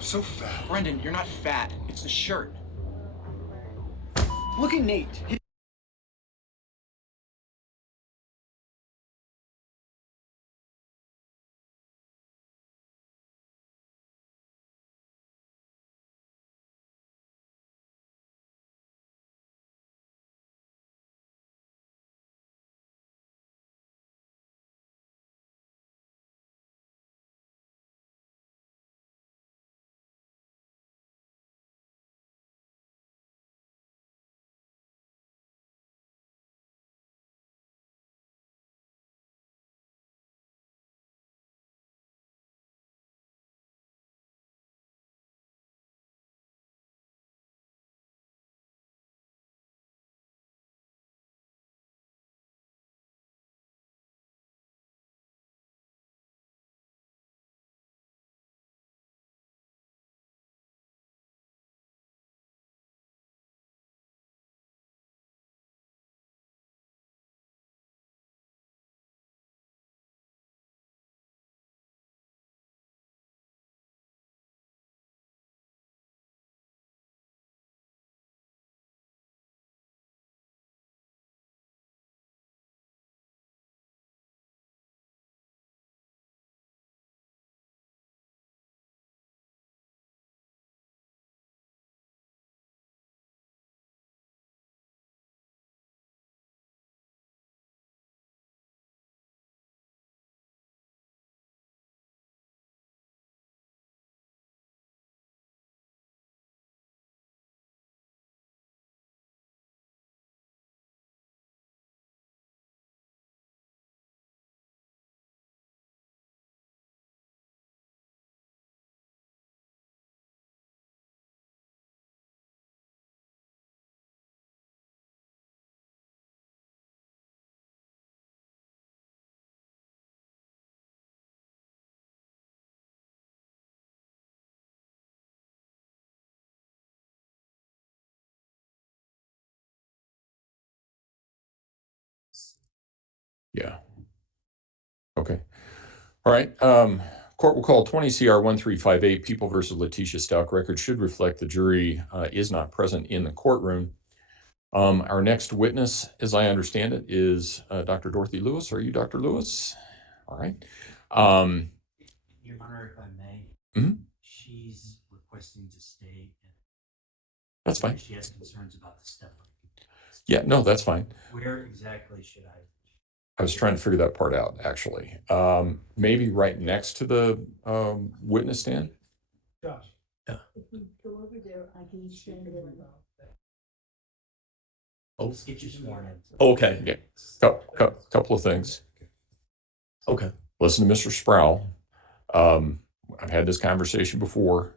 So fat. Brendan, you're not fat. It's the shirt. Look at Nate. Yeah. Okay. All right. Court will call 20 CR 1358, People versus Letecia Stauch. Record should reflect the jury is not present in the courtroom. Our next witness, as I understand it, is Dr. Dorothy Lewis. Are you Dr. Lewis? All right. Your Honor, if I may, she's requesting to stay. That's fine. She has concerns about the step. Yeah, no, that's fine. Where exactly should I? I was trying to figure that part out, actually. Maybe right next to the witness stand. Josh. Yeah. If we go over there, I can stand there. Oh, let's get you sworn in. Okay. Yeah. Couple of things. Okay. Listen to Mr. Sproul. I've had this conversation before.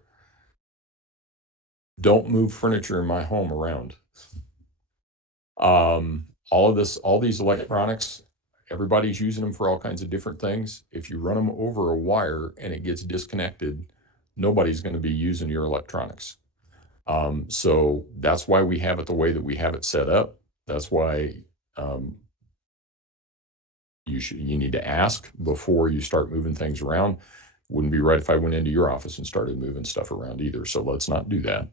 Don't move furniture in my home around. All these electronics, everybody's using them for all kinds of different things. If you run them over a wire and it gets disconnected, nobody's going to be using your electronics. So that's why we have it the way that we have it set up. That's why you need to ask before you start moving things around. Wouldn't be right if I went into your office and started moving stuff around either. So let's not do that.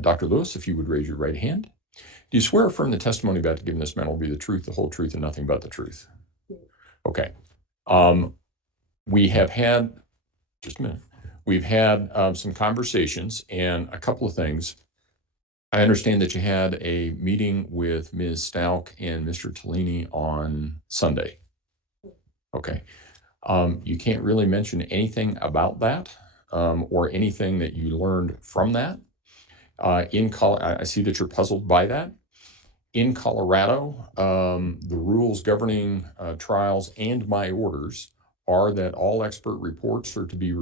Dr. Lewis, if you would raise your right hand. Do you swear or affirm the testimony about to give in this matter will be the truth, the whole truth, and nothing but the truth? Okay. We have had, just a minute, we've had some conversations and a couple of things. I understand that you had a meeting with Ms. Stauch and Mr. Tellini on Sunday. Okay. You can't really mention anything about that or anything that you learned from that. I see that you're puzzled by that. In Colorado, the rules governing trials and my orders are that all expert reports are to be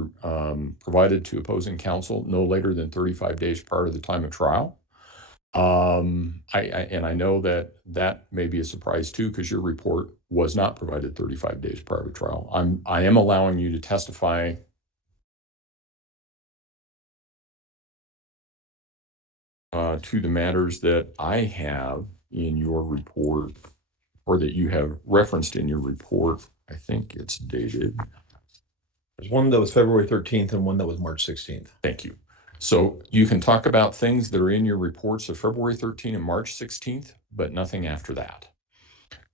provided to opposing counsel no later than 35 days prior to the time of trial. I know that may be a surprise too, because your report was not provided 35 days prior to trial. I am allowing you to testify to the matters that I have in your report, or that you have referenced in your report. I think it's dated There's one that was February 13th and one that was March 16th. Thank you. So you can talk about things that are in your reports of February 13th and March 16th, but nothing after that.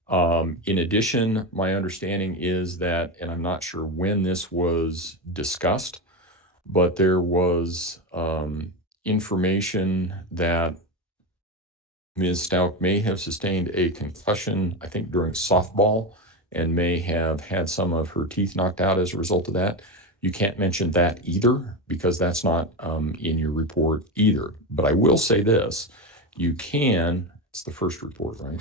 In addition, my understanding is that, and I'm not sure when this was discussed, but there was information that Ms. Stauch may have sustained a concussion, I think during softball, and may have had some of her teeth knocked out as a result of that. You can't mention that either because that's not in your report either. But I will say this, you can, it's the first report, right?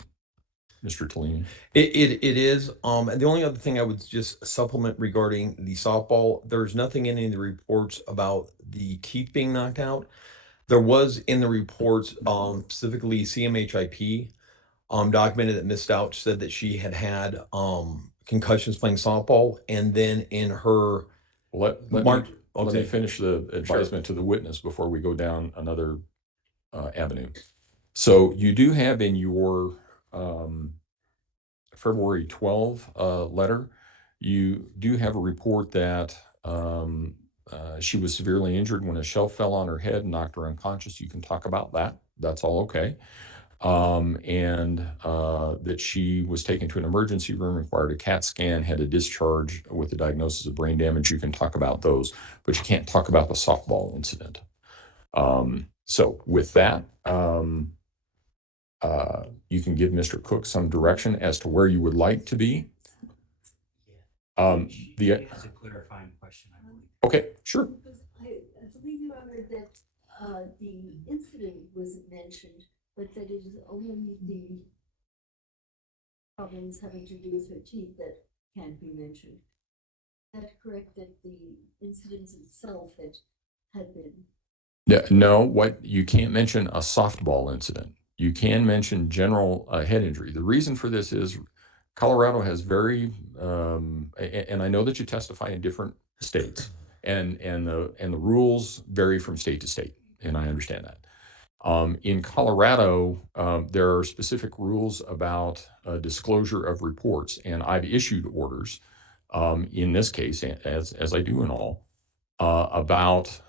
Mr. Tellini? It is. And the only other thing I would just supplement regarding the softball, there's nothing in any of the reports about the teeth being knocked out. There was in the reports, specifically CMHIP, documented that Ms. Stauch said that she had concussions playing softball, and then in her Let March. me finish the advisement to the witness before we go down another avenue. So you do have in your February 12 letter, you do have a report that she was severely injured when a shelf fell on her head and knocked her unconscious. You can talk about that. That's all okay. And that she was taken to an emergency room, required a CAT scan, had a discharge with the diagnosis of brain damage. You can talk about those, but you can't talk about the softball incident. So with that, you can give Mr. Cook some direction as to where you would like to be. She has a clarifying question, I believe. Okay, sure. Because I believe you honored that the incident wasn't mentioned, but that it is only the problems having to do with her teeth that can't be mentioned. Is that correct, that the incident itself had been? Yeah, no, what you can't mention a softball incident. You can mention general head injury. The reason for this is Colorado has very, and I know that you testify in different states, and the rules vary from state to state, and I understand that. In Colorado, there are specific rules about disclosure of reports, and I've issued orders in this case, as I do in all, about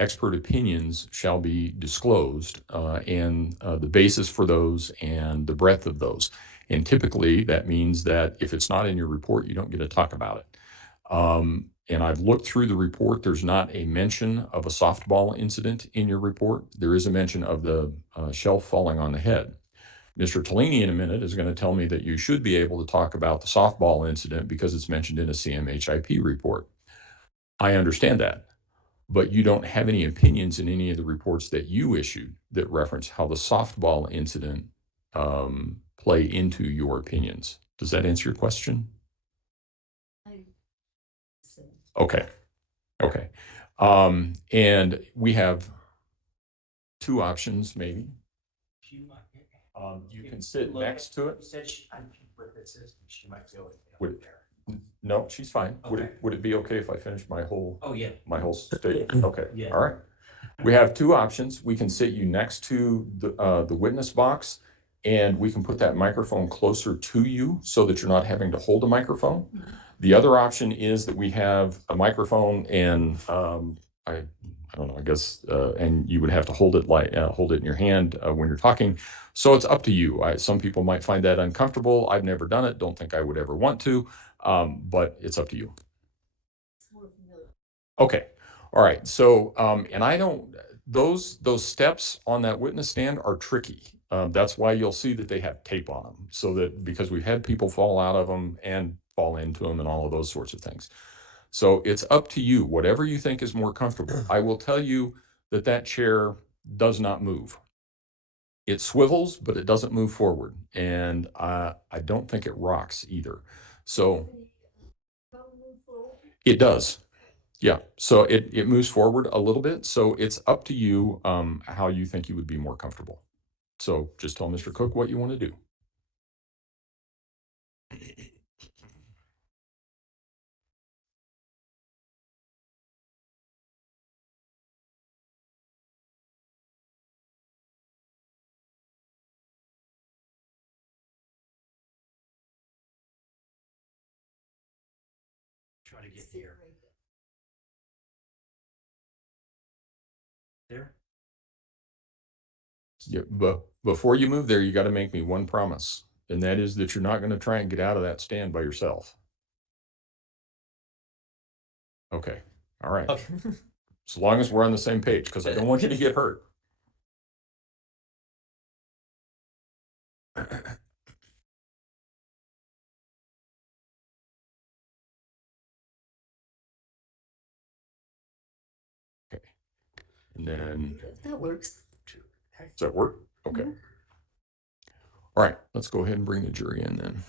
expert opinions shall be disclosed and the basis for those and the breadth of those. And typically that means that if it's not in your report, you don't get to talk about it. And I've looked through the report. There's not a mention of a softball incident in your report. There is a mention of the shelf falling on the head. Mr. Tellini in a minute is going to tell me that you should be able to talk about the softball incident because it's mentioned in a CMHIP report. I understand that, but you don't have any opinions in any of the reports that you issued that reference how the softball incident play into your opinions. Does that answer your question? Okay. Okay. And we have two options, maybe. You can sit next to it. Said she, I'm with it says she might feel it. Would- No, she's fine. Okay. Would it be okay if I finish my whole Oh, yeah. statement? Okay. Yeah. All right. We have two options. We can sit you next to the witness box, and we can put that microphone closer to you so that you're not having to hold a microphone. The other option is that we have a microphone, and I don't know, I guess, and you would have to hold it in your hand when you're talking. So it's up to you. Some people might find that uncomfortable. I've never done it. Don't think I would ever want to, but it's up to you. Okay. All right. So, and I don't, those steps on that witness stand are tricky. That's why you'll see that they have tape on them, so that because we've had people fall out of them and fall into them and all of those sorts of things. So it's up to you, whatever you think is more comfortable. I will tell you that that chair does not move. It swivels, but it doesn't move forward. And I don't think it rocks either. So it does. Yeah. So it moves forward a little bit. So it's up to you how you think you would be more comfortable. So just tell Mr. Cook what you want to do. Try to get here. there. Yeah, but before you move there, you got to make me one promise, and that is that you're not going to try and get out of that stand by yourself. Okay. All right. Okay. As long as we're on the same page, because I don't want you to get hurt. Okay. And then, That works. does that work? Okay. Mhm. All right. Let's go ahead and bring the jury in then.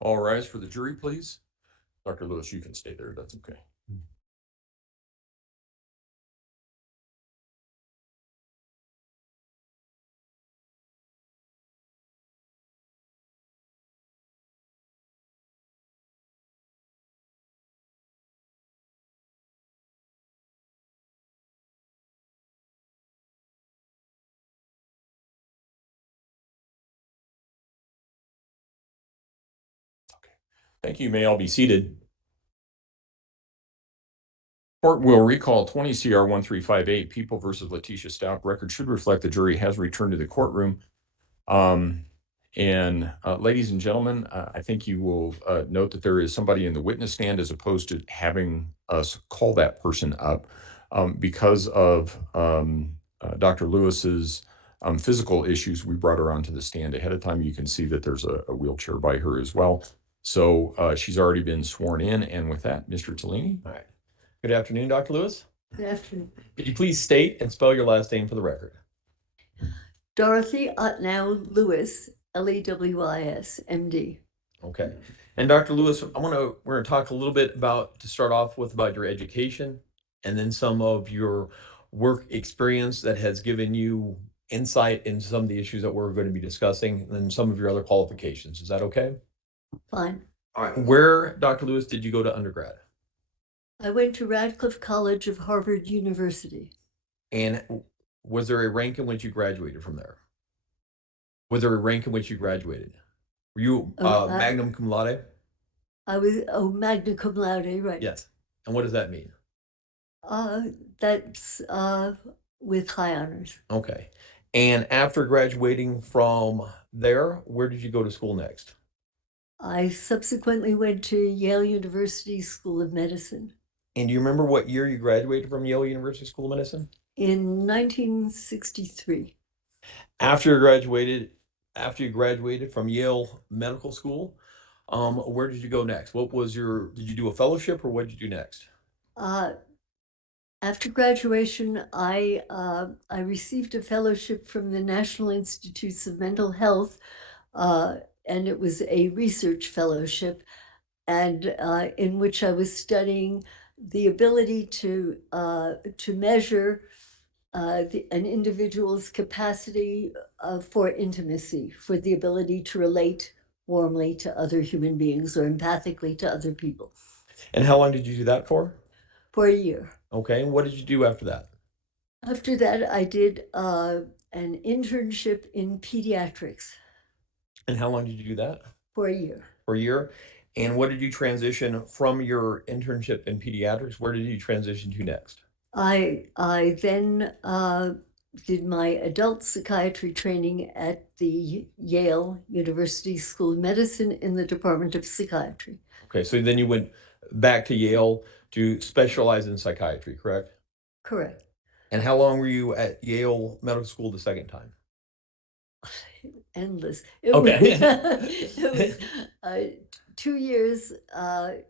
All rise for the jury, please. Dr. Lewis, you can stay there. That's okay. Okay. Thank you. You may all be seated. Court will recall 20 CR 1358, People versus Letecia Stauch. Record should reflect the jury has returned to the courtroom. Ladies and gentlemen, I think you will note that there is somebody in the witness stand as opposed to having us call that person up because of Dr. Lewis's physical issues. We brought her onto the stand ahead of time. You can see that there's a wheelchair by her as well. So she's already been sworn in. And with that, Mr. Tellini. All right. Good afternoon, Dr. Lewis. Good afternoon. Could you please state and spell your last name for the record? Dorothy Otnow Lewis, Lewis, MD. Okay. And Dr. Lewis, we're gonna talk a little bit about, to start off with, about your education and then some of your work experience that has given you insight into some of the issues that we're going to be discussing, and then some of your other qualifications. Is that okay? Fine. All right. Where, Dr. Lewis, did you go to undergrad? I went to Radcliffe College of Harvard University. And was there a rank in which you graduated from there? Was there a rank in which you graduated? Were you magna cum laude? I was magna cum laude, right? Yes. And what does that mean? That's with high honors. Okay. And after graduating from there, where did you go to school next? I subsequently went to Yale University School of Medicine. And do you remember what year you graduated from Yale University School of Medicine? In 1963. After you graduated from Yale Medical School, where did you go next? Did you do a fellowship, or what did you do next? After graduation, I received a fellowship from the National Institutes of Mental Health, and it was a research fellowship, and in which I was studying the ability to measure an individual's capacity for intimacy, for the ability to relate warmly to other human beings or empathically to other people. And how long did you do that for? For a year. Okay. And what did you do after that? After that, I did an internship in pediatrics. And how long did you do that? For a year. For a year. And what did you transition from your internship in pediatrics? Where did you transition to next? I then did my adult psychiatry training at the Yale University School of Medicine in the Department of Psychiatry. Okay, so then you went back to Yale to specialize in psychiatry, correct? Correct. And how long were you at Yale Medical School the second time? Endless. It Okay. was, it was 2 years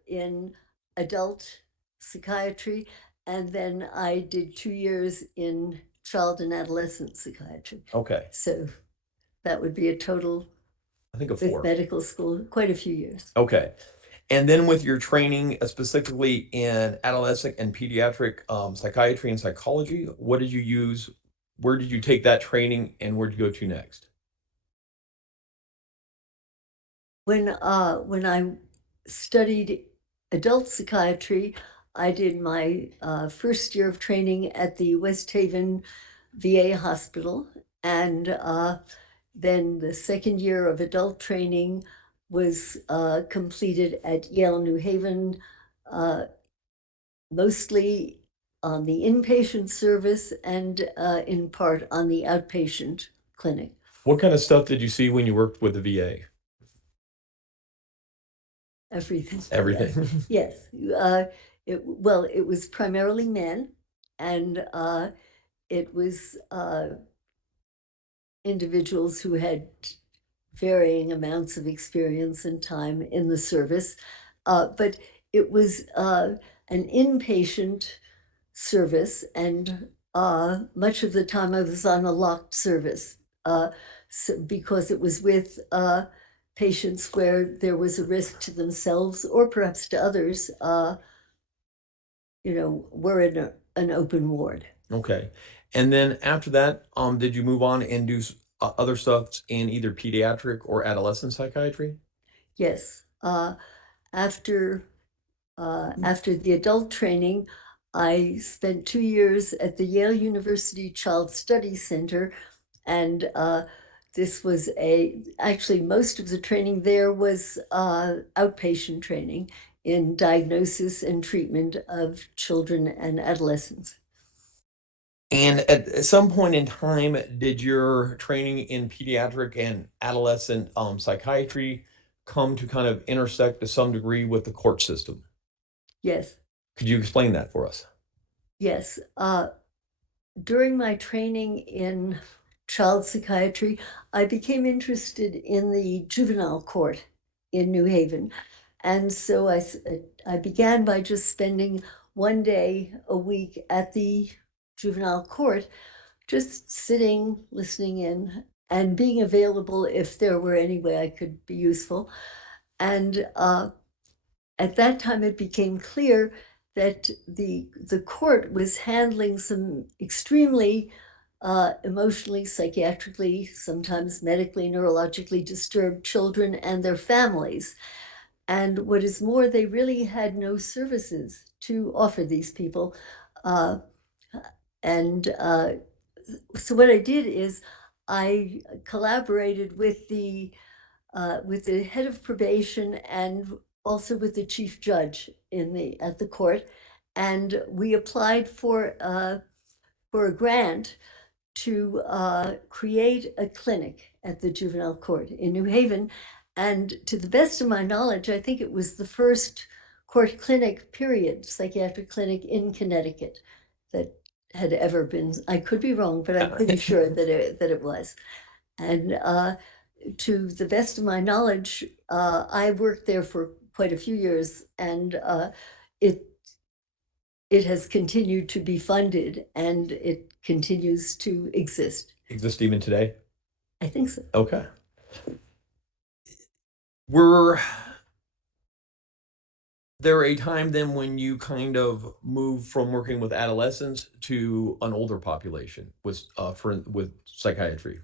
in adult psychiatry, and then I did 2 years in child and adolescent psychiatry. Okay, So that would be a total I think of with 4. medical school, quite a few years. Okay. And then with your training specifically in adolescent and pediatric psychiatry and psychology, what did you use? Where did you take that training and where did you go to next? When I studied adult psychiatry, I did my first year of training at the West Haven VA hospital, and then the second year of adult training was completed at Yale New Haven, mostly on the inpatient service and in part on the outpatient clinic. What kind of stuff did you see when you worked with the VA? Everything. Everything. Yes. It was primarily men, and it was individuals who had varying amounts of experience and time in the service. But it was an inpatient service, and much of the time I was on a locked service because it was with patients where there was a risk to themselves or perhaps to others, were in an open ward. Okay. And then after that, did you move on and do other stuff in either pediatric or adolescent psychiatry? Yes. After the adult training, I spent 2 years at the Yale University Child Studies Center, and this was actually most of the training there was outpatient training in diagnosis and treatment of children and adolescents. And at some point in time, did your training in pediatric and adolescent psychiatry come to kind of intersect to some degree with the court system? Yes, Could you explain that for us? yes. During my training in child psychiatry, I became interested in the juvenile court in New Haven. And so I began by just spending one day a week at the juvenile court, just sitting, listening in, and being available if there were any way I could be useful. And at that time, it became clear that the court was handling some extremely emotionally, psychiatrically, sometimes medically, neurologically disturbed children and their families. And what is more, they really had no services to offer these people. Uh, and so what I did is I collaborated with the head of probation and also with the chief judge at the court, and we applied for a grant to create a clinic at the juvenile court in New Haven. And to the best of my knowledge, I think it was the first court clinic, period, psychiatric clinic in Connecticut that had ever been. I could be wrong, but I'm pretty sure that it was. And to the best of my knowledge, I worked there for quite a few years, and it has continued to be funded, and it continues to exist. Exist even today? I think so. Okay. Were there a time then when you kind of moved from working with adolescents to an older population with psychiatry?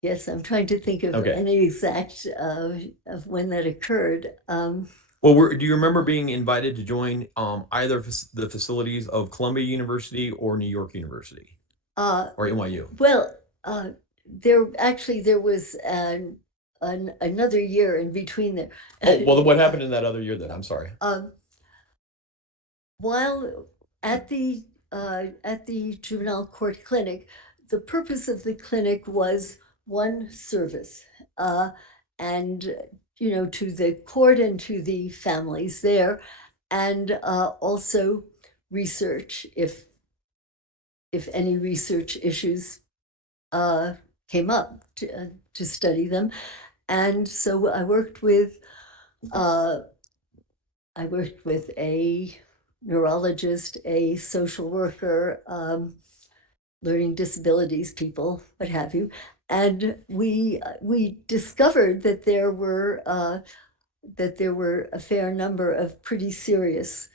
Yes, I'm trying to think of Okay. any exact of when that occurred. Well, do you remember being invited to join either the facilities of Columbia University or New York University or NYU? Well, there was another year in between there. Oh, well, what happened in that other year then? I'm sorry. While at the juvenile court clinic, the purpose of the clinic was one service, and to the court and to the families there, and also research if any research issues came up to study them. And so I worked with a neurologist, a social worker, learning disabilities people, what have you, and we discovered that there were a fair number of pretty serious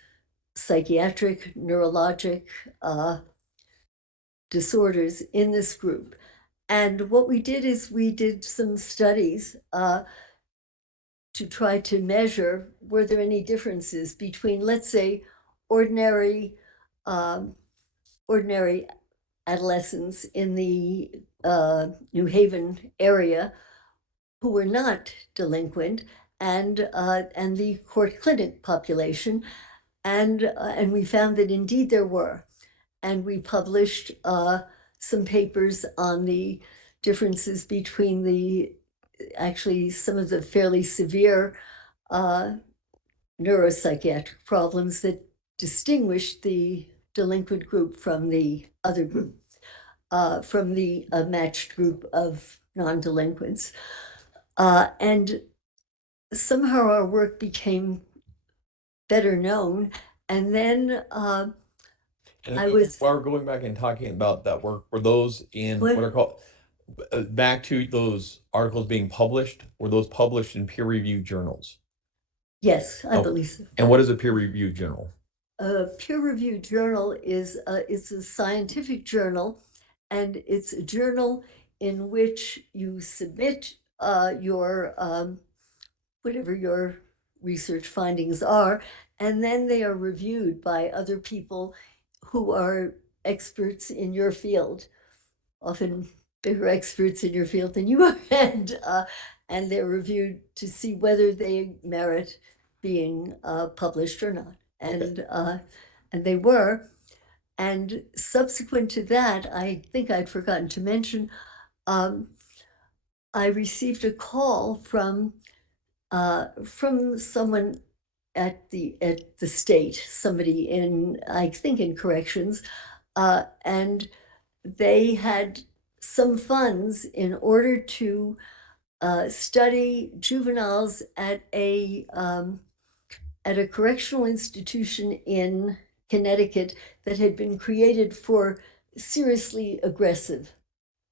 psychiatric, neurologic disorders in this group. And what we did is we did some studies to try to measure, were there any differences between, let's say, ordinary ordinary adolescents in the New Haven area who were not delinquent, and the court clinic population, and we found that indeed there were, and we published some papers on the differences between actually some of the fairly severe neuropsychiatric problems that distinguished the delinquent group from the other group, from the matched group of non-delinquents. And somehow our work became better known. And then And I was- while we're going back and talking about that work, were those in What? what are called back to those articles being published? Were those published in peer-reviewed journals? yes, I Oh. believe so. And what is a peer-reviewed journal? A peer-reviewed journal is it's a scientific journal, and it's a journal in which you submit your whatever your research findings are, and then they are reviewed by other people who are experts in your field, often bigger experts in your field than you are, and they're reviewed to see whether they merit being published or not. And they were. And subsequent to that, I think I'd forgotten to mention, I received a call from someone at the state, somebody in, I think, in corrections, and they had some funds in order to study juveniles at a correctional institution in Connecticut that had been created for seriously aggressive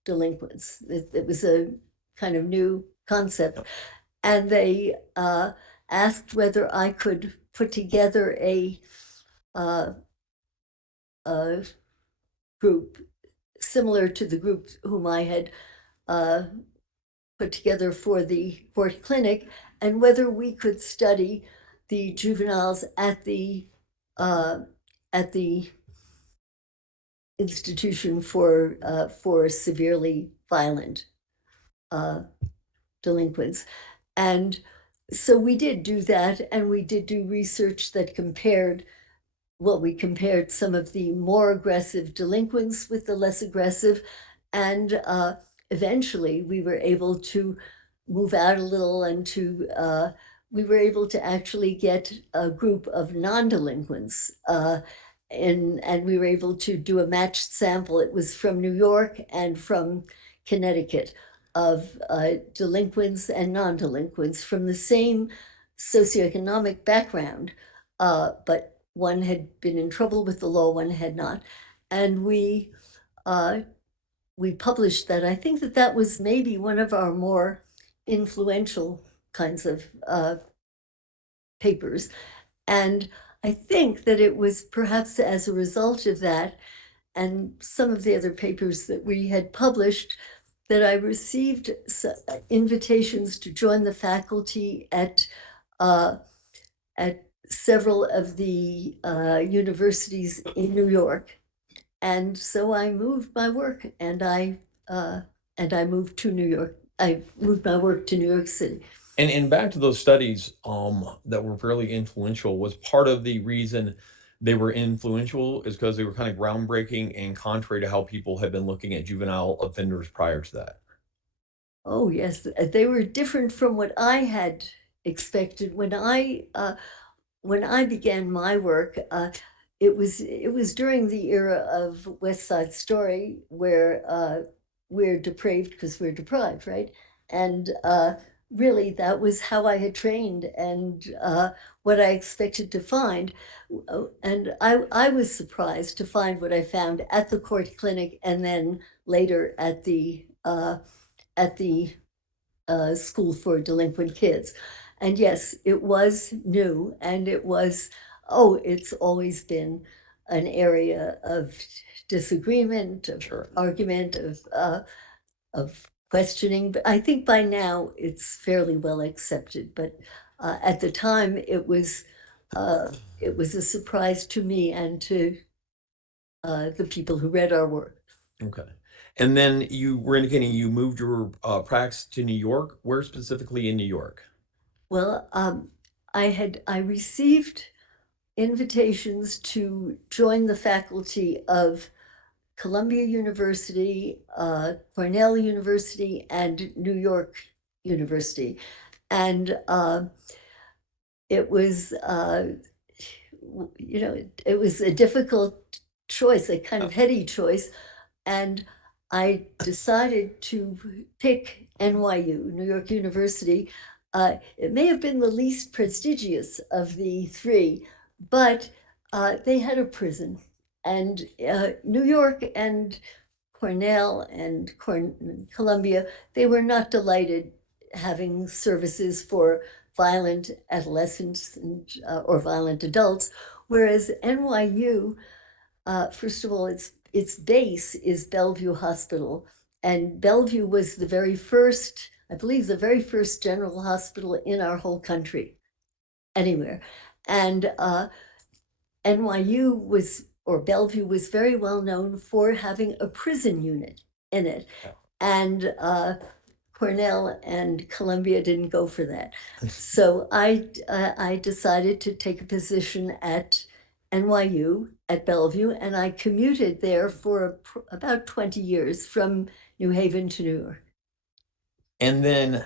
delinquents. It was a kind of new concept. And they asked whether I could put together a group similar to the group whom I had put together for the court clinic, and whether we could study the juveniles at the institution for severely violent delinquents. And so we did do that, and we did do research that compared some of the more aggressive delinquents with the less aggressive, and eventually we were able to move out a little, and we were able to actually get a group of non-delinquents, and we were able to do a matched sample. It was from New York and from Connecticut, of delinquents and non-delinquents from the same socioeconomic background, but one had been in trouble with the law, one had not. And we published that. I think that was maybe one of our more influential kinds of papers. And I think that it was perhaps as a result of that and some of the other papers that we had published that I received invitations to join the faculty at several of the universities in New York. And so I moved my work, and I moved to New York. I moved my work to New York City. And back to those studies that were fairly influential, was part of the reason they were influential is because they were kind of groundbreaking and contrary to how people had been looking at juvenile offenders prior to that. Oh, yes, they were different from what I had expected. When I began my work, it was during the era of West Side Story, where we're depraved because we're deprived, right? And really, that was how I had trained and what I expected to find. And I was surprised to find what I found at the court clinic and then later at the school for delinquent kids. And yes, it was new and it was, oh, it's always been an area of disagreement, of Sure. argument, of questioning. But I think by now it's fairly well accepted. But at the time, it was a surprise to me and to the people who read our work. Okay. And then you were indicating you moved your practice to New York. Where specifically in New York? Well, I received invitations to join the faculty of Columbia University, Cornell University, and New York University, and it was, it was a difficult choice, a kind of heady choice, and I decided to pick NYU, New York University. It may have been the least prestigious of the three, but they had a prison. And New York and Cornell and Columbia, they were not delighted having services for violent adolescents and, or violent adults, whereas NYU, first of all, its base is Bellevue Hospital, and Bellevue was the very first, I believe, the very first general hospital in our whole country, anywhere. And NYU was, or Bellevue was very well known for having a prison unit in it. And Cornell and Columbia didn't go for that. So I decided to take a position at NYU at Bellevue, and I commuted there for about 20 years from New Haven to New York. And then,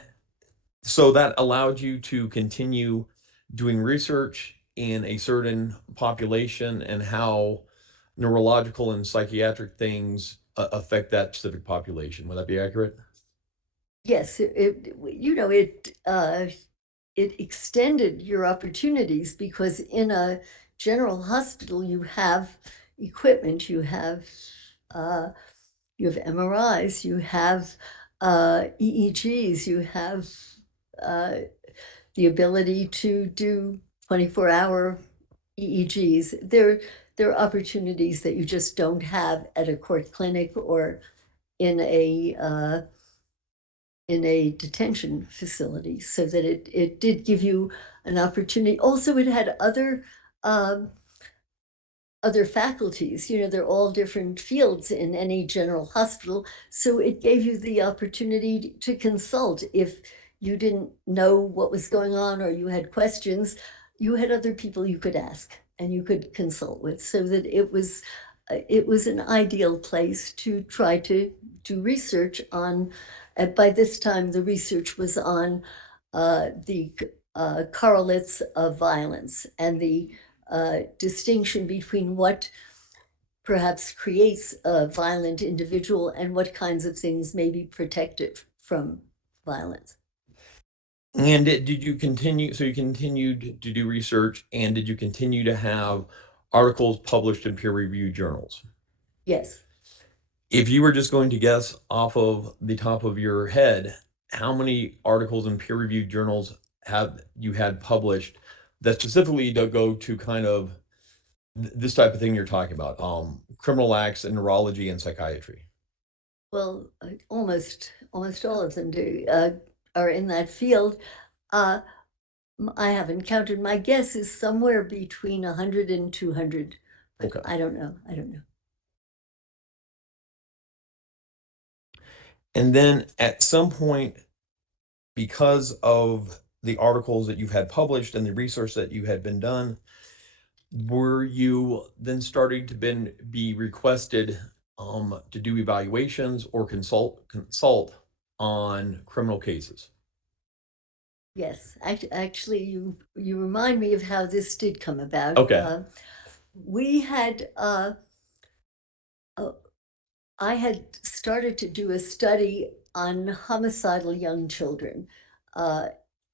so that allowed you to continue doing research in a certain population and how neurological and psychiatric things affect that specific population. Would that be accurate? Yes, it extended your opportunities because in a general hospital you have equipment, you have MRIs, you have EEGs, you have the ability to do 24-hour EEGs. There are opportunities that you just don't have at a court clinic or in a detention facility, so that it did give you an opportunity. Also, it had other faculties, they're all different fields in any general hospital. So it gave you the opportunity to consult. If you didn't know what was going on or you had questions, you had other people you could ask and you could consult with, so that it was an ideal place to try to do research on. By this time, the research was on the correlates of violence and the distinction between what perhaps creates a violent individual and what kinds of things may be protective from violence. And did you continue? So you continued to do research, and did you continue to have articles published in peer-reviewed journals? Yes. If you were just going to guess off of the top of your head, how many articles in peer-reviewed journals have you had published that specifically go to kind of this type of thing you're talking about, criminal acts in neurology and psychiatry? Well, almost all of them are in that field. I haven't counted. My guess is somewhere between 100 and 200. But Okay. I don't know. And then at some point, because of the articles that you've had published and the research that you had been done, were you then starting to be requested to do evaluations or consult on criminal cases? Yes, actually, you remind me of how this did come about. Okay. We had uh, I had started to do a study on homicidal young children, uh,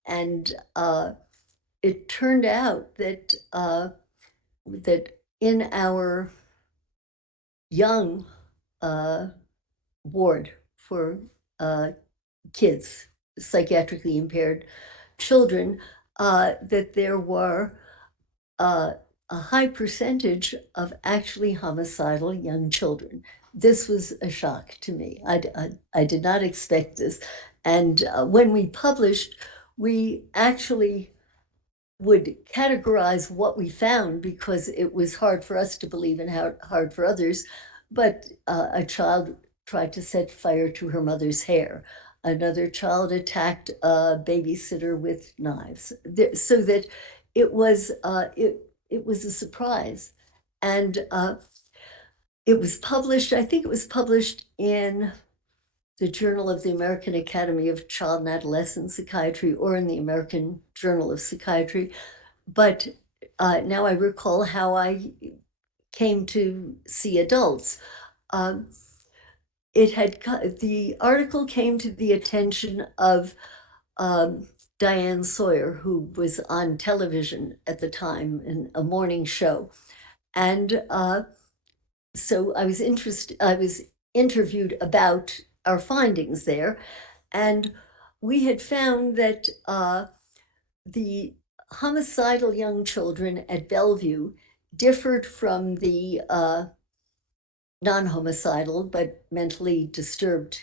and it turned out that that in our young uh, ward for uh, kids, psychiatrically impaired children, that there were uh, a high percentage of actually homicidal young children. This was a shock to me. I did not expect this. And when we published, we actually would categorize what we found because it was hard for us to believe and hard for others. But a child tried to set fire to her mother's hair. Another child attacked a babysitter with knives. So that it was it was a surprise, and it was published. I think it was published in the Journal of the American Academy of Child and Adolescent Psychiatry or in the American Journal of Psychiatry. But now I recall how I came to see adults. Um, the article came to the attention of Diane Sawyer, who was on television at the time in a morning show, and so I was interested. I was interviewed about our findings there, and we had found that the homicidal young children at Bellevue differed from the non-homicidal but mentally disturbed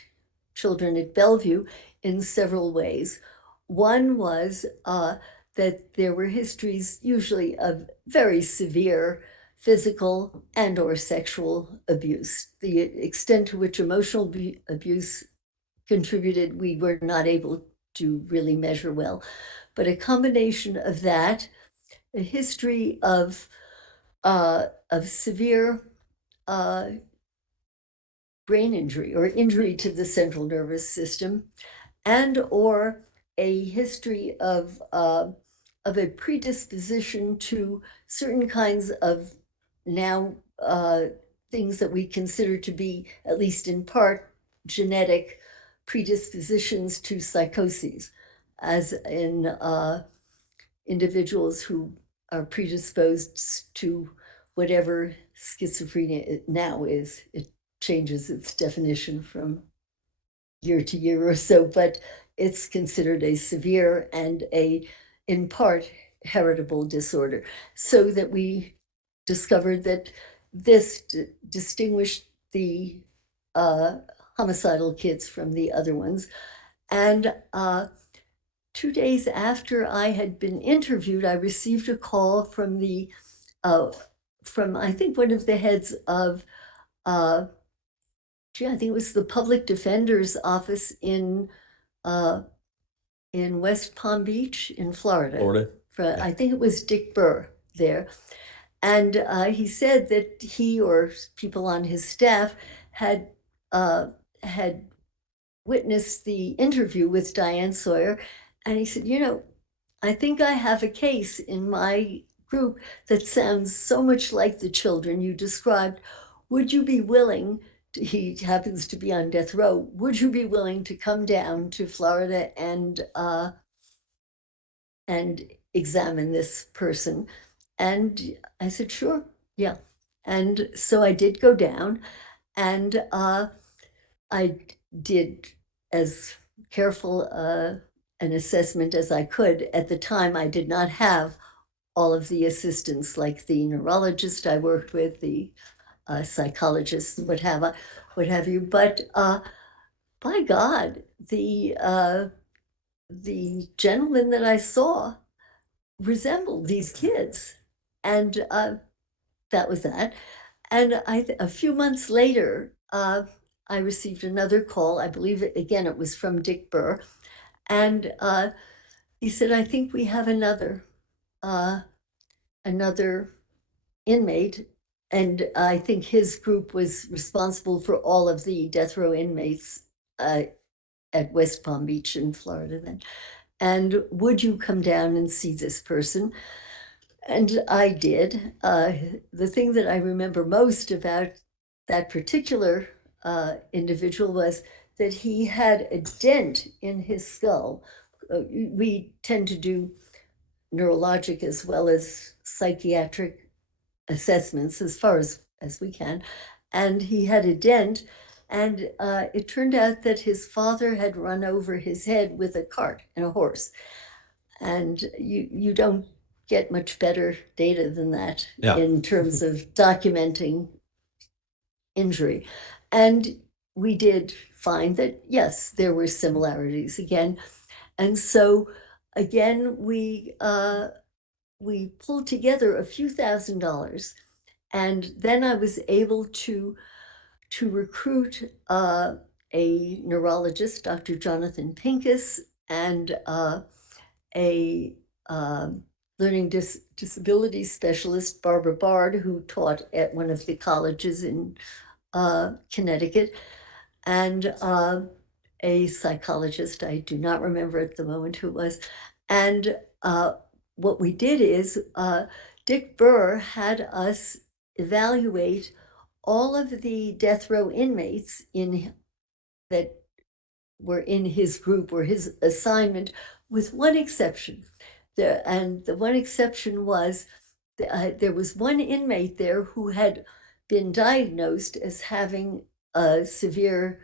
children at Bellevue in several ways. One was that there were histories usually of very severe physical and or sexual abuse. The extent to which emotional abuse contributed, we were not able to really measure well. But a combination of that, a history of severe brain injury or injury to the central nervous system, and or a history of a predisposition to certain kinds of now things that we consider to be, at least in part, genetic predispositions to psychoses, as in individuals who are predisposed to whatever schizophrenia now is. It changes its definition from year to year or so, but it's considered a severe and in part, heritable disorder. So that we discovered that this distinguished the homicidal kids from the other ones. And 2 days after I had been interviewed, I received a call from from I think one of the heads of I think it was the public defender's office in West Palm Beach in Florida. Florida. I think it was Dick Burr there. And he said that he or people on his staff had had witnessed the interview with Diane Sawyer. And he said, I think I have a case in my group that sounds so much like the children you described. Would you be willing he happens to be on death row. Would you be willing to come down to Florida and examine this person? And I said, sure, yeah. And so I did go down, and I did as careful an assessment as I could. At the time, I did not have all of the assistants, like the neurologist I worked with, the psychologist, what have you. But by God, the gentleman that I saw resembled these kids, and that was that. And a few months later, I received another call. I believe again it was from Dick Burr, and he said, "I think we have another inmate." And I think his group was responsible for all of the death row inmates at West Palm Beach in Florida then. and would you come down and see this person? And I did. The thing that I remember most about that particular individual was that he had a dent in his skull. We tend to do neurologic as well as psychiatric assessments as far as we can. And he had a dent, and it turned out that his father had run over his head with a cart and a horse. And you don't get much better data than that Yeah. in terms of documenting injury. And we did find that, yes, there were similarities again. And so again, we pulled together a few $1,000s, and then I was able to recruit a neurologist, Dr. Jonathan Pincus, and a learning disability specialist, Barbara Bard, who taught at one of the colleges in Connecticut, and a psychologist. I do not remember at the moment who it was. And what we did is Dick Burr had us evaluate all of the death row inmates that were in his group or his assignment, with one exception. And the one exception was there was one inmate there who had been diagnosed as having a severe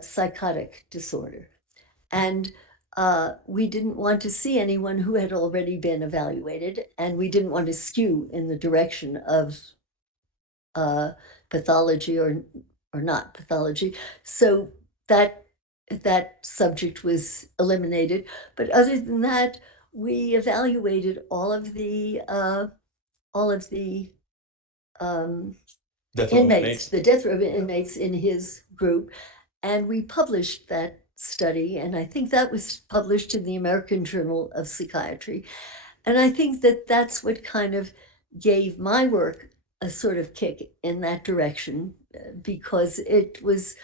psychotic disorder. And we didn't want to see anyone who had already been evaluated, and we didn't want to skew in the direction of pathology or not pathology. So that subject was eliminated. But other than that, we evaluated all of the Death row inmates, the death row inmates in his group, and we published that study, and I think that was published in the American Journal of Psychiatry. And I think that that's what kind of gave my work a sort of kick in that direction, because it was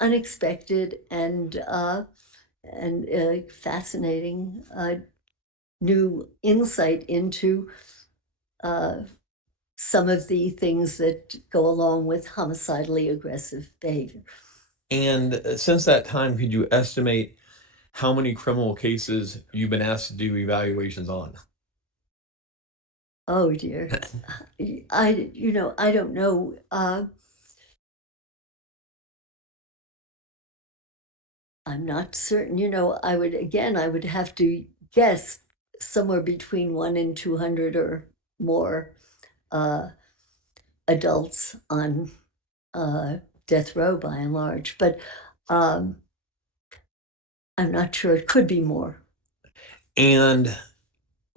unexpected and fascinating, new insight into some of the things that go along with homicidally aggressive behavior. And since that time, could you estimate how many criminal cases you've been asked to do evaluations on? Oh dear. I don't know. I'm not certain. I would have to guess somewhere between 1 and 200 or more adults on death row by and large, but um, I'm not sure. It could be more. And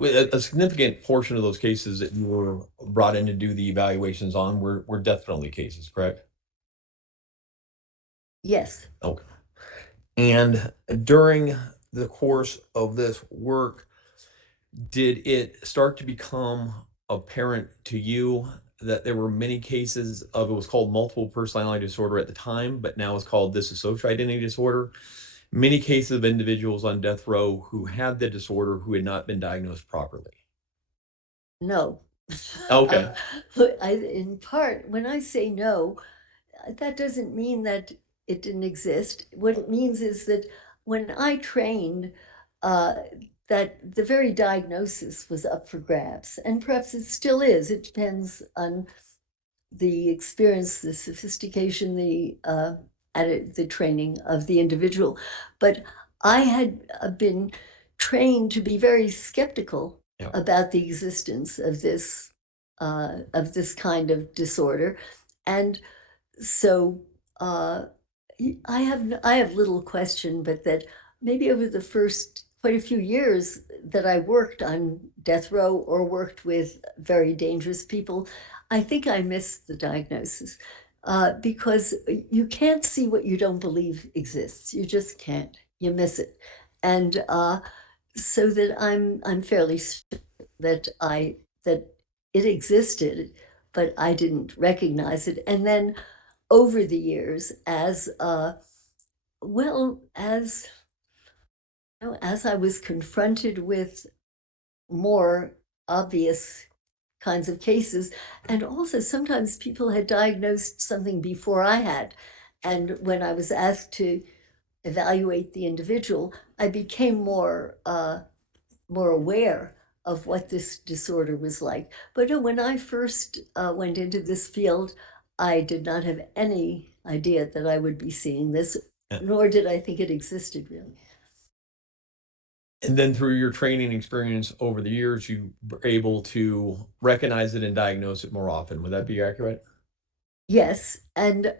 a significant portion of those cases that you were brought in to do the evaluations on were death penalty cases, correct? Yes. Okay. And during the course of this work, did it start to become apparent to you that there were many cases of, it was called multiple personality disorder at the time, but now it's called dissociative identity disorder? Many cases of individuals on death row who had the disorder who had not been diagnosed properly. No. Okay. In part, when I say no, that doesn't mean that it didn't exist. What it means is that when I trained, uh, that the very diagnosis was up for grabs, and perhaps it still is. It depends on the experience, the sophistication, the training of the individual. But I had been trained to be very skeptical Yeah. about the existence of this kind of disorder, and so I have little question, but that maybe over the first quite a few years that I worked on death row or worked with very dangerous people, I think I missed the diagnosis, because you can't see what you don't believe exists. You just can't. You miss it, and so that I'm fairly certain that it existed, but I didn't recognize it. And then over the years, as As I was confronted with more obvious kinds of cases, and also sometimes people had diagnosed something before I had. And when I was asked to evaluate the individual, I became more aware of what this disorder was like. But no, when I first went into this field, I did not have any idea that I would be seeing this, Yeah. nor did I think it existed really. And then through your training experience over the years, you were able to recognize it and diagnose it more often. Would that be accurate? Yes, and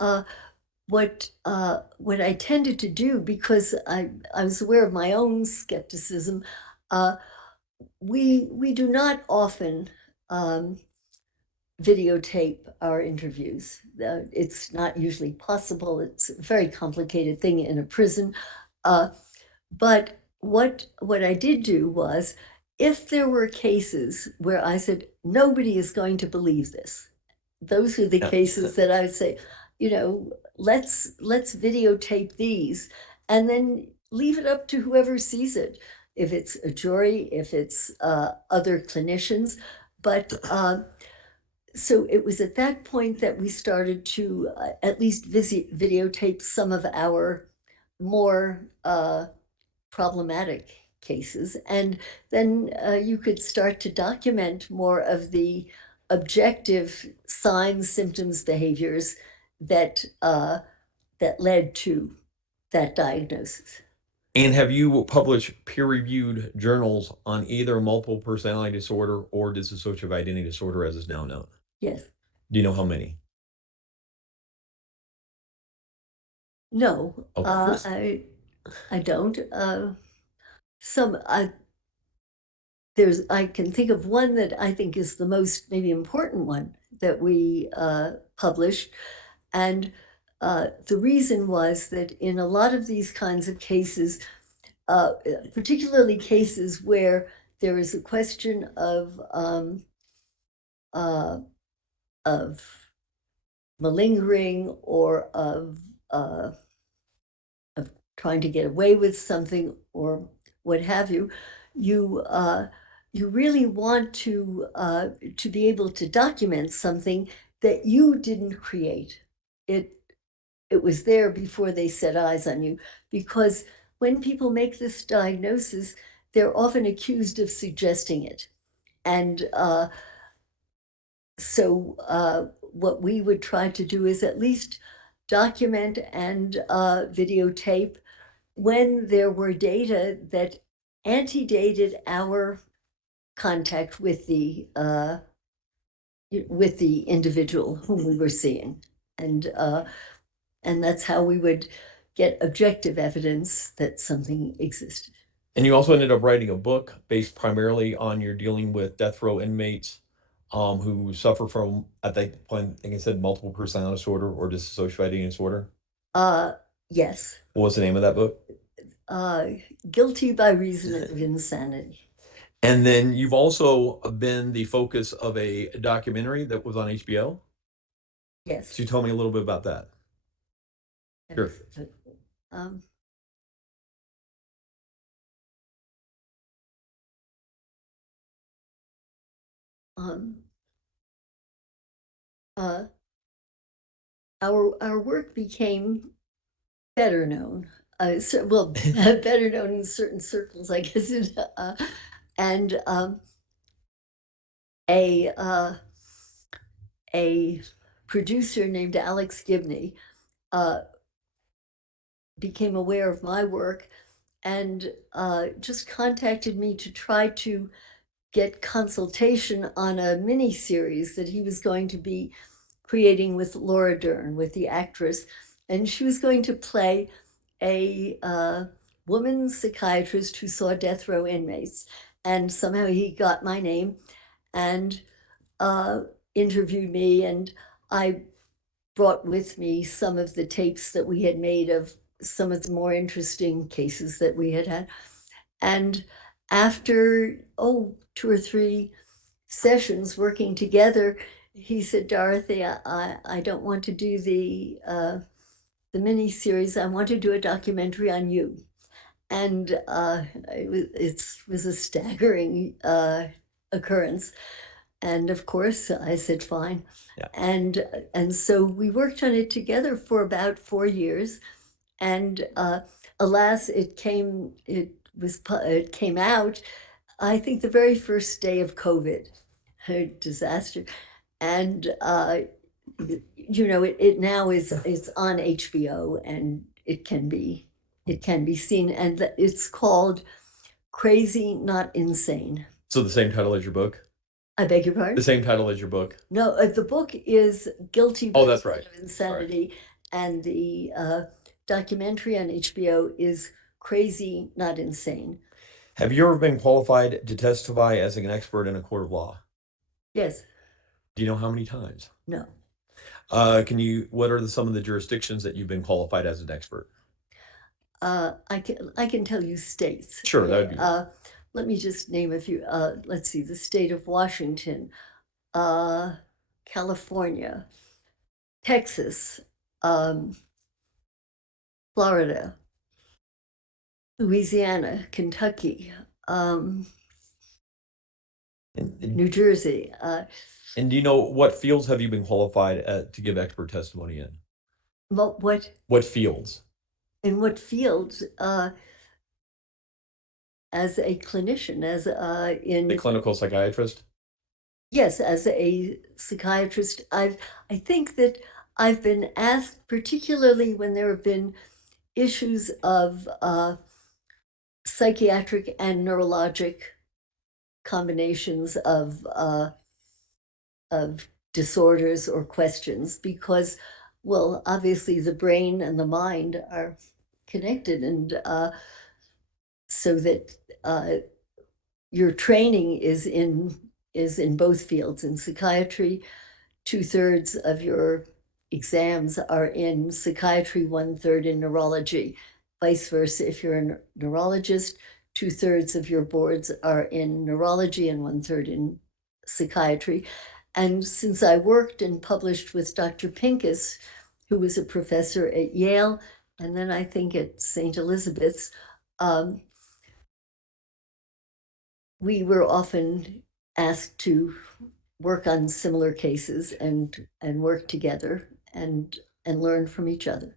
what I tended to do, because I was aware of my own skepticism, uh, we do not often videotape our interviews. It's not usually possible. It's a very complicated thing in a prison. Uh, but what I did do was, if there were cases where I said nobody is going to believe this, those are the Yeah. cases that I would say, let's videotape these and then leave it up to whoever sees it. If it's a jury, if it's other clinicians, but so it was at that point that we started to at least videotape some of our more problematic cases. And then you could start to document more of the objective signs, symptoms, behaviors that that led to that diagnosis. And have you published peer-reviewed journals on either multiple personality disorder or dissociative identity disorder as is now known? Yes. Do you know how many? No, Okay. I don't. Some I can think of one that I think is the most maybe important one that we published, and the reason was that in a lot of these kinds of cases, particularly cases where there is a question uh, of malingering or uh, of trying to get away with something or what have you, you really want to be able to document something that you didn't create. It it was there before they set eyes on you, because when people make this diagnosis, they're often accused of suggesting it. And so what we would try to do is at least document and videotape when there were data that antedated our contact with the individual whom we were seeing, and that's how we would get objective evidence that something existed. And you also ended up writing a book based primarily on your dealing with death row inmates who suffer from, at that point, I think I said multiple personality disorder or dissociative identity disorder. Uh, yes, What was the name of that book? uh, guilty by reason of insanity. And then you've also been the focus of a documentary that was on HBO. Yes. So you tell me a little bit about that. Sure. Um, um, uh, our work became better known. Better known in certain circles, I guess. And a uh, a producer named Alex Gibney uh, became aware of my work and just contacted me to try to get consultation on a mini series that he was going to be creating with Laura Dern, with the actress, and she was going to play a woman psychiatrist who saw death row inmates. And somehow he got my name and interviewed me, and I brought with me some of the tapes that we had made of some of the more interesting cases that we had had. And after, 2 or 3 sessions working together, he said, Dorothy, I don't want to do the mini series. I want to do a documentary on you. and it was a staggering occurrence. And of course, I said fine. Yeah. And so we worked on it together for about 4 years. And alas, it came out, I think, the very first day of COVID, a disaster. And it now it's on HBO, and it can be seen, and it's called Crazy Not Insane. So the same title as your book? I beg your The pardon? same title as your book? No, the book is Guilty Oh, that's Pleasures right. of Insanity, and the documentary on HBO is Crazy Not Insane. Have you ever been qualified to testify as an expert in a court of law? Yes. Do you know how many times? No. What are some of the jurisdictions that you've been qualified as an expert? I can tell you states. Sure, that would be good. Let me just name a few. Let's see: the state of Washington, California, Texas, Florida, Louisiana, Kentucky, And, New Jersey. and do you know what fields have you been qualified to give expert testimony in? What What fields? in what fields? As a clinician, as in The clinical psychiatrist? yes, as a psychiatrist, I think that I've been asked, particularly when there have been issues of psychiatric and neurologic combinations of disorders or questions, because, well, obviously the brain and the mind are connected, and so that your training is in both fields. In psychiatry, 2/3 of your exams are in psychiatry, 1/3 in neurology. Vice versa, if you're a neurologist, 2/3 of your boards are in neurology and 1/3 in psychiatry. And since I worked and published with Dr. Pincus, who was a professor at Yale, and then I think at St. Elizabeth's, we were often asked to work on similar cases and work together and learn from each other.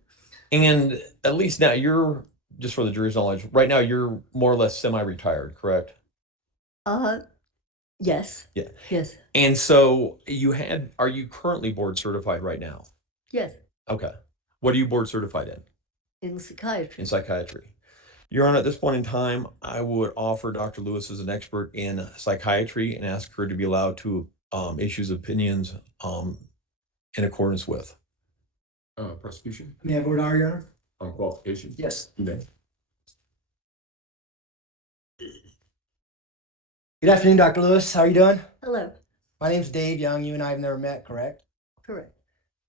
And at least now you're, just for the jury's knowledge, right now you're more or less semi-retired, correct? Yes. Yeah. Yes. And so are you currently board certified right now? Yes. Okay. What are you board certified in? In psychiatry. In psychiatry. Your Honor, at this point in time, I would offer Dr. Lewis as an expert in psychiatry and ask her to be allowed to issue opinions in accordance with. Prosecution May I vote aye, Your Honor? on qualification? Yes. You may. Good afternoon, Dr. Lewis. How are you doing? Hello. My name's Dave Young. You and I have never met, correct? Correct.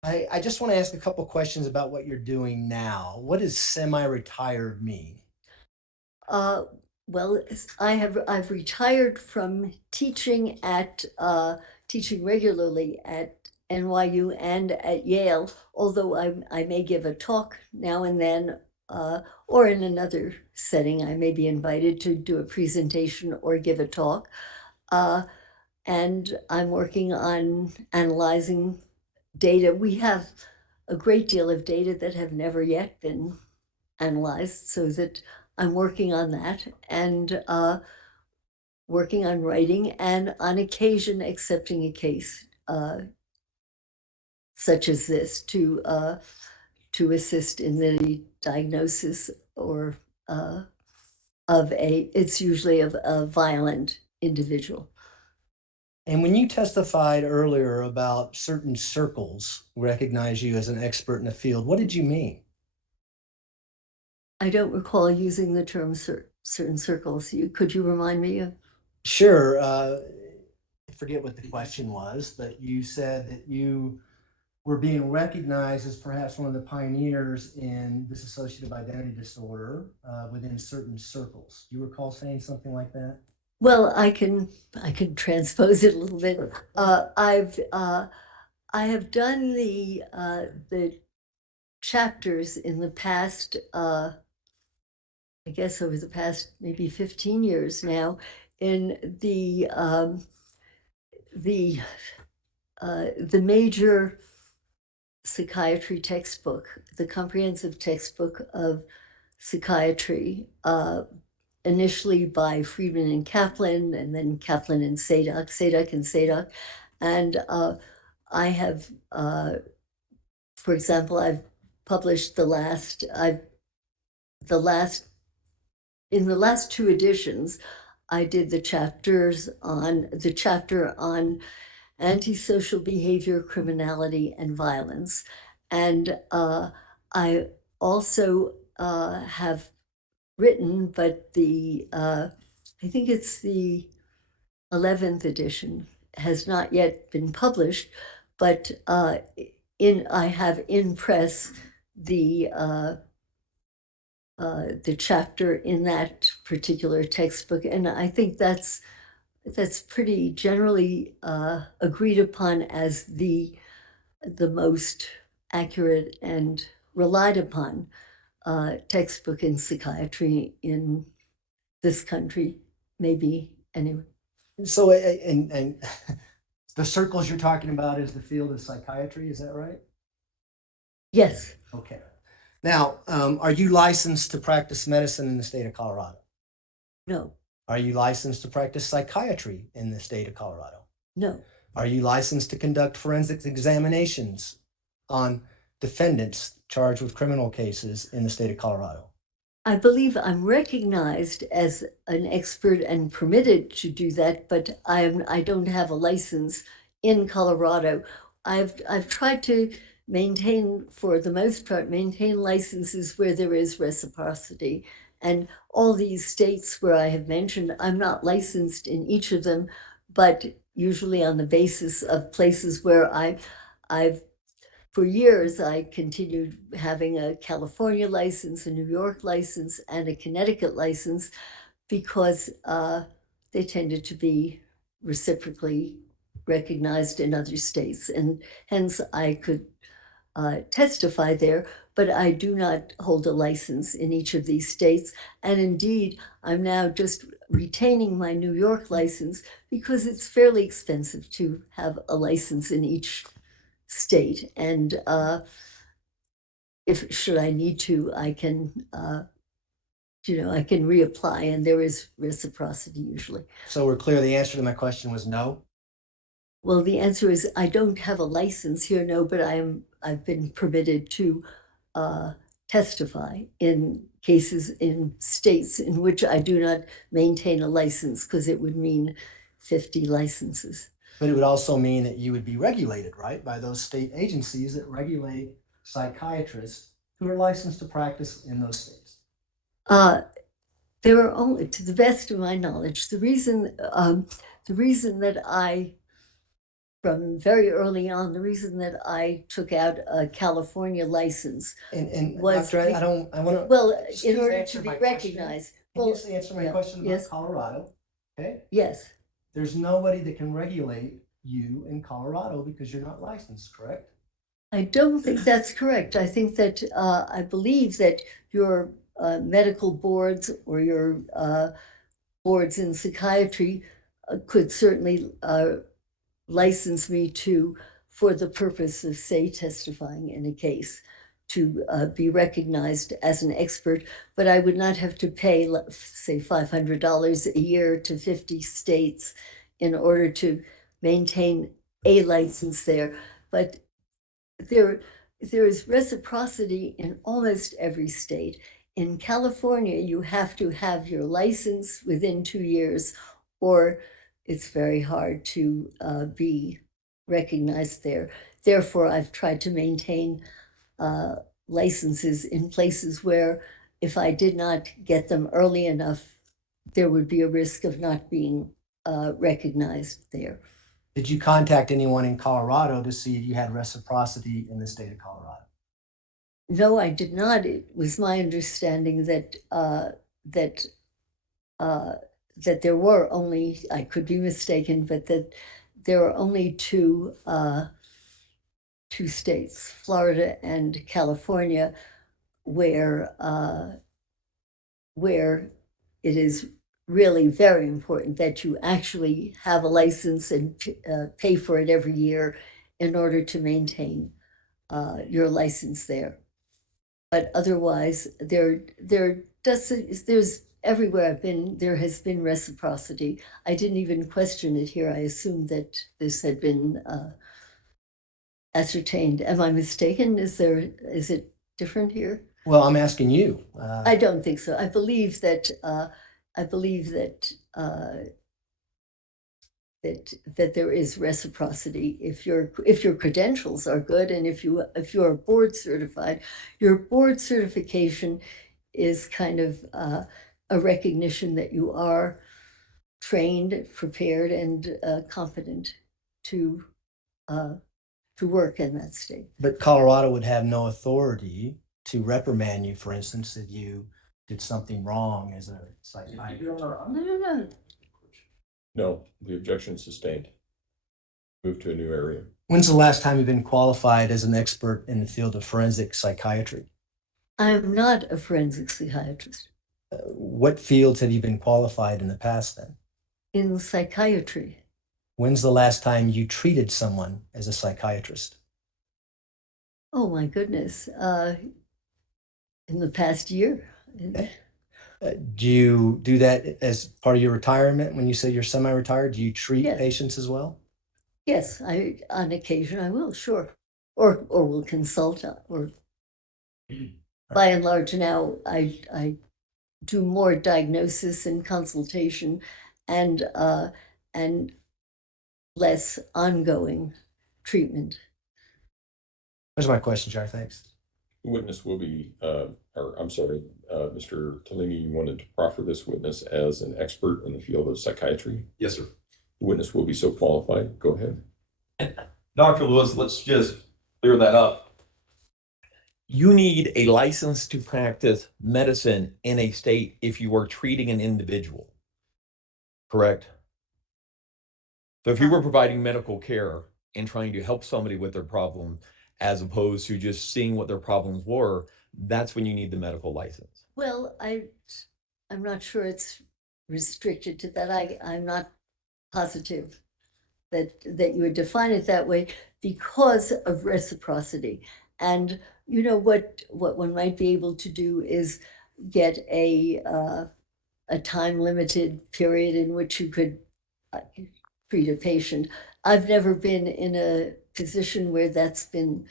I just want to ask a couple questions about what you're doing now. What does semi-retired mean? Well, I've retired from teaching regularly at NYU and at Yale, although I may give a talk now and then, or in another setting, I may be invited to do a presentation or give a talk. And I'm working on analyzing data. We have a great deal of data that have never yet been analyzed, so that I'm working on that, and working on writing, and on occasion accepting a case such as this to assist in the diagnosis or it's usually of a violent individual. And when you testified earlier about certain circles recognize you as an expert in the field, what did you mean? I don't recall using the term certain circles. Could you remind me of? Sure. I forget what the question was, but you said that you were being recognized as perhaps one of the pioneers in dissociative identity disorder within certain circles. Do you recall saying something like that? Well, I can transpose it a little bit. I have done the chapters in the past I guess over the past maybe 15 years now, in the major psychiatry textbook, the comprehensive textbook of psychiatry, initially by Friedman and Kaplan, and then Kaplan and Stauch, Stauch and Stauch. And I have, for example, I've published in the last two editions, I did the chapter on antisocial behavior, criminality, and violence. And I also have written, but I think it's the 11th edition, has not yet been published, but I have in press the chapter in that particular textbook, and I think that's pretty generally agreed upon as the most accurate and relied upon textbook in psychiatry in this country, maybe anyway. So, and the circles you're talking about is the field of psychiatry, is that right? Yes, Okay. Now, are you licensed to practice medicine in the state of Colorado? no, Are you licensed to practice psychiatry in the state of Colorado? no, Are you licensed to conduct forensic examinations on defendants charged with criminal cases in the state of Colorado? I believe I'm recognized as an expert and permitted to do that, but I don't have a license in Colorado. I've tried to maintain, for the most part, maintain licenses where there is reciprocity. And all these states where I have mentioned, I'm not licensed in each of them, but usually on the basis of places where I've for years, I continued having a California license, a New York license, and a Connecticut license because they tended to be reciprocally recognized in other states. And hence, I could testify there, but I do not hold a license in each of these states. And indeed, I'm now just retaining my New York license because it's fairly expensive to have a license in each state. And if should I need to, I can I can reapply, and there is reciprocity usually. So we're clear the answer to my question was no? Well, the answer is I don't have a license here, no, but I've been permitted to testify in cases in states in which I do not maintain a license, because it would mean 50 licenses. But it would also mean that you would be regulated, right, by those state agencies that regulate psychiatrists who are licensed to practice in those states. There are only, to the best of my knowledge, the reason that from very early on, the reason that I took out a California license And was Dr. I want to. well, in order to be recognized. Can Well, you just answer my question about yes. Colorado? Okay. Yes, There's nobody that can regulate you in Colorado because you're not licensed, correct? I don't think that's correct. I think that I believe that your medical boards or your boards in psychiatry could certainly license me for the purpose of, say, testifying in a case, to be recognized as an expert, but I would not have to pay, say, $500 a year to 50 states in order to maintain a license there. But there is reciprocity in almost every state. In California, you have to have your license within 2 years, or it's very hard to be recognized there. Therefore, I've tried to maintain licenses in places where if I did not get them early enough, there would be a risk of not being recognized there. Did you contact anyone in Colorado to see if you had reciprocity in the state of Colorado? No, I did not. It was my understanding that that there were only, I could be mistaken, but that there are only two states, Florida and California, where where it is really very important that you actually have a license and pay for it every year in order to maintain your license there. But otherwise, there's everywhere I've been, there has been reciprocity. I didn't even question it here. I assumed that this had been ascertained. Am I mistaken? Is it different here? Well, I'm asking you. I don't think so. I believe that that there is reciprocity if your credentials are good, and if you are board certified. Your board certification is kind of a recognition that you are trained, prepared, and competent to work in that state. But Colorado would have no authority to reprimand you, for instance, if you did something wrong as a psychiatrist. No. No, the objection is sustained. Move to a new area. When's the last time you've been qualified as an expert in the field of forensic psychiatry? I'm not a forensic psychiatrist. What fields have you been qualified in the past then? In psychiatry. When's the last time you treated someone as a psychiatrist? Oh my goodness. In the past year. Okay. Do you do that as part of your retirement? When you say you're semi-retired, do you treat Yes. patients as well? Yes, on occasion I will, sure. Or will consult, or by and large now I do more diagnosis and consultation and less ongoing treatment. Those are my questions, Jared. Thanks. The witness will be, Mr. Tellini, you wanted to proffer this witness as an expert in the field of psychiatry? Yes, sir. The witness will be so qualified. Go ahead. Dr. Lewis, let's just clear that up. You need a license to practice medicine in a state if you are treating an individual, correct? So if you were providing medical care and trying to help somebody with their problem, as opposed to just seeing what their problems were, that's when you need the medical license. Well, I'm not sure it's restricted to that. I'm not positive that you would define it that way because of reciprocity. And you know what one might be able to do is get a time limited period in which you could treat a patient. I've never been in a position where that's been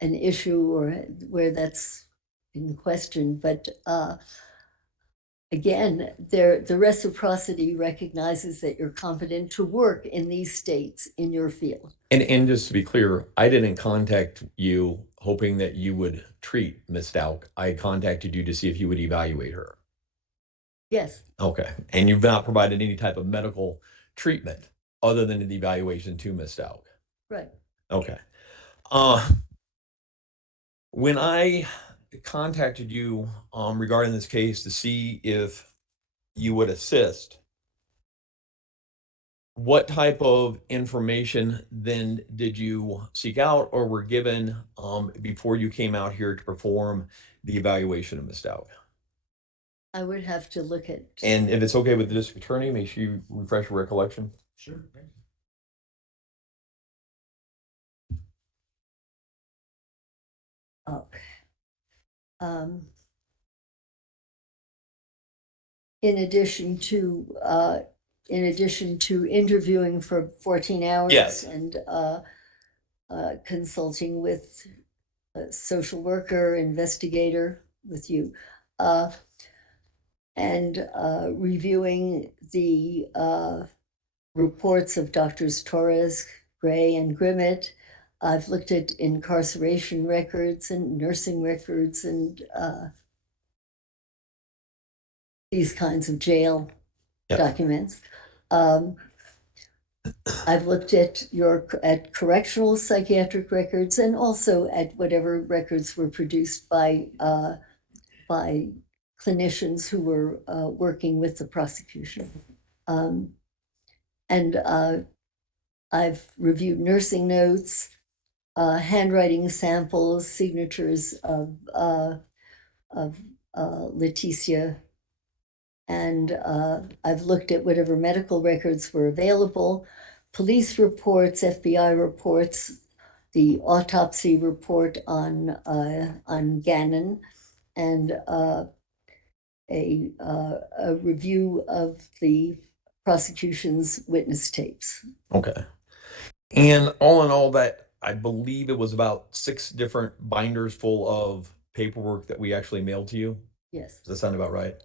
an issue or where that's in question, but again, the reciprocity recognizes that you're competent to work in these states in your field. And just to be clear, I didn't contact you hoping that you would treat Ms. Stauch. I contacted you to see if you would evaluate her. Yes. Okay. And you've not provided any type of medical treatment other than the evaluation to Ms. Stauch. Right. Okay. When I contacted you regarding this case to see if you would assist, what type of information then did you seek out or were given before you came out here to perform the evaluation of Ms. Stauch? I would have to look at. And if it's okay with the district attorney, make sure you refresh your recollection. Sure. Okay. In addition to interviewing for 14 hours. Yes. And consulting with a social worker, investigator, with you, and reviewing the reports of Doctors Torres, Gray, and Grimmett. I've looked at incarceration records and nursing records and these kinds of jail documents. I've looked at correctional psychiatric records and also at whatever records were produced by clinicians who were working with the prosecution. And I've reviewed nursing notes, handwriting samples, signatures of Leticia And I've looked at whatever medical records were available, police reports, FBI reports, the autopsy report on Gannon, and a review of the prosecution's witness tapes. Okay. And all in all, that I believe it was about 6 different binders full of paperwork that we actually mailed to you. Yes, Does that sound about right?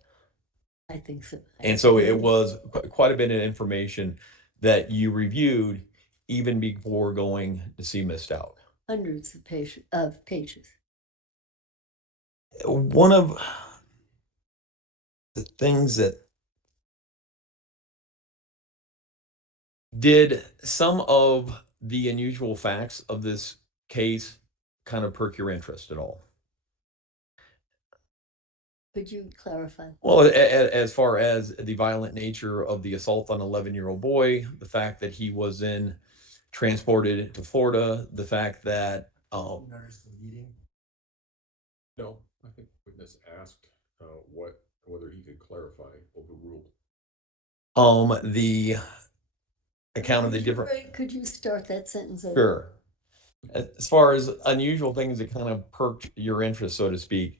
I think so. And so it was quite a bit of information that you reviewed even before going to see Miss Stauch. Hundreds of pages. One of the things that did some of the unusual facts of this case kind of perk your interest at all? Could you clarify? Well, as far as the violent nature of the assault on an 11-year-old boy, the fact that he was transported to Florida, the fact that Notice the meeting. No, I think witness asked whether he could clarify, overruled. the account of the different. Could you start that sentence over? Sure. As far as unusual things that kind of perked your interest, so to speak,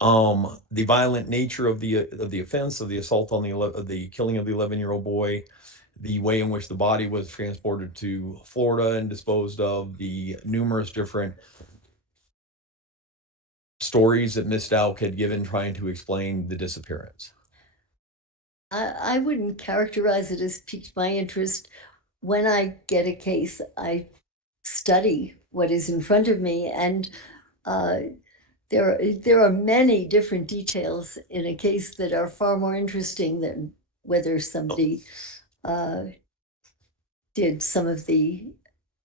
the violent nature of the offense, of the assault on the killing of the 11-year-old boy, the way in which the body was transported to Florida and disposed of, the numerous different stories that Miss Stauch had given trying to explain the disappearance. I wouldn't characterize it as piqued my interest. When I get a case, I study what is in front of me, and there are many different details in a case that are far more interesting than whether somebody did some of the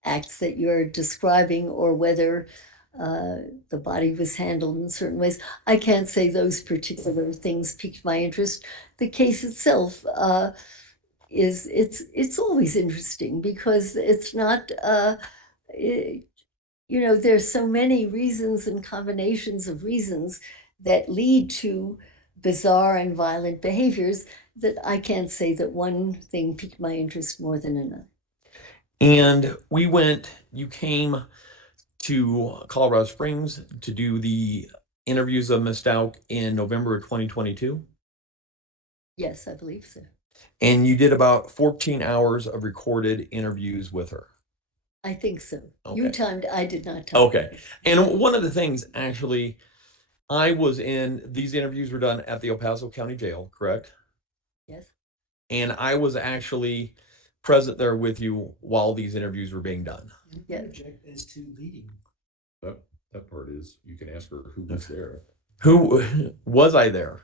acts that you're describing, or whether the body was handled in certain ways. I can't say those particular things piqued my interest. The case itself it's always interesting because it's not there's so many reasons and combinations of reasons that lead to bizarre and violent behaviors that I can't say that one thing piqued my interest more than another. And you came to Colorado Springs to do the interviews of Miss Stauch in November of 2022. Yes, I believe so. And you did about 14 hours of recorded interviews with her. I think so. Okay. You timed, I did not time. Okay. And one of the things, actually, these interviews were done at the El Paso County Jail, correct? Yes. And I was actually present there with you while these interviews were being done. Yeah. Object as to leading. That part is, you can ask her who was there. Who was I there?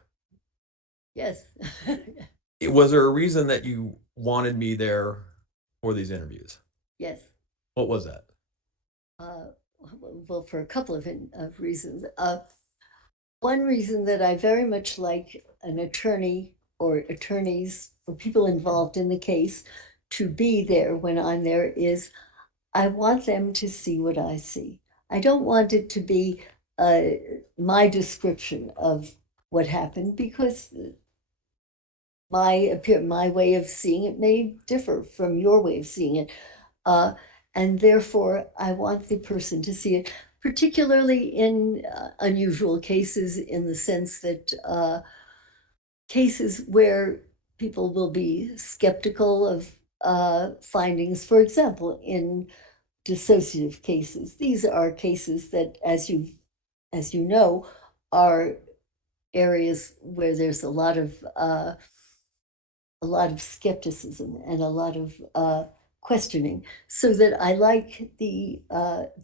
Yes. Was there a reason that you wanted me there for these interviews? Yes. What was that? Well, for a couple of reasons. One reason that I very much like an attorney or attorneys or people involved in the case to be there when I'm there is I want them to see what I see. I don't want it to be my description of what happened, because my way of seeing it may differ from your way of seeing it. And therefore, I want the person to see it, particularly in unusual cases, in the sense that cases where people will be skeptical of findings. For example, in dissociative cases, these are cases that, as you know, are areas where there's a lot of skepticism and a lot of questioning, so that I like the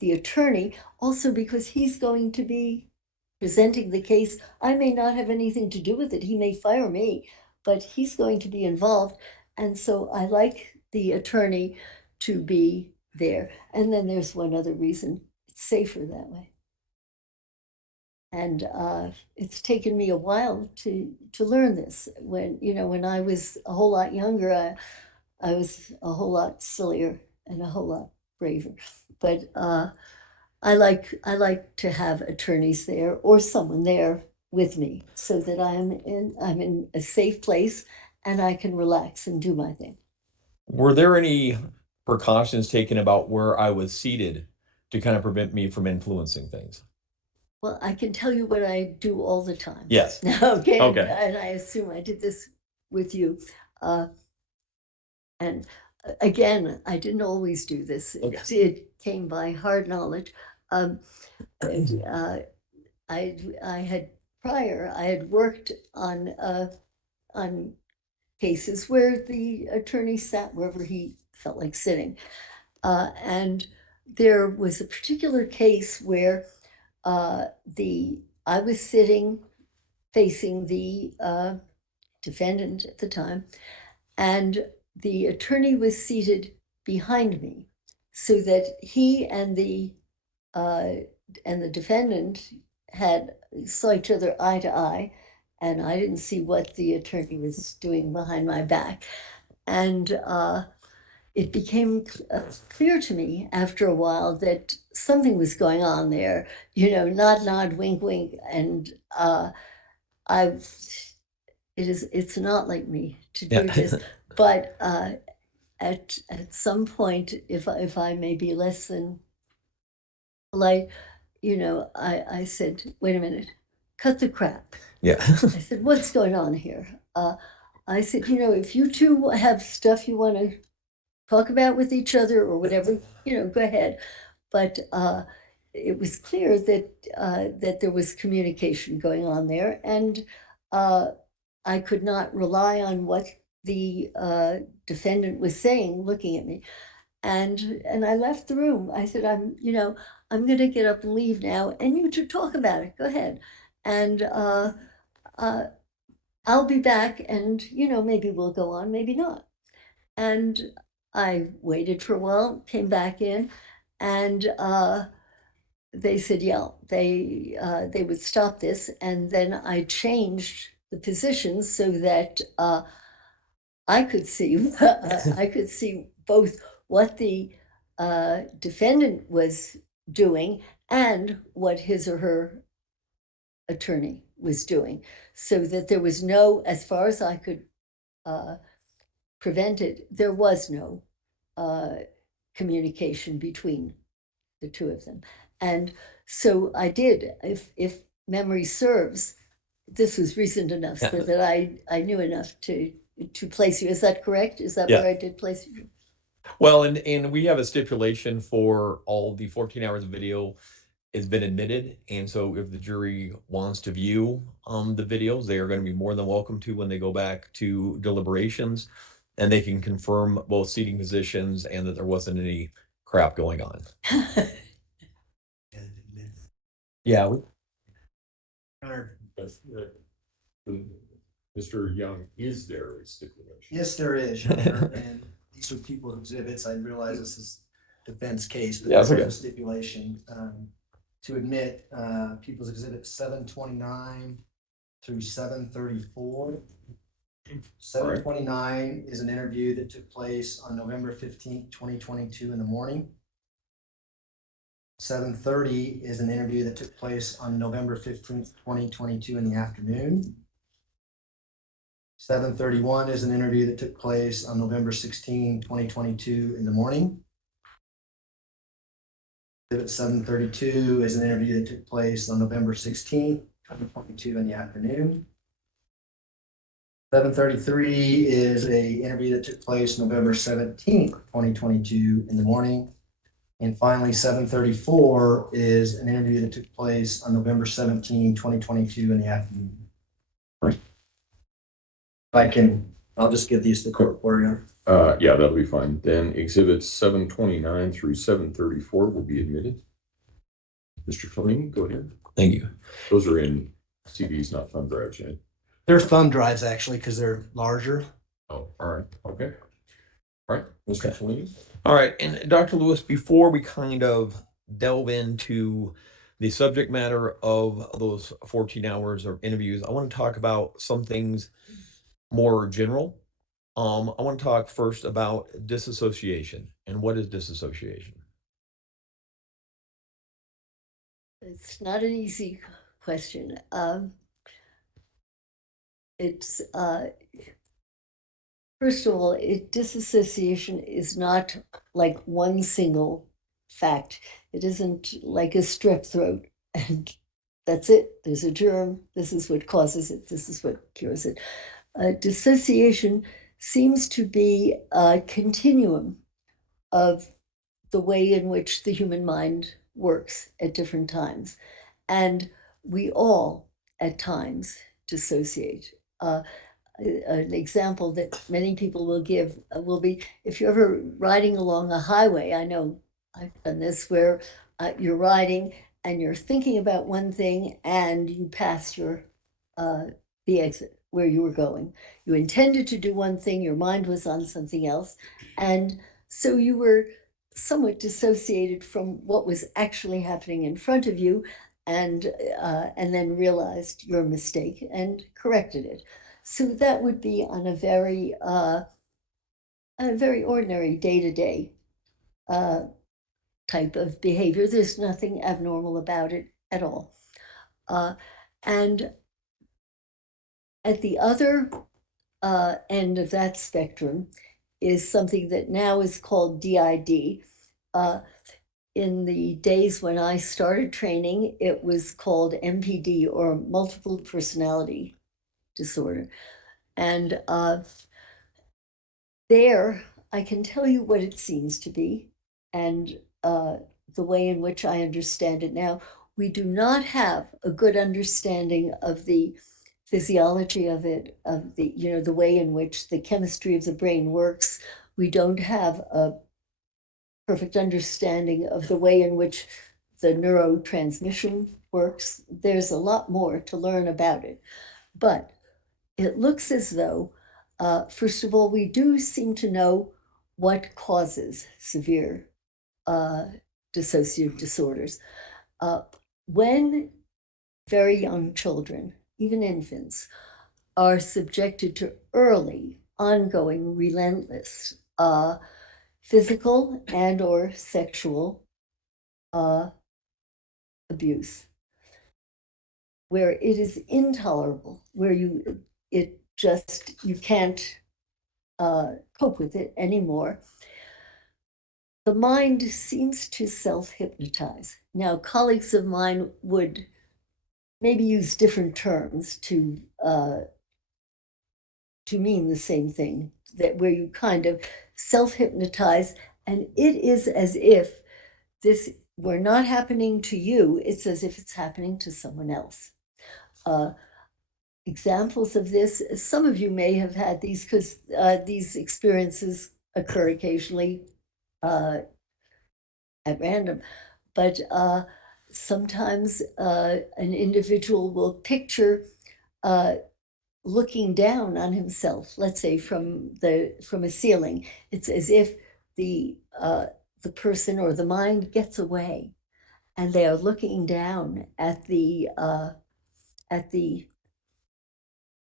attorney also because he's going to be presenting the case. I may not have anything to do with it. He may fire me, but he's going to be involved. And so I like the attorney to be there. And then there's one other reason. It's safer that way. And it's taken me a while to learn this. When I was a whole lot younger, I was a whole lot sillier and a whole lot braver. But I like to have attorneys there or someone there with me so that I'm in a safe place and I can relax and do my thing. Were there any precautions taken about where I was seated to kind of prevent me from influencing things? Well, I can tell you what I do all the time. Yes. Okay. Okay. And I assume I did this with you. And again, I didn't always do this. Okay. It came by hard knowledge. And, I had I had worked on cases where the attorney sat wherever he felt like sitting. And there was a particular case where I was sitting facing the defendant at the time, and the attorney was seated behind me, so that he and the defendant saw each other eye to eye, and I didn't see what the attorney was doing behind my back. And it became clear to me after a while that something was going on there, nod, nod, wink, wink. And it's not like me to do Yeah. this, but at some point, if I may be less than polite, I said, wait a minute, cut the crap. Yeah. I said, what's going on here? I said, if you two have stuff you want to talk about with each other or whatever, go ahead. But it was clear that there was communication going on there, and I could not rely on what the defendant was saying, looking at me. And I left the room. I said, I'm going to get up and leave now, and you two talk about it. Go ahead. And I'll be back, and maybe we'll go on, maybe not. And I waited for a while, came back in, and they said, yeah, they would stop this. And then I changed the positions so that I could see I could see both what the defendant was doing and what his or her attorney was doing, so that there was no, as far as I could prevent it, there was no communication between the two of them. And so I did, if memory serves, this was recent enough so Yeah. that I knew enough to place you. Is that correct? Is that Yeah. where I did place you? Well, and we have a stipulation for all the 14 hours of video has been admitted. And so if the jury wants to view the videos, they are going to be more than welcome to when they go back to deliberations, and they can confirm both seating positions and that there wasn't any crap going on. Yeah. Mr. Young, is there a stipulation? Yes, there is, Your Honor, and these are people's exhibits. I realize this is defense case, but Yeah, there it's was a stipulation to admit people's exhibit 729 through 734. 729 is an interview that took place on November 15th, 2022 in the morning. 730 is an interview that took place on November 15th, 2022 in the afternoon. 731 is an interview that took place on November 16, 2022 in the morning. Exhibit 732 is an interview that took place on November 16th, 2022 in the afternoon. 733 is an interview that took place November 17th, 2022 in the morning. And finally, 734 is an interview that took place on November 17, 2022 in the afternoon. I'll just give these to the court for you. Yeah, that'll be fine. Then exhibits 729 through 734 will be admitted. Mr. Fleming, go ahead. Thank you. Those are in CDs, not thumb drives, right? They're thumb drives actually, because they're larger. Oh, all right. Okay. All right, Mr. Fleming. All right. And Dr. Lewis, before we kind of delve into the subject matter of those 14 hours of interviews, I want to talk about some things more general. I want to talk first about disassociation. And what is disassociation? It's not an easy question. it's first of all, disassociation is not like one single fact. It isn't like a strep throat and that's it. There's a germ. This is what causes it. This is what cures it. Dissociation seems to be a continuum of the way in which the human mind works at different times. And we all, at times, dissociate. An example that many people will give will be if you're ever riding along a highway. I know I've done this where you're riding and you're thinking about one thing and you pass the exit where you were going. You intended to do one thing, your mind was on something else, and so you were somewhat dissociated from what was actually happening in front of you, and then realized your mistake and corrected it. So that would be on a very ordinary day-to-day type of behavior. There's nothing abnormal about it at all. And at the other end of that spectrum is something that now is called DID. In the days when I started training, it was called MPD, or multiple personality disorder. And there, I can tell you what it seems to be, and the way in which I understand it now. We do not have a good understanding of the physiology of it, of the way in which the chemistry of the brain works. We don't have a perfect understanding of the way in which the neurotransmission works. There's a lot more to learn about it, but it looks as though, first of all, we do seem to know what causes severe dissociative disorders. When very young children, even infants, are subjected to early, ongoing, relentless physical and or sexual abuse, where it is intolerable, where you can't cope with it anymore, the mind seems to self-hypnotize. Now, colleagues of mine would maybe use different terms to mean the same thing, that where you kind of self-hypnotize, and it is as if this were not happening to you, it's as if it's happening to someone else. Examples of this, some of you may have had these because these experiences occur occasionally at random, but sometimes an individual will picture looking down on himself, let's say from a ceiling. It's as if the person or the mind gets away, and they are looking down at the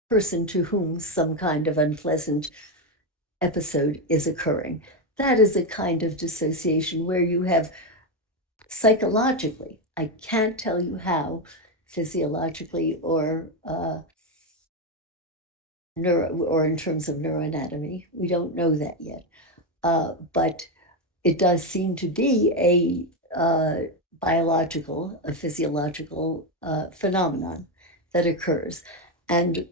person to whom some kind of unpleasant episode is occurring. That is a kind of dissociation where you have psychologically, I can't tell you how, physiologically or in terms of neuroanatomy, we don't know that yet. But it does seem to be a biological, a physiological phenomenon that occurs. And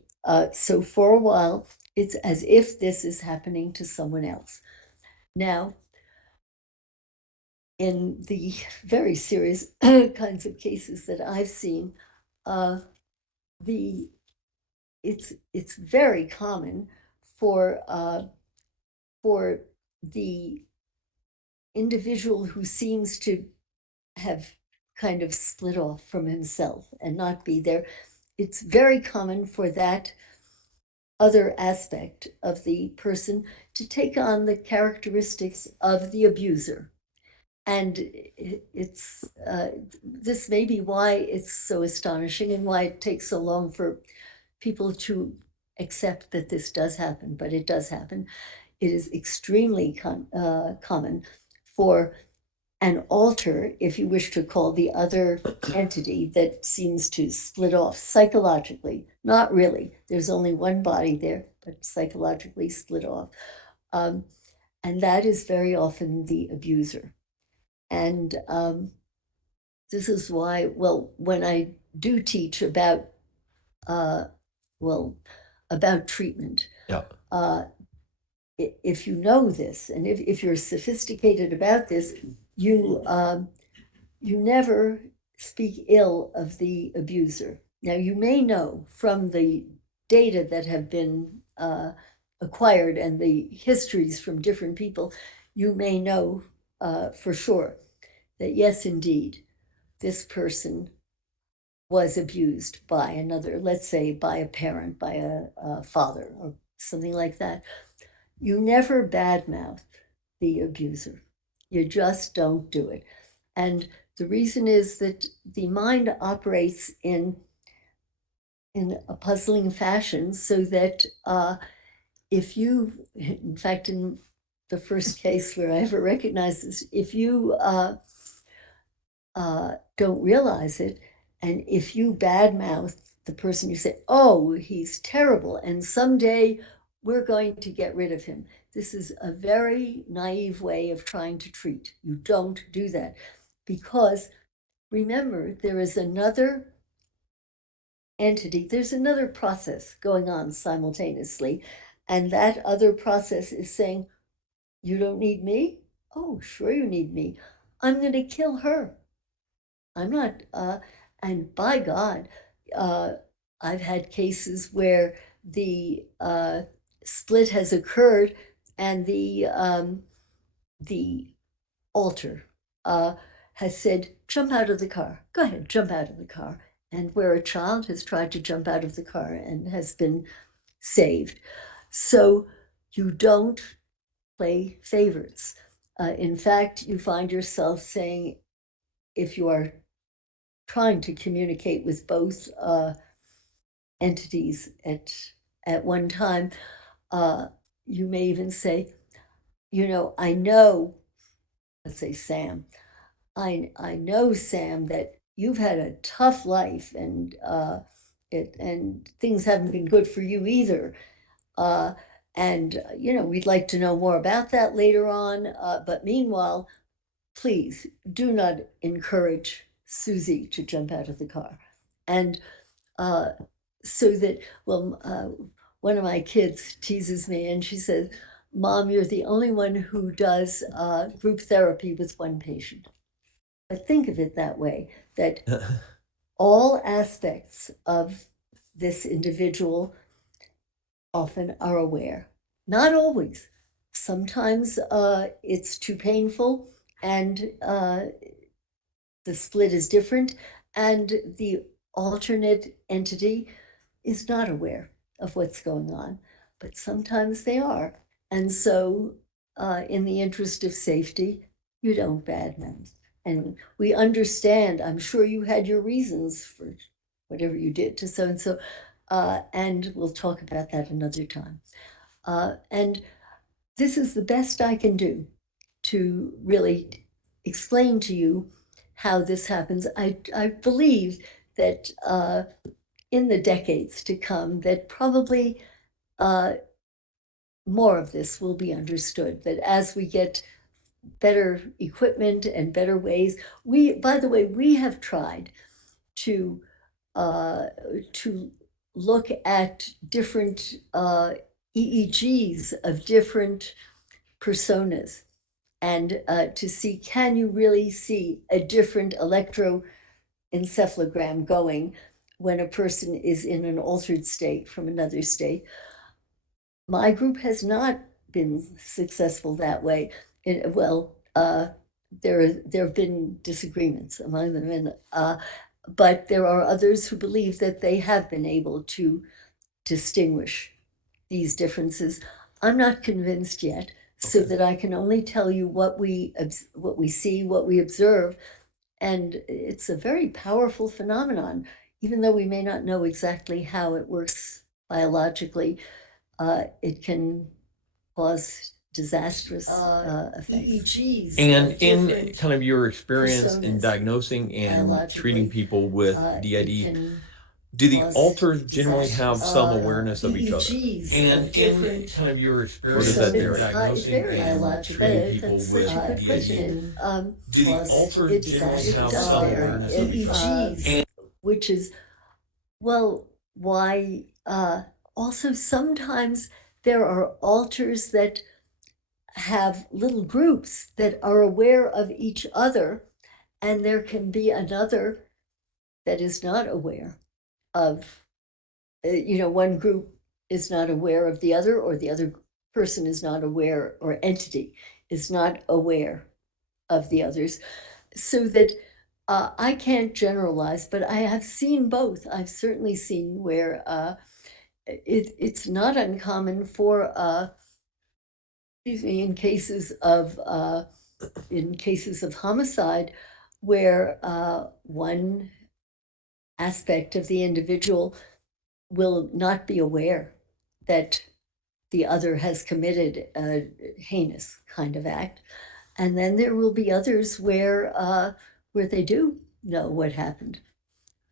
so for a while, it's as if this is happening to someone else. Now, in the very serious kinds of cases that I've seen, it's very common for the individual who seems to have kind of split off from himself and not be there. It's very common for that other aspect of the person to take on the characteristics of the abuser. And it's this may be why it's so astonishing and why it takes so long for people to accept that this does happen, but it does happen. It is extremely common for and alter, if you wish to call the other entity that seems to split off psychologically, not really. There's only one body there, but psychologically split off. And that is very often the abuser. And this is why, well, when I do teach about, about treatment, Yeah. If you know this, and if you're sophisticated about this, you never speak ill of the abuser. Now, you may know from the data that have been acquired and the histories from different people, you may know for sure that yes, indeed, this person was abused by another, let's say by a parent, by a father, or something like that. You never badmouth the abuser. You just don't do it. And the reason is that the mind operates in a puzzling fashion, so that if you, in fact, in the first case where I ever recognized this, if you don't realize it, and if you badmouth the person, you say, oh, he's terrible, and someday we're going to get rid of him. This is a very naive way of trying to treat. You don't do that, because remember, there is another entity, there's another process going on simultaneously, and that other process is saying, you don't need me? Oh, sure you need me. I'm going to kill her. I'm not, and by God, I've had cases where the split has occurred, and the alter has said, jump out of the car. Go ahead, jump out of the car. And where a child has tried to jump out of the car and has been saved. So you don't play favorites. In fact, you find yourself saying, if you are trying to communicate with both entities at one time, you may even say, I know, let's say Sam, I know, Sam, that you've had a tough life, and and things haven't been good for you either. And we'd like to know more about that later on. But meanwhile, please do not encourage Susie to jump out of the car. And so that, one of my kids teases me, and she says, Mom, you're the only one who does group therapy with one patient. I think of it that way, that all aspects of this individual often are aware. Not always. Sometimes it's too painful, and the split is different, and the alternate entity is not aware of what's going on, but sometimes they are. And so, in the interest of safety, you don't badmouth. And we understand, I'm sure you had your reasons for whatever you did to so and so, and we'll talk about that another time. And this is the best I can do to really explain to you how this happens. I believe that in the decades to come, that probably more of this will be understood, that as we get better equipment and better ways, by the way, we have tried to look at different EEGs of different personas, and to see, can you really see a different electroencephalogram going when a person is in an altered state from another state? My group has not been successful that way. There have been disagreements among them, and but there are others who believe that they have been able to distinguish these differences. I'm not convinced yet, so that I can only tell you what we see, what we observe, and it's a very powerful phenomenon. Even though we may not know exactly how it works biologically, it can cause disastrous effects. EEGs, And in kind of your experience in personas, diagnosing and treating biologically, people with it DID, can do the cause alters generally have disastrous, some awareness of each other? EEGs And of in different kind of your Or experience does that in vary? diagnosing and biologically, treating people that's with such a good DID, question. do the alters generally have some awareness of each other? EEGs, which is, well, why, also sometimes there are alters that have little groups that are aware of each other, and there can be another that is not aware of, one group is not aware of the other, or the other person is not aware, or entity is not aware of the others. So that I can't generalize, but I have seen both. I've certainly seen where it's not uncommon for, excuse me, in cases of homicide, where one aspect of the individual will not be aware that the other has committed a heinous kind of act, and then there will be others where they do know what happened.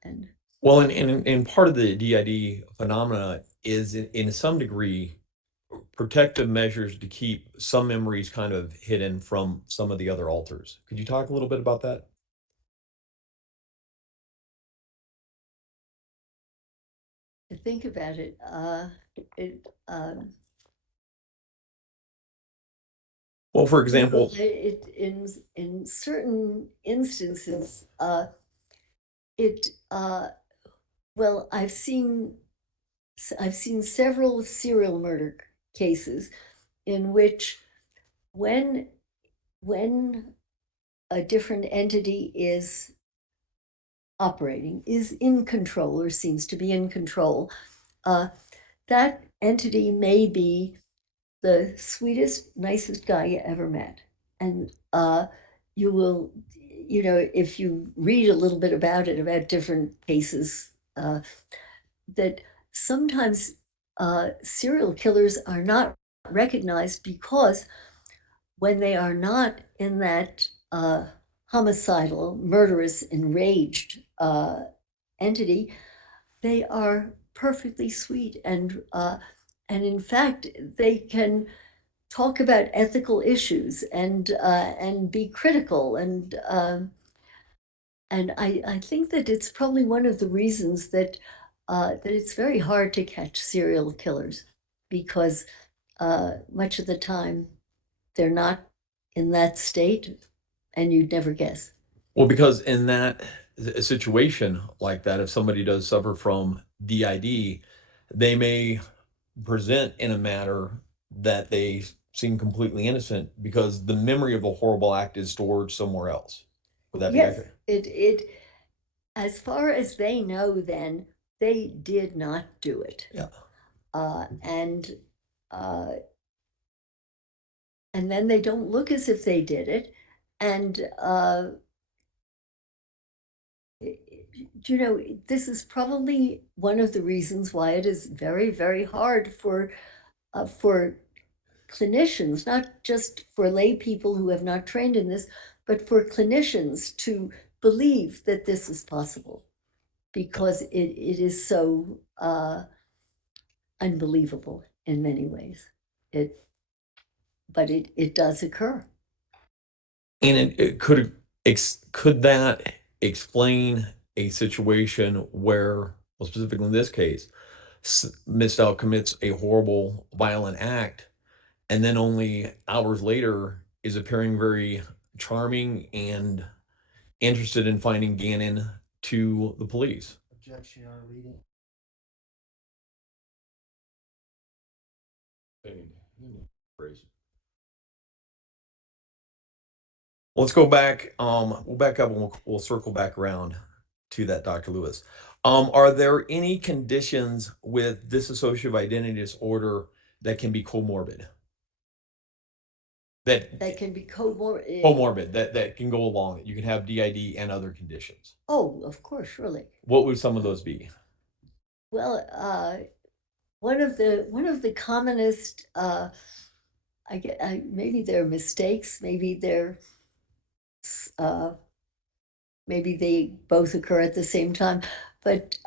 And Well, and part of the DID phenomena is in some degree protective measures to keep some memories kind of hidden from some of the other alters. Could you talk a little bit about that? to think about it, it Well, for example, it in certain instances, it well, I've seen several serial murder cases in which when a different entity is operating, is in control, or seems to be in control, that entity may be the sweetest, nicest guy you ever met. And you will, if you read a little bit about it, about different cases, that sometimes serial killers are not recognized because when they are not in that homicidal, murderous, enraged entity, they are perfectly sweet, and in fact they can talk about ethical issues and be critical, and I think that it's probably one of the reasons that that it's very hard to catch serial killers, because much of the time they're not in that state, and you'd never guess. well, because in that situation like that, if somebody does suffer from DID, they may present in a manner that they seem completely innocent because the memory of a horrible act is stored somewhere else. Would that be Yes, accurate? it as far as they know, then they did not do it. Yeah. And then they don't look as if they did it, and this is probably one of the reasons why it is very, very hard for clinicians, not just for lay people who have not trained in this, but for clinicians to believe that this is possible, because it is so unbelievable in many ways. But it does occur. And it could that explain a situation where, well, specifically in this case, Miss Stout commits a horrible, violent act, and then only hours later is appearing very charming and interested in finding Gannon to the police. Objection, Your Honor, reading. Let's go back. We'll back up and we'll circle back around to that, Dr. Lewis. Are there any conditions with dissociative identity disorder that can be comorbid? That can be Comorbid that can go along. You can have DID and other conditions. Oh, of course, surely. What would some of those be? Well, one of the commonest maybe they're mistakes, uh, maybe they both occur at the same time. But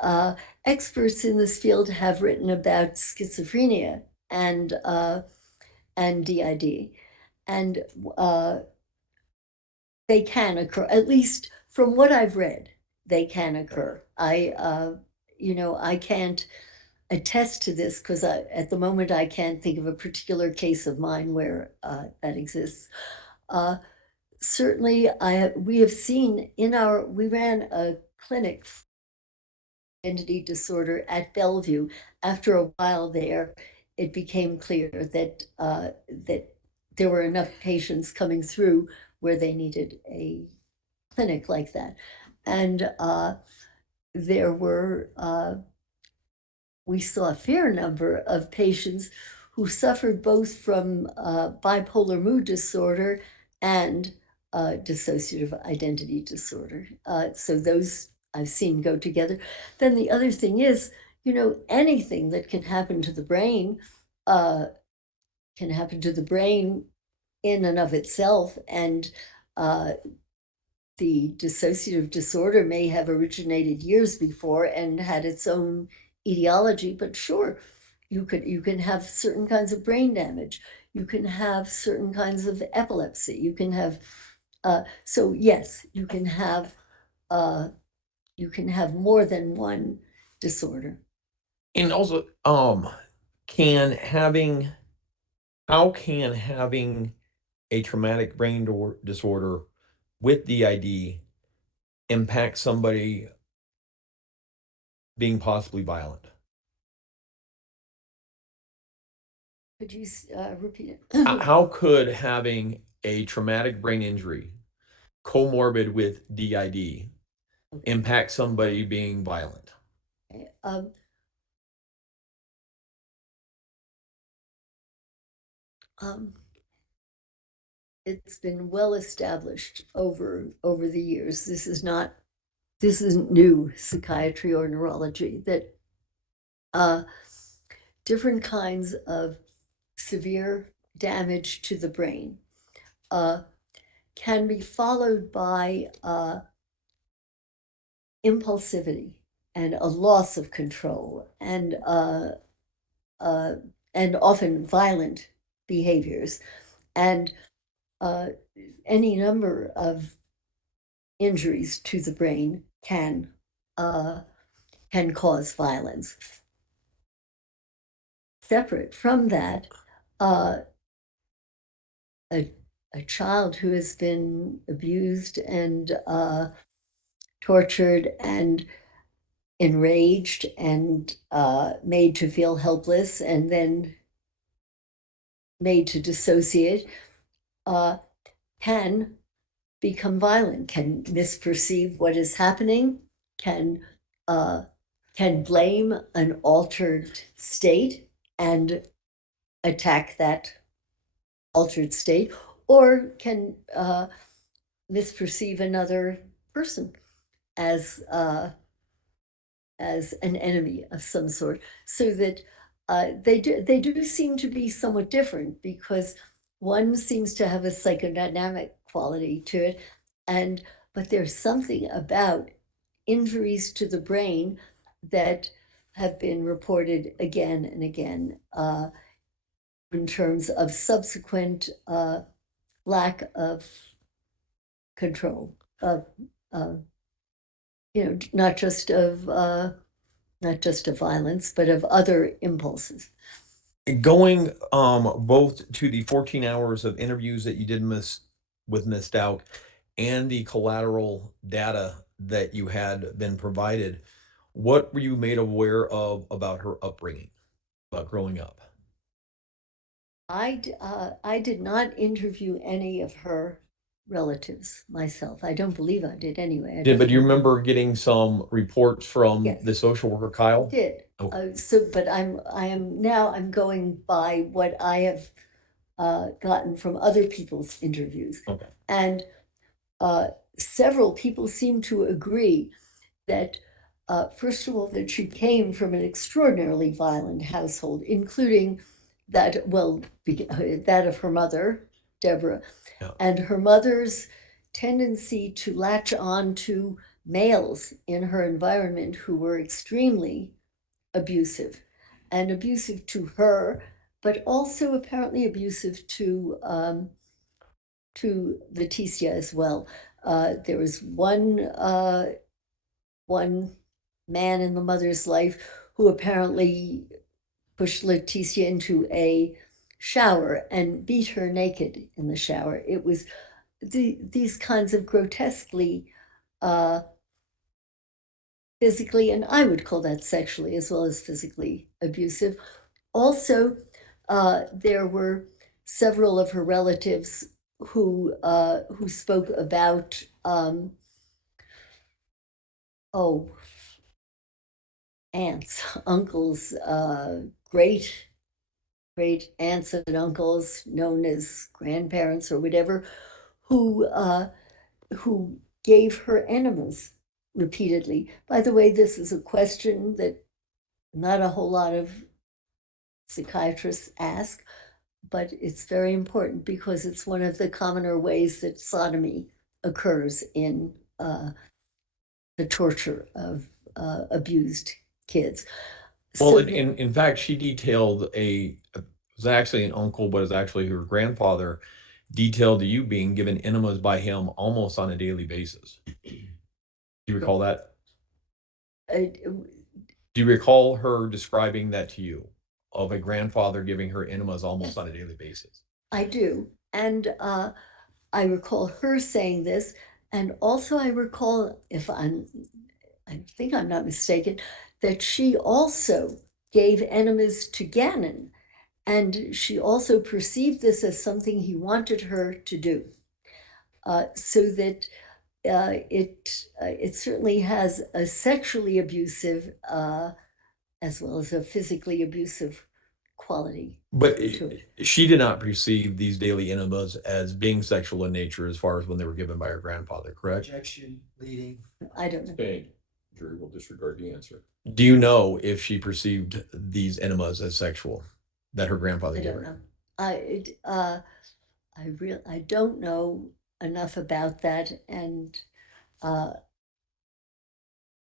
experts in this field have written about schizophrenia and DID, and they can occur. At least from what I've read, they can occur. I can't attest to this because at the moment I can't think of a particular case of mine where that exists. Certainly, we have seen we ran a clinic for identity disorder at Bellevue. After a while there, it became clear that there were enough patients coming through where they needed a clinic like that, and there were we saw a fair number of patients who suffered both from bipolar mood disorder and dissociative identity disorder. So those I've seen go together. Then the other thing is, anything that can happen to the brain can happen to the brain in and of itself. And the dissociative disorder may have originated years before and had its own etiology, but sure, you can have certain kinds of brain damage. You can have certain kinds of epilepsy. You can have so yes, you can have more than one disorder. And also, how can having a traumatic brain disorder with DID impact somebody being possibly violent? Could you repeat it? How could having a traumatic brain injury comorbid with DID impact somebody being violent? Um, it's been well established over the years. This isn't new psychiatry or neurology, that different kinds of severe damage to the brain can be followed by impulsivity and a loss of control and often violent behaviors, and any number of injuries to the brain can cause violence. Separate from that, a child who has been abused and tortured and enraged and made to feel helpless and then made to dissociate can become violent, can misperceive what is happening, can blame an altered state and attack that altered state, or can misperceive another person as an enemy of some sort. So that they do seem to be somewhat different, because one seems to have a psychodynamic quality to it, but there's something about injuries to the brain that have been reported again and again in terms of subsequent lack of control, not just of violence, but of other impulses. Going both to the 14 hours of interviews that you did with Miss Stauch and the collateral data that you had been provided, what were you made aware of about her upbringing, about growing up? I did not interview any of her relatives myself. I don't believe I did anyway. But do you remember getting some reports from Yes. the social worker, Kyle? Did. Okay. But I'm going by what I have gotten from other people's interviews. Okay. And several people seem to agree that, first of all, that she came from an extraordinarily violent household, including that, well, that of her mother, Deborah, Yeah. and her mother's tendency to latch on to males in her environment who were extremely abusive, and abusive to her, but also apparently abusive to Leticia as well. There was one man in the mother's life who apparently pushed Leticia into a shower and beat her naked in the shower. It was these kinds of grotesquely uh, physically, and I would call that sexually as well as physically abusive. Also, there were several of her relatives who spoke about oh, aunts, uncles, great aunts and uncles, known as grandparents or whatever, who gave her enemas repeatedly. By the way, this is a question that not a whole lot of psychiatrists ask, but it's very important because it's one of the commoner ways that sodomy occurs in the torture of abused kids. Well, So in fact, she detailed it was actually an uncle, but it's actually her grandfather, detailed to you being given enemas by him almost on a daily basis. Do you recall that? uh, Do you recall her describing that to you, of a grandfather giving her enemas almost on a daily basis? I do. And I recall her saying this. And also, I recall, I think I'm not mistaken, that she also gave enemas to Gannon. And she also perceived this as something he wanted her to do. So that it certainly has a sexually abusive as well as a physically abusive quality But to it. she did not perceive these daily enemas as being sexual in nature as far as when they were given by her grandfather, correct? Objection, leading. I don't know. Spade. Jury will disregard the answer. Do you know if she perceived these enemas as sexual that her grandfather I gave don't her? know. I don't know enough about that, and uh,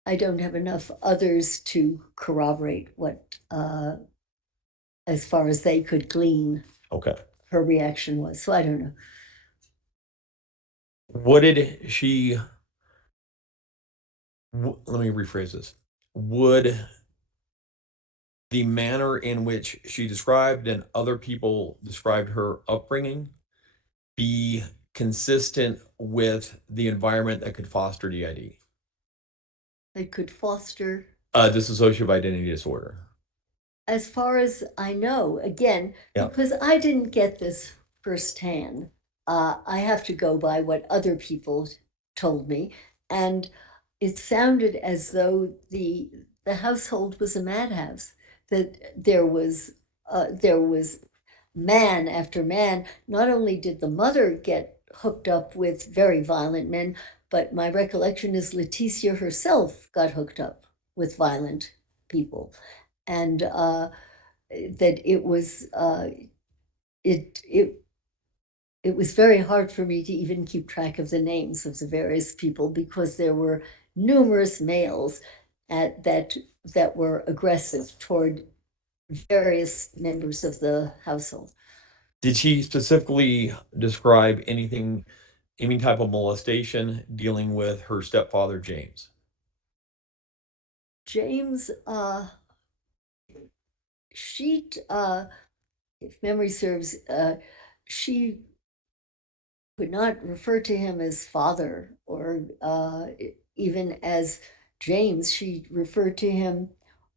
I don't have enough others to corroborate what, as far as they could glean, Okay. her reaction was. So I don't know. What did she, let me rephrase this. Would the manner in which she described and other people described her upbringing be consistent with the environment that could foster DID? They could foster, Dissociative identity disorder. as far as I know, again, Yeah. because I didn't get this firsthand, I have to go by what other people told me. And it sounded as though the household was a madhouse, that there was man after man. Not only did the mother get hooked up with very violent men, but my recollection is Leticia herself got hooked up with violent people. And that it it was very hard for me to even keep track of the names of the various people because there were numerous males that were aggressive toward various members of the household. Did she specifically describe anything, any type of molestation dealing with her stepfather, James? James, she, if memory serves, she would not refer to him as father or even as James. She referred to him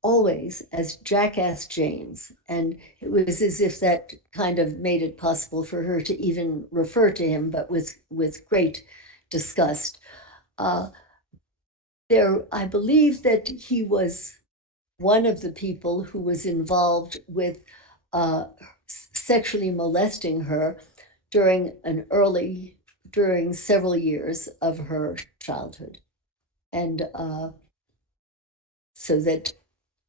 always as Jackass James. And it was as if that kind of made it possible for her to even refer to him, but with great disgust. Uh, I believe that he was one of the people who was involved with sexually molesting her during during several years of her childhood. And so that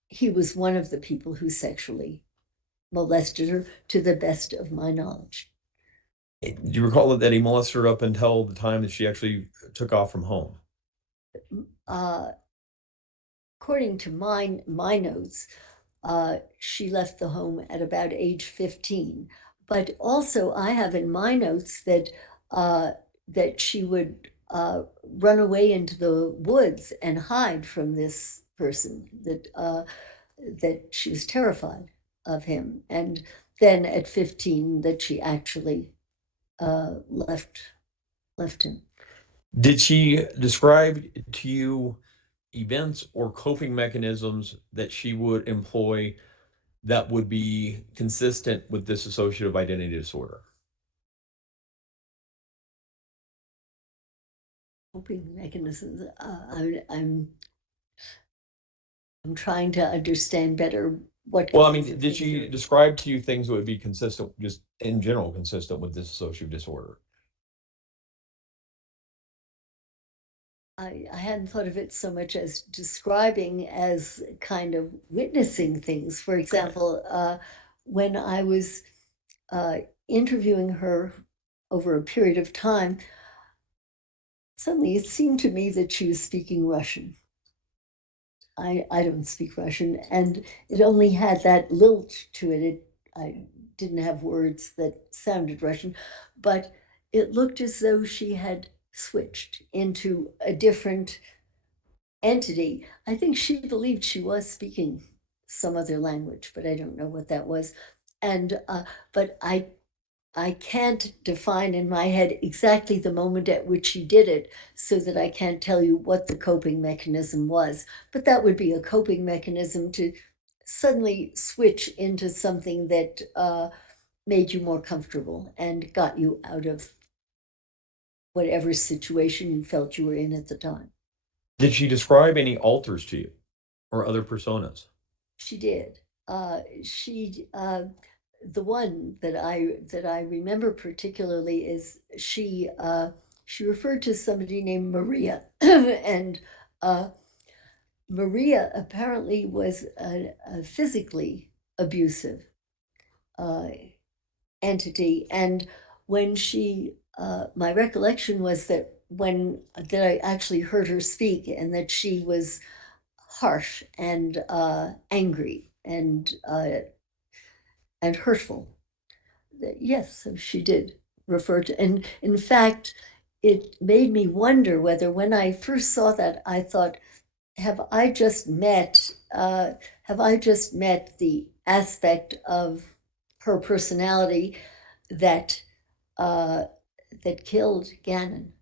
he was one of the people who sexually molested her to the best of my knowledge. Do you recall that he molested her up until the time that she actually took off from home? Uh, according to my notes, she left the home at about age 15. But also, I have in my notes that that she would run away into the woods and hide from this person. That she was terrified of him, and then at 15, that she actually left him. Did she describe to you events or coping mechanisms that she would employ that would be consistent with this dissociative identity disorder? Coping mechanisms. I'm trying to understand better what. Well, I kinds mean, of did things she are- describe to you things that would be consistent, just in general, consistent with this dissociative disorder? I hadn't thought of it so much as describing as kind of witnessing things. For example, when I was interviewing her over a period of time, suddenly it seemed to me that she was speaking Russian. I don't speak Russian, and it only had that lilt to it. I didn't have words that sounded Russian, but it looked as though she had switched into a different entity. I think she believed she was speaking some other language, but I don't know what that was. And but I can't define in my head exactly the moment at which she did it, so that I can't tell you what the coping mechanism was. But that would be a coping mechanism to suddenly switch into something that made you more comfortable and got you out of whatever situation you felt you were in at the time. Did she describe any alters to you or other personas? She did. She the one that I remember particularly is she referred to somebody named Maria, and Maria apparently was a physically abusive uh, entity, and when she my recollection was that I actually heard her speak, and that she was harsh and angry and hurtful. Yes, so she did refer to, and in fact, it made me wonder whether when I first saw that, I thought, have I just met, the aspect of her personality that uh, that killed Gannon?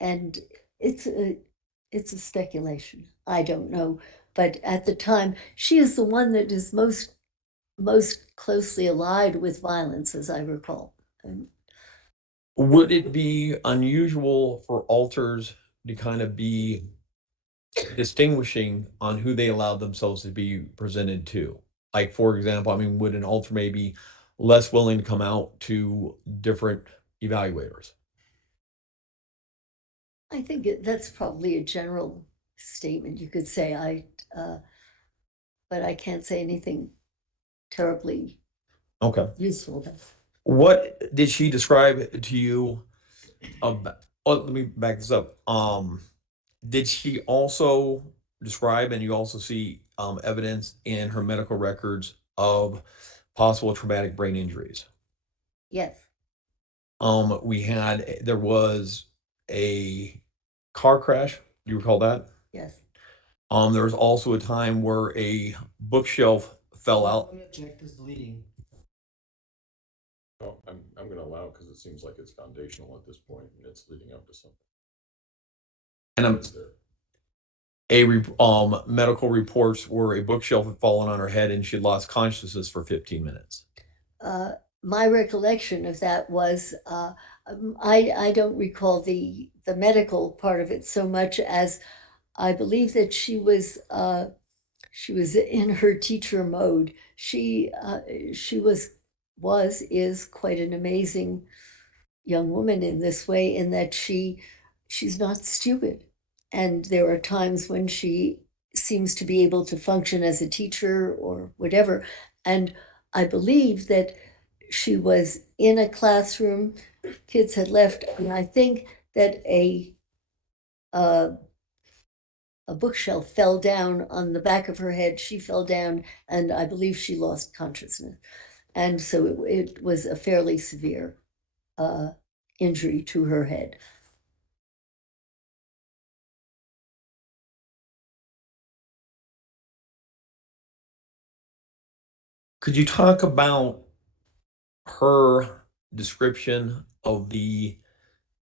And it's a speculation. I don't know, but at the time, she is the one that is most closely allied with violence, as I recall. Would it be unusual for alters to kind of be distinguishing on who they allowed themselves to be presented to? Like, for example, I mean, would an alter maybe less willing to come out to different evaluators? I think that's probably a general statement you could say. But I can't say anything terribly Okay. useful. What did she describe to you about, oh, let me back this up. Did she also describe, and you also see evidence in her medical records of possible traumatic brain injuries? Yes, There was a car crash. Do you recall that? yes. There was also a time where a bookshelf fell out. Let me object, is deleting. Oh, I'm going to allow it because it seems like it's foundational at this point and it's leading up to something. And It's there. Medical reports where a bookshelf had fallen on her head and she lost consciousness for 15 minutes. My recollection of that was I don't recall the medical part of it so much as I believe that she was in her teacher mode. She is quite an amazing young woman in this way, in that she's not stupid, and there are times when she seems to be able to function as a teacher or whatever, And I believe that she was in a classroom, kids had left, and I think that uh, a bookshelf fell down on the back of her head. She fell down, and I believe she lost consciousness. And so it was a fairly severe injury to her head. Could you talk about her description of the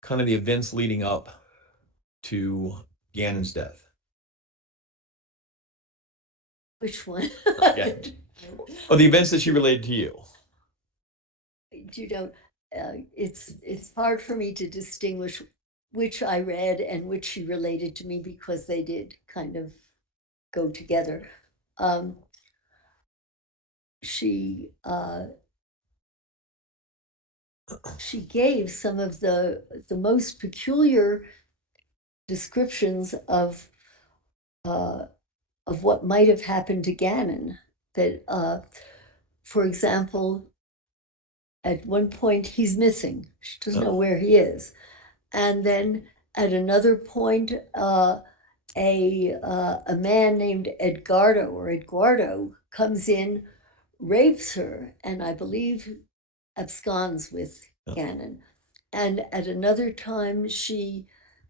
kind of the events leading up to Gannon's death? Which one? Yeah. Oh, the events that she related to you. You know, it's hard for me to distinguish which I read and which she related to me because they did kind of go together. She she gave some of the most peculiar descriptions of what might have happened to Gannon. That, for example, at one point he's missing. She doesn't know where he is, and then at another point, a man named Eduardo comes in, rapes her, and I believe absconds with Gannon. And at another time, she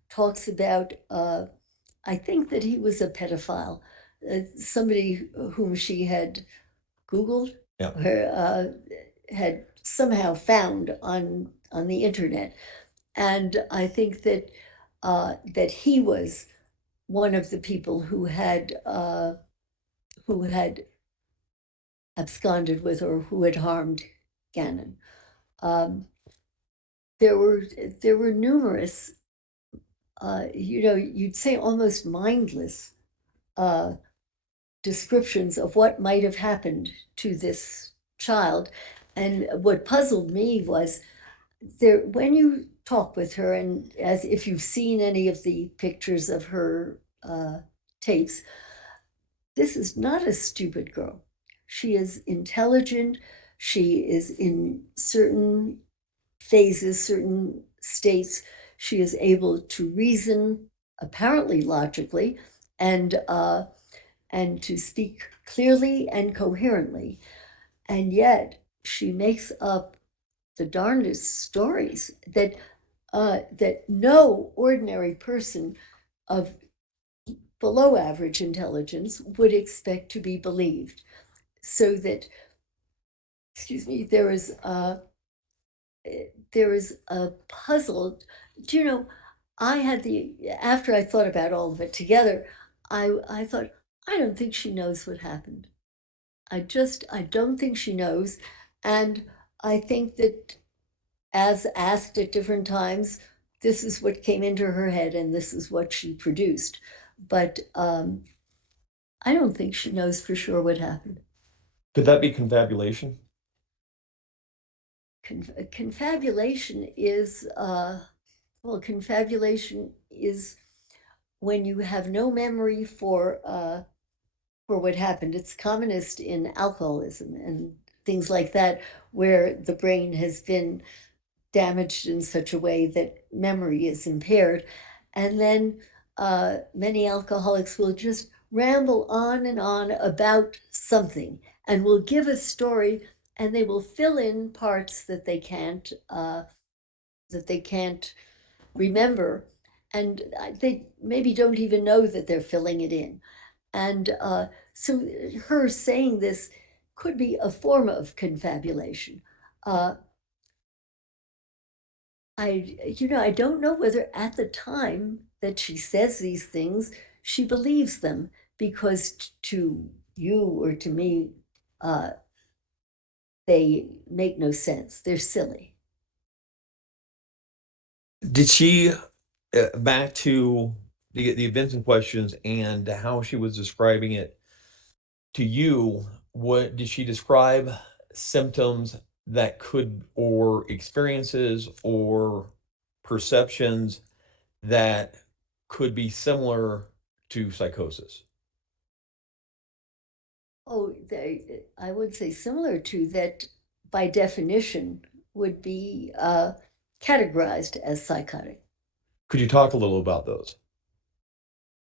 talks about, I think that he was a pedophile, somebody whom she had Googled, Yeah. had somehow found on the internet. And I think that that he was one of the people who had absconded with or who had harmed Gannon. Um, there were numerous, you'd say almost mindless descriptions of what might have happened to this child. And what puzzled me was there when you talk with her, and as if you've seen any of the pictures of her tapes, this is not a stupid girl. She is intelligent. She is in certain phases, certain states. She is able to reason apparently logically and to speak clearly and coherently. And yet she makes up the darndest stories that that no ordinary person of below average intelligence would expect to be believed. So that, excuse me, there is a puzzle. Do you know, I had after I thought about all of it together, I thought, I don't think she knows what happened. I don't think she knows. And I think that, as asked at different times, this is what came into her head and this is what she produced. But I don't think she knows for sure what happened. Could that be confabulation? Confabulation is, confabulation is when you have no memory for what happened. It's commonest in alcoholism and things like that, where the brain has been damaged in such a way that memory is impaired. And then many alcoholics will just ramble on and on about something and will give a story, and they will fill in parts that they can't remember, and they maybe don't even know that they're filling it in. And so her saying this could be a form of confabulation. I don't know whether at the time that she says these things, she believes them, because to you or to me, they make no sense. They're silly. Did she, back to the events in questions and how she was describing it to you, what did she describe symptoms that could, or experiences or perceptions that could be similar to psychosis? Oh, I would say similar to that, by definition, would be categorized as psychotic. Could you talk a little about those?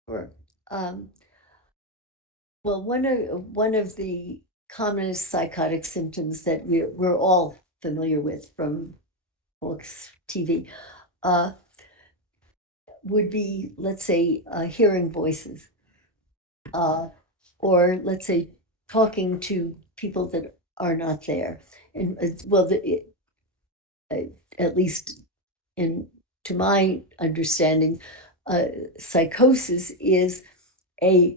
Or, well, one of the commonest psychotic symptoms that we're all familiar with from books, TV, uh, would be, let's say, hearing voices, uh, or let's say talking to people that are not there. And well, at least in to my understanding, psychosis is a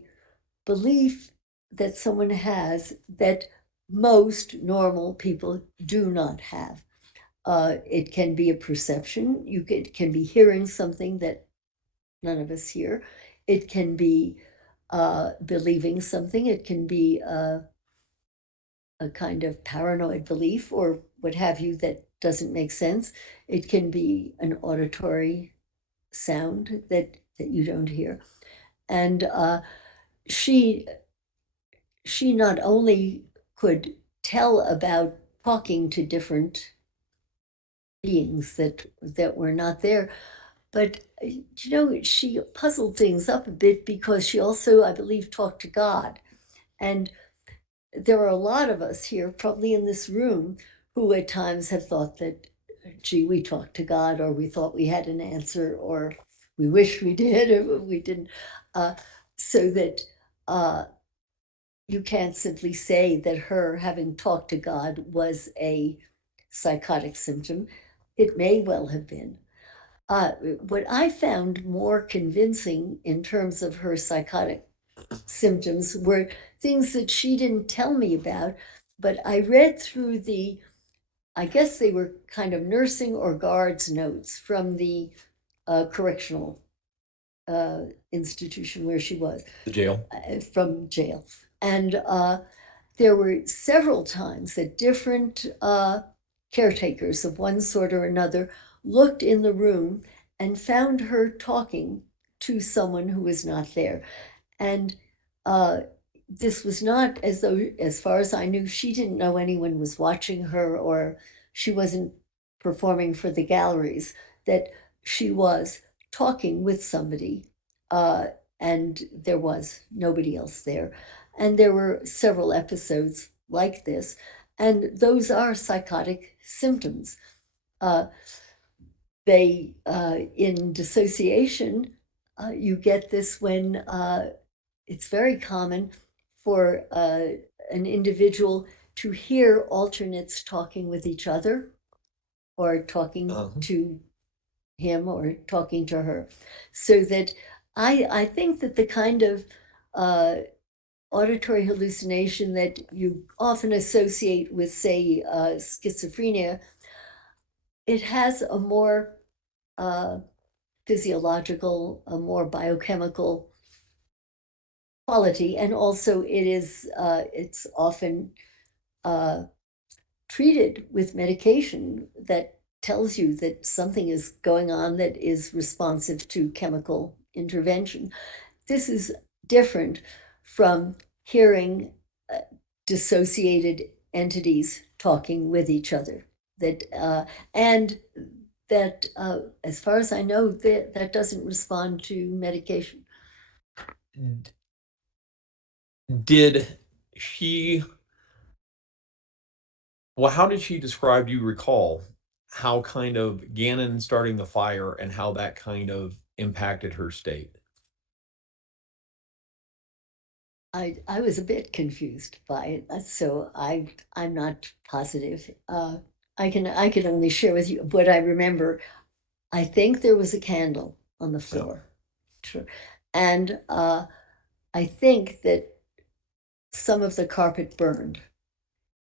belief that someone has that most normal people do not have. It can be a perception. Can be hearing something that none of us hear. It can be believing something. It can be a kind of paranoid belief or what have you that doesn't make sense. It can be an auditory sound that you don't hear. And she not only could tell about talking to different beings that were not there, but she puzzled things up a bit because she also, I believe, talked to God. And there are a lot of us here, probably in this room, who at times have thought that, gee, we talked to God, or we thought we had an answer, or we wished we did, or we didn't. So that you can't simply say that her having talked to God was a psychotic symptom. It may well have been. What I found more convincing in terms of her psychotic symptoms were things that she didn't tell me about, but I read through I guess they were kind of nursing or guards notes from the correctional institution where she was, The jail? from jail. And there were several times that different caretakers of one sort or another looked in the room and found her talking to someone who was not there. And this was not as though, as far as I knew, she didn't know anyone was watching her, or she wasn't performing for the galleries, that she was talking with somebody, and there was nobody else there. And there were several episodes like this, and those are psychotic symptoms. Uh, in dissociation, you get this when it's very common for an individual to hear alternates talking with each other, or talking to him or talking to her. So that I think that the kind of auditory hallucination that you often associate with, say, schizophrenia, it has a more physiological, a more biochemical quality, and also it's often treated with medication that tells you that something is going on that is responsive to chemical intervention. This is different from hearing dissociated entities talking with each other. And that, as far as I know, that doesn't respond to medication. Did she, well, how did she describe, do you recall, how kind of Gannon starting the fire and how that kind of impacted her state? I was a bit confused by it, so I'm not positive. I can only share with you what I remember. I think there was a candle on the floor. True. And I think that some of the carpet burned.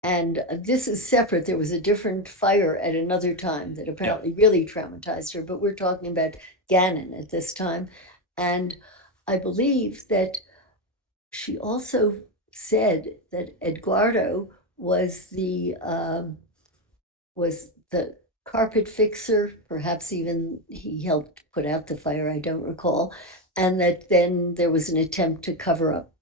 And this is separate. There was a different fire at another time that apparently really traumatized her, but we're talking about Gannon at this time. And I believe that she also said that Eduardo was the carpet fixer, perhaps even he helped put out the fire, I don't recall, and that then there was an attempt to cover up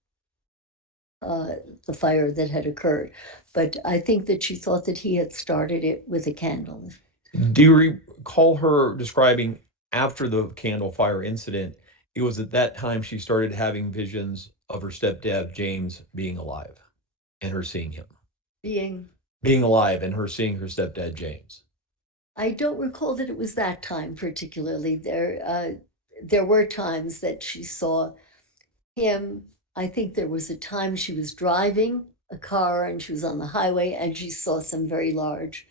the fire that had occurred. But I think that she thought that he had started it with a candle. Do you recall her describing after the candle fire incident? It was at that time she started having visions of her stepdad, James, being alive and her seeing him. Being alive and her seeing her stepdad, James. I don't recall that it was that time particularly. There were times that she saw him. I think there was a time she was driving a car and she was on the highway and she saw some very large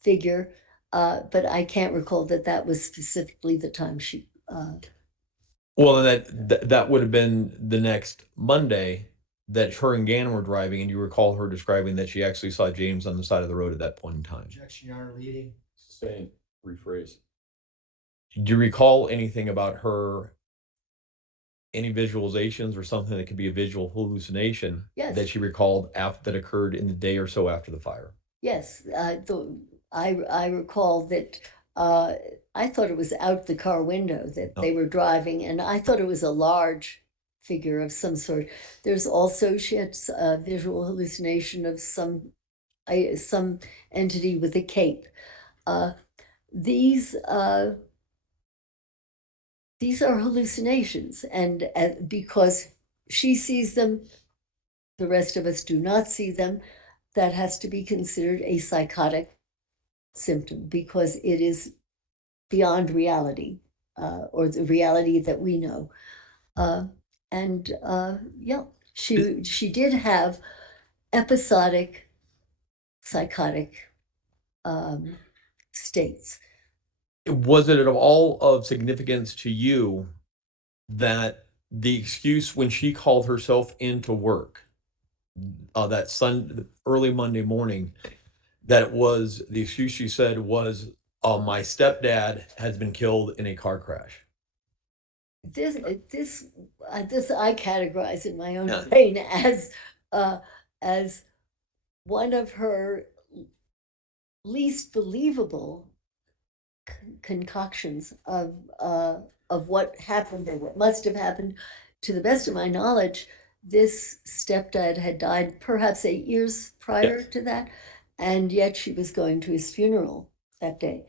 figure. But I can't recall that that was specifically the time she. Well, that would have been the next Monday that her and Gannon were driving, and you recall her describing that she actually saw James on the side of the road at that point in time. Objection, Your Honor, leading. Sustain, rephrase. Do you recall anything about her, any visualizations or something that could be a visual hallucination Yes. that she recalled after that occurred in the day or so after the fire? Yes, I recall that I thought it was out the car window that they were driving, and I thought it was a large figure of some sort. There's also she had a visual hallucination of some entity with a cape. These are hallucinations, and because she sees them, the rest of us do not see them. That has to be considered a psychotic symptom because it is beyond reality, or the reality that we know. Yeah, she did have episodic psychotic states. Was it at all of significance to you that the excuse when she called herself into work that early Monday morning, that it was the excuse she said was, my stepdad has been killed in a car crash? This I categorize in my own Yeah. brain as one of her least believable concoctions of what happened or what must have happened. To the best of my knowledge, this stepdad had died perhaps 8 years prior Yes. to that, and yet she was going to his funeral that day.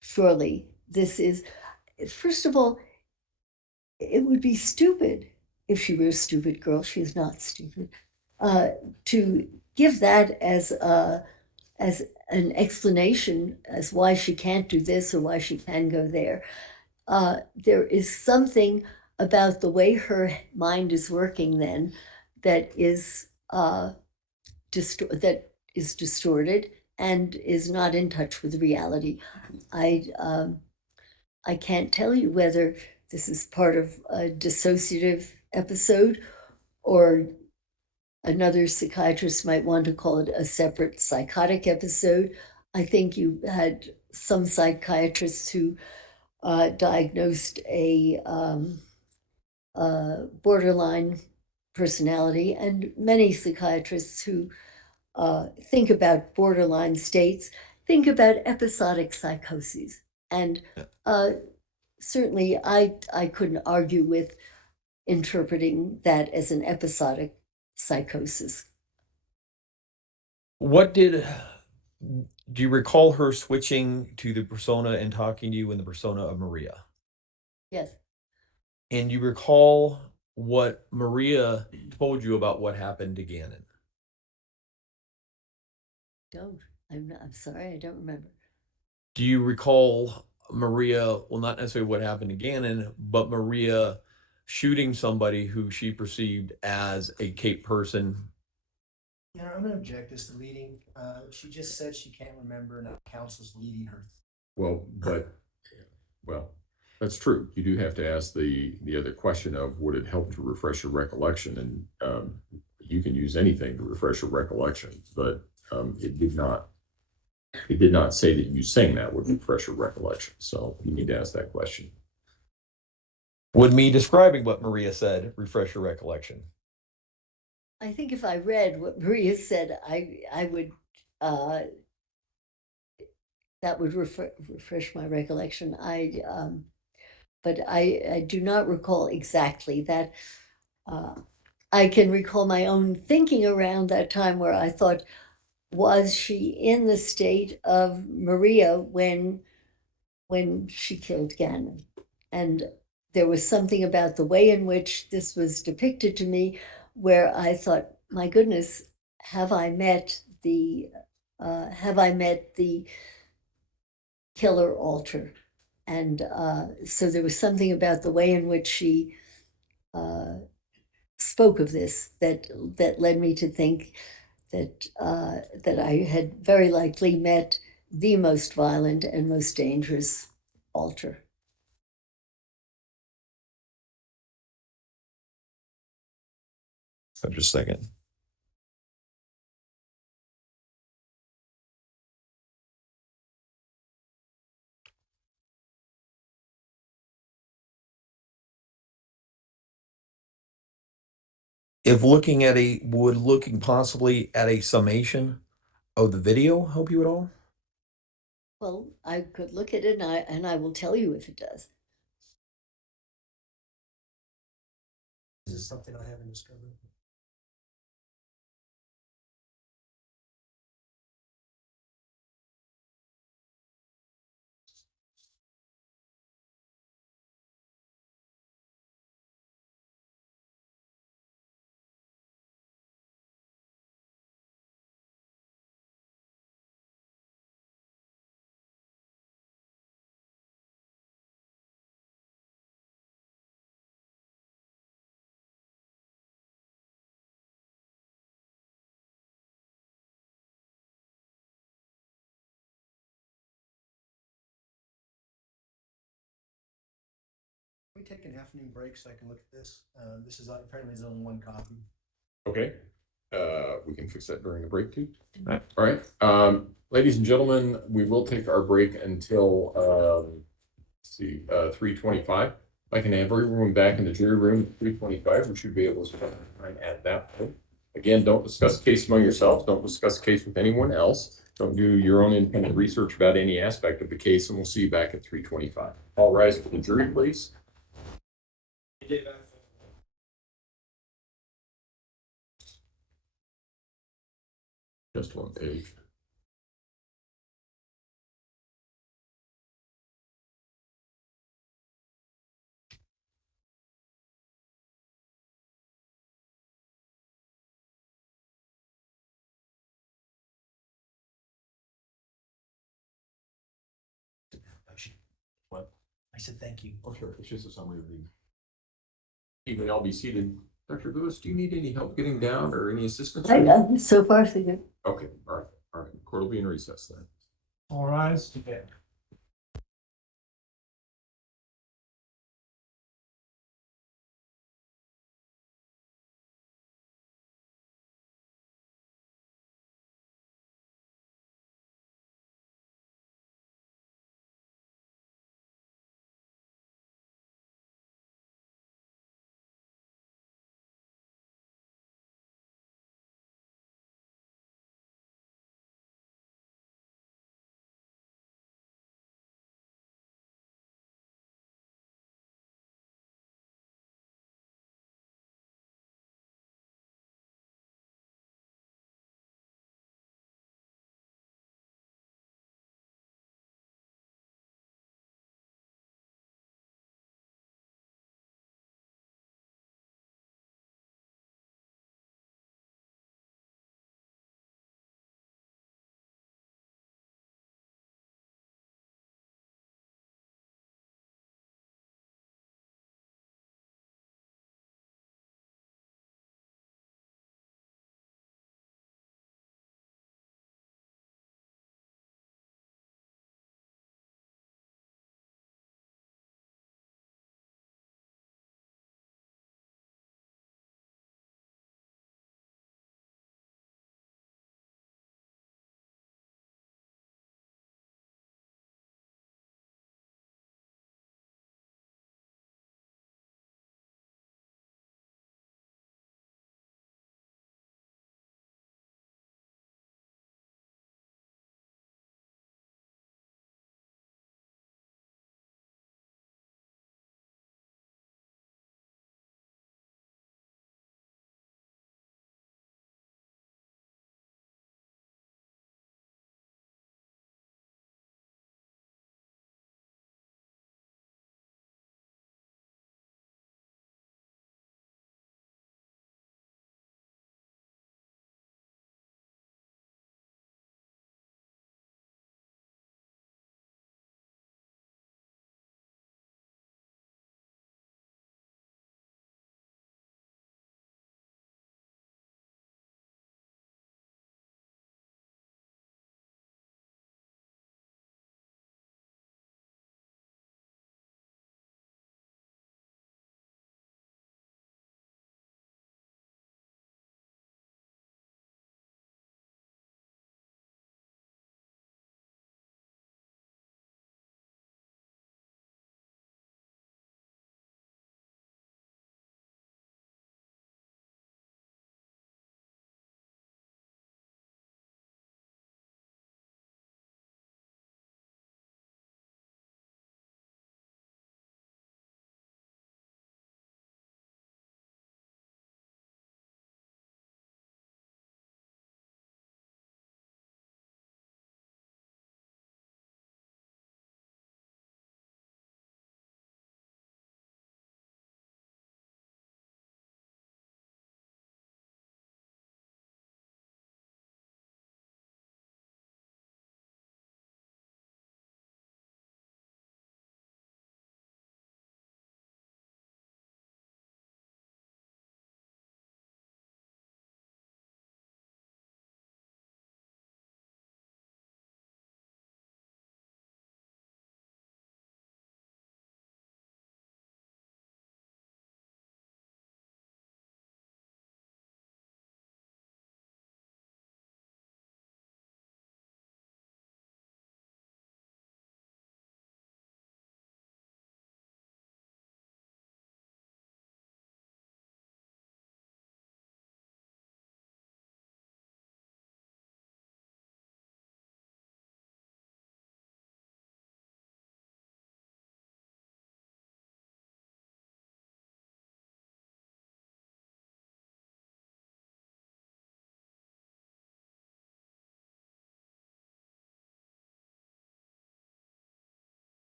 Surely this is, first of all, it would be stupid if she were a stupid girl. She is not stupid. To give that as an explanation as why she can't do this or why she can go there. There is something about the way her mind is working then that is distorted and is not in touch with reality. I can't tell you whether this is part of a dissociative episode or another psychiatrist might want to call it a separate psychotic episode. I think you had some psychiatrists who diagnosed a borderline personality, and many psychiatrists who think about borderline states think about episodic psychoses. And certainly I couldn't argue with interpreting that as an episodic psychosis. Do you recall her switching to the persona and talking to you in the persona of Maria? Yes. And you recall what Maria told you about what happened to Gannon? I'm sorry, I don't remember. Do you recall Maria, well, not necessarily what happened to Gannon, but Maria shooting somebody who she perceived as a Cape person? Yeah, I'm gonna object this to leading. She just said she can't remember and counsel's leading her. Well, that's true. You do have to ask the other question of would it help to refresh your recollection? And you can use anything to refresh your recollection, but it did not say that you saying that would refresh your recollection. So you need to ask that question. Would me describing what Maria said refresh your recollection? I think if I read what Maria said, I would that would refresh my recollection. But I do not recall exactly that. I can recall my own thinking around that time where I thought, was she in the state of Maria when she killed Gannon? And there was something about the way in which this was depicted to me where I thought, my goodness, have I met the killer alter? And so there was something about the way in which she spoke of this that led me to think that I had very likely met the most violent and most dangerous alter. So just a second. If looking possibly at a summation of the video help you at all? Well, I could look at it and I will tell you if it does. Is this something I haven't discovered? Can we take an afternoon break so I can look at this? This is apparently there's only one copy. Okay. We can fix that during the break too. All right. Ladies and gentlemen, we will take our break until, let's see, 3:25. If I can have everyone back in the jury room at 3:25, we should be able to start at that point. Again, don't discuss the case among yourselves. Don't discuss the case with anyone else. Don't do your own independent research about any aspect of the case, and we'll see you back at 3:25. All rise for the jury, please. Just one page. What? I said thank you. Oh, sure. It's just a summary of the. Even I'll be seated. Dr. Lewis, do you need any help getting down or any assistance? So far, so good. Okay, all right, all right. Court will be in recess then. All rise.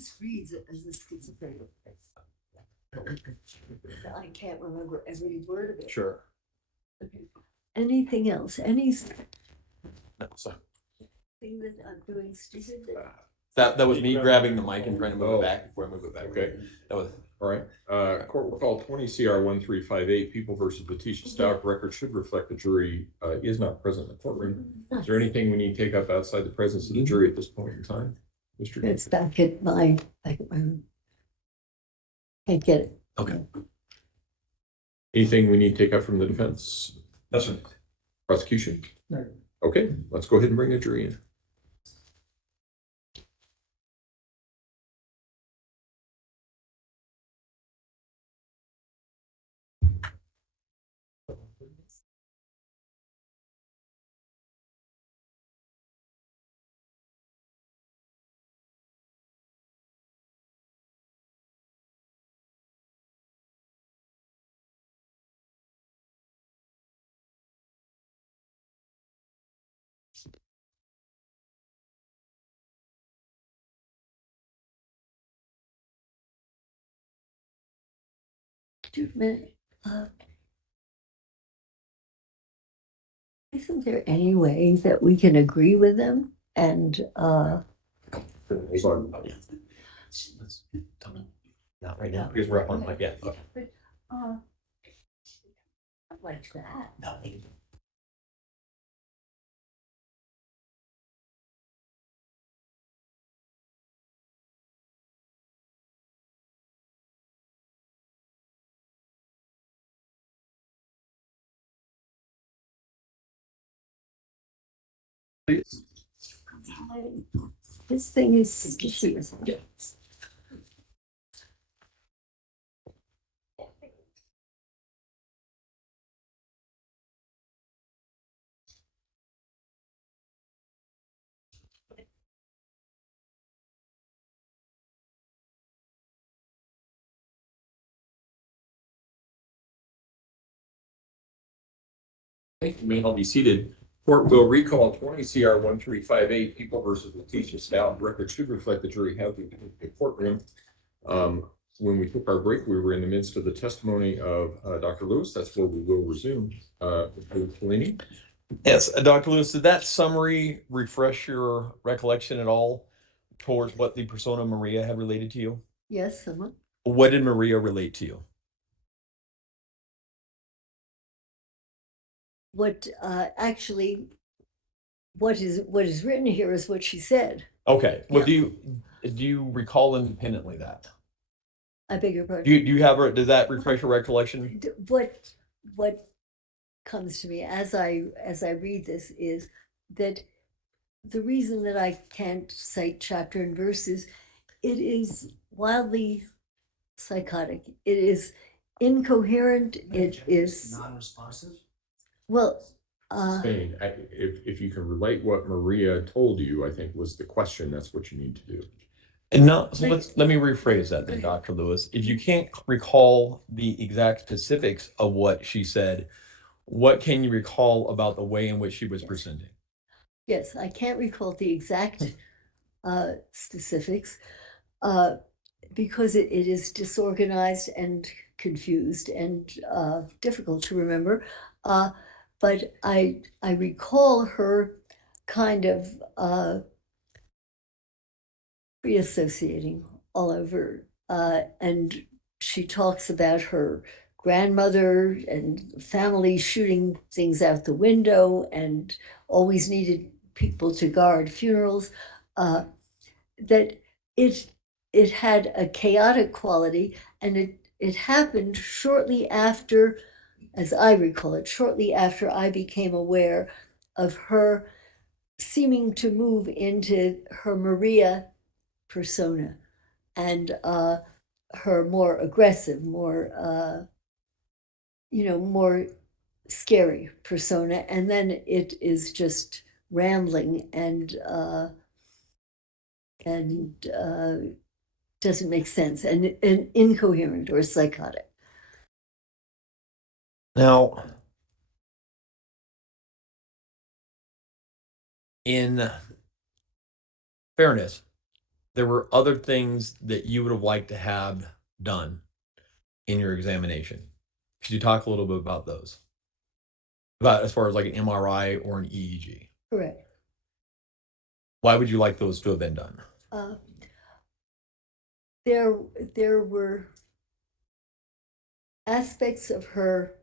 just reads it as a schizophrenic. I can't remember every word of it. Sure. Okay. Anything else? Anything No, so that I'm doing stupid? that was me grabbing the mic and trying to move it back before I move it back. Okay. That was All right. Court will call 20 CR 1358, People versus Letecia Stauch. Record should reflect the jury is not present in the courtroom. Is there anything we need to take up outside the presence of the jury at this point in time? Mr. It's back at my room. Can't get it. okay. Anything we need to take up from the defense? That's it. Prosecution? No. Okay, let's go ahead and bring the jury in. Isn't there any way that we can agree with them and Not right now because we're up on like like that? No. This thing is sticky. You may all be seated. Court will recall 20 CR 1358, People versus Letecia Stauch. Record should reflect the jury have the courtroom. When we took our break, we were in the midst of the testimony of Dr. Lewis. That's where we will resume. Fellini? Yes, Dr. Lewis, did that summary refresh your recollection at all towards what the persona Maria had related to you? Yes, someone. What did Maria relate to you? What actually what is written here is what she said. Okay. Well, Yeah. do you recall independently that? I beg your pardon. Do you have does that refresh your recollection? What comes to me as I read this is that the reason that I can't cite chapter and verses, it is wildly psychotic. It is incoherent. It is non-responsive. well. Spain, if you can relate what Maria told you, I think was the question. That's what you need to do. And not, so let me rephrase that then, Dr. Lewis. If you can't recall the exact specifics of what she said, what can you recall about the way in which she was presenting? Yes, I can't recall the exact specifics because it is disorganized and confused and difficult to remember. But I recall her kind of reassociating all over. And she talks about her grandmother and family shooting things out the window and always needed people to guard funerals. That it had a chaotic quality, and it happened shortly after, as I recall it, shortly after I became aware of her seeming to move into her Maria persona and her more aggressive, more more scary persona, and then it is just rambling and doesn't make sense and incoherent or psychotic. Now, in fairness, there were other things that you would have liked to have done in your examination. Could you talk a little bit about those? About as far as like an MRI or an EEG? Correct. Why would you like those to have been done? Uh, there were aspects of her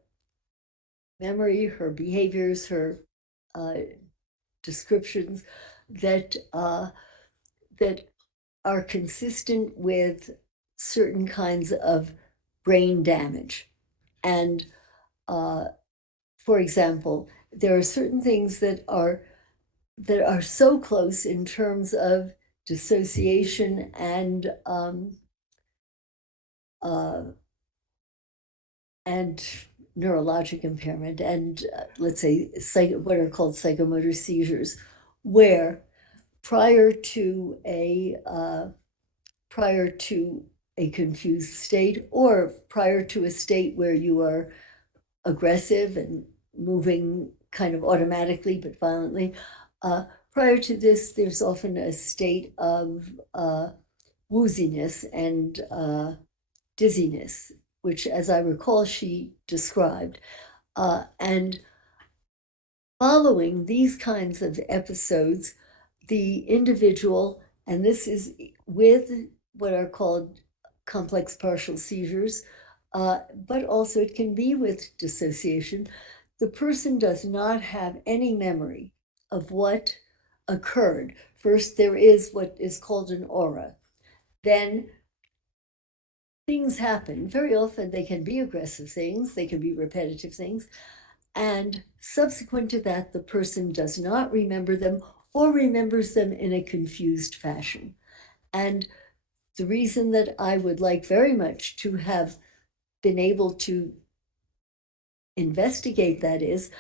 memory, her behaviors, her descriptions that that are consistent with certain kinds of brain damage. And for example, there are certain things that are so close in terms of dissociation and neurologic impairment and let's say what are called psychomotor seizures, where prior to a confused state or prior to a state where you are aggressive and moving kind of automatically but violently, prior to this, there's often a state of wooziness and dizziness, which, as I recall, she described. And following these kinds of episodes, the individual, and this is with what are called complex partial seizures, but also it can be with dissociation, the person does not have any memory of what occurred. First, there is what is called an aura. Then things happen. Very often they can be aggressive things, they can be repetitive things. And subsequent to that, the person does not remember them or remembers them in a confused fashion. And the reason that I would like very much to have been able to investigate that is,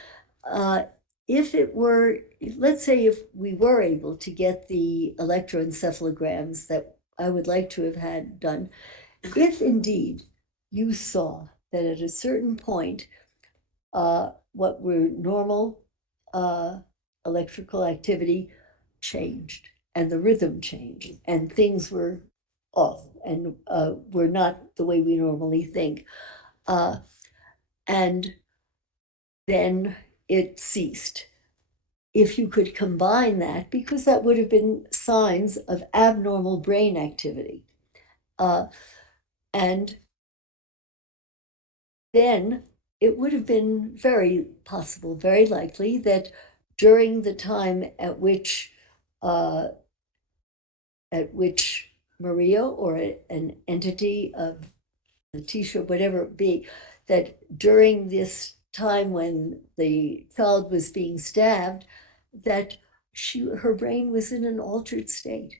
if it were, let's say if we were able to get the electroencephalograms that I would like to have had done, if indeed you saw that at a certain point, what were normal electrical activity changed and the rhythm changed and things were off and were not the way we normally think. And then it ceased. If you could combine that, because that would have been signs of abnormal brain activity. And then it would have been very possible, very likely, that during the time at which Maria or an entity of Leticia, whatever it be, that during this time when the child was being stabbed, that her brain was in an altered state,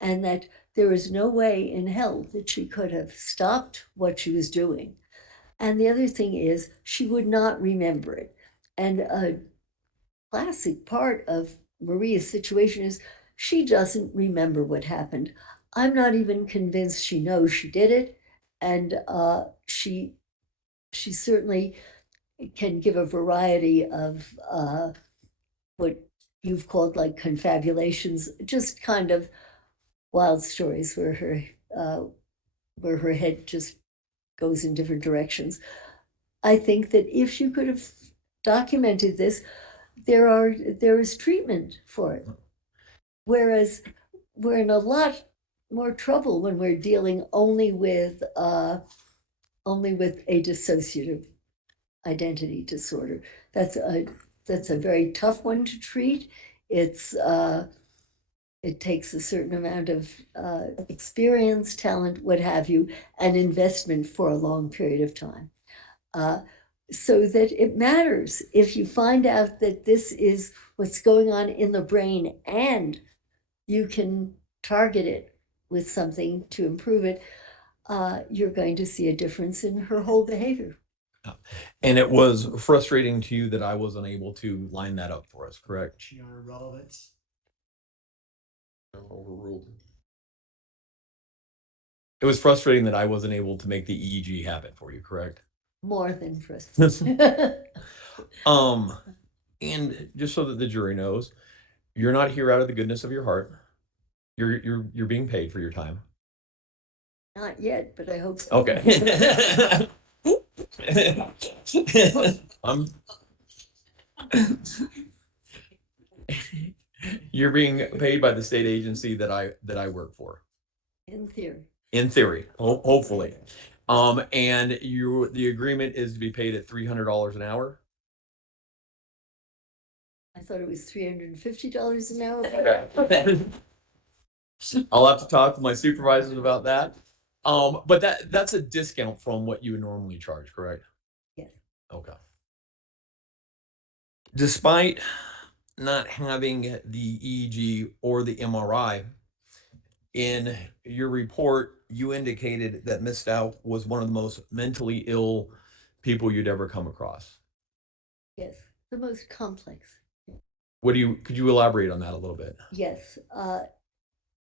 and that there was no way in hell that she could have stopped what she was doing. And the other thing is, she would not remember it. And a classic part of Maria's situation is she doesn't remember what happened. I'm not even convinced she knows she did it. And she certainly can give a variety of what you've called like confabulations, just kind of wild stories where her head just goes in different directions. I think that if you could have documented this, there is treatment for it. Whereas we're in a lot more trouble when we're dealing only with a dissociative identity disorder. That's a very tough one to treat. It takes a certain amount of experience, talent, what have you, and investment for a long period of time. So that it matters if you find out that this is what's going on in the brain and you can target it with something to improve it, you're going to see a difference in her whole behavior. And it was frustrating to you that I wasn't able to line that up for us, correct? Your relevance. Overruled. It was frustrating that I wasn't able to make the EEG happen for you, correct? More than frustrating. And just so that the jury knows, you're not here out of the goodness of your heart. You're being paid for your time. Not yet, but I hope so. Okay. I'm You're being paid by the state agency that I work for. In theory. In theory, hopefully. And the agreement is to be paid at $300 an hour. I thought it was $350 an hour. Okay. I'll have to talk to my supervisors about that. But that's a discount from what you would normally charge, correct? Yes. Okay. Despite not having the EEG or the MRI, in your report, you indicated that Miss Stauch was one of the most mentally ill people you'd ever come across. Yes, the most complex. Could you elaborate on that a little bit? Yes.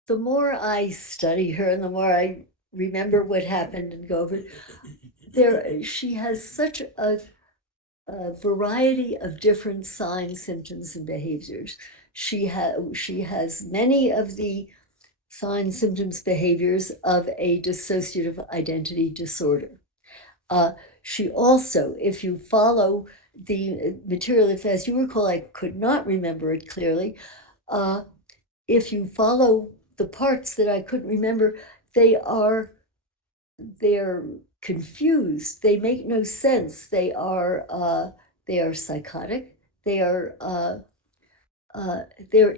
The more I study her and the more I remember what happened and go over it, she has such a variety of different signs, symptoms, and behaviors. She has many of the signs, symptoms, behaviors of a dissociative identity disorder. She also, if you follow the material, as you recall, I could not remember it clearly. If you follow the parts that I couldn't remember, they're confused. They make no sense. They are psychotic. They're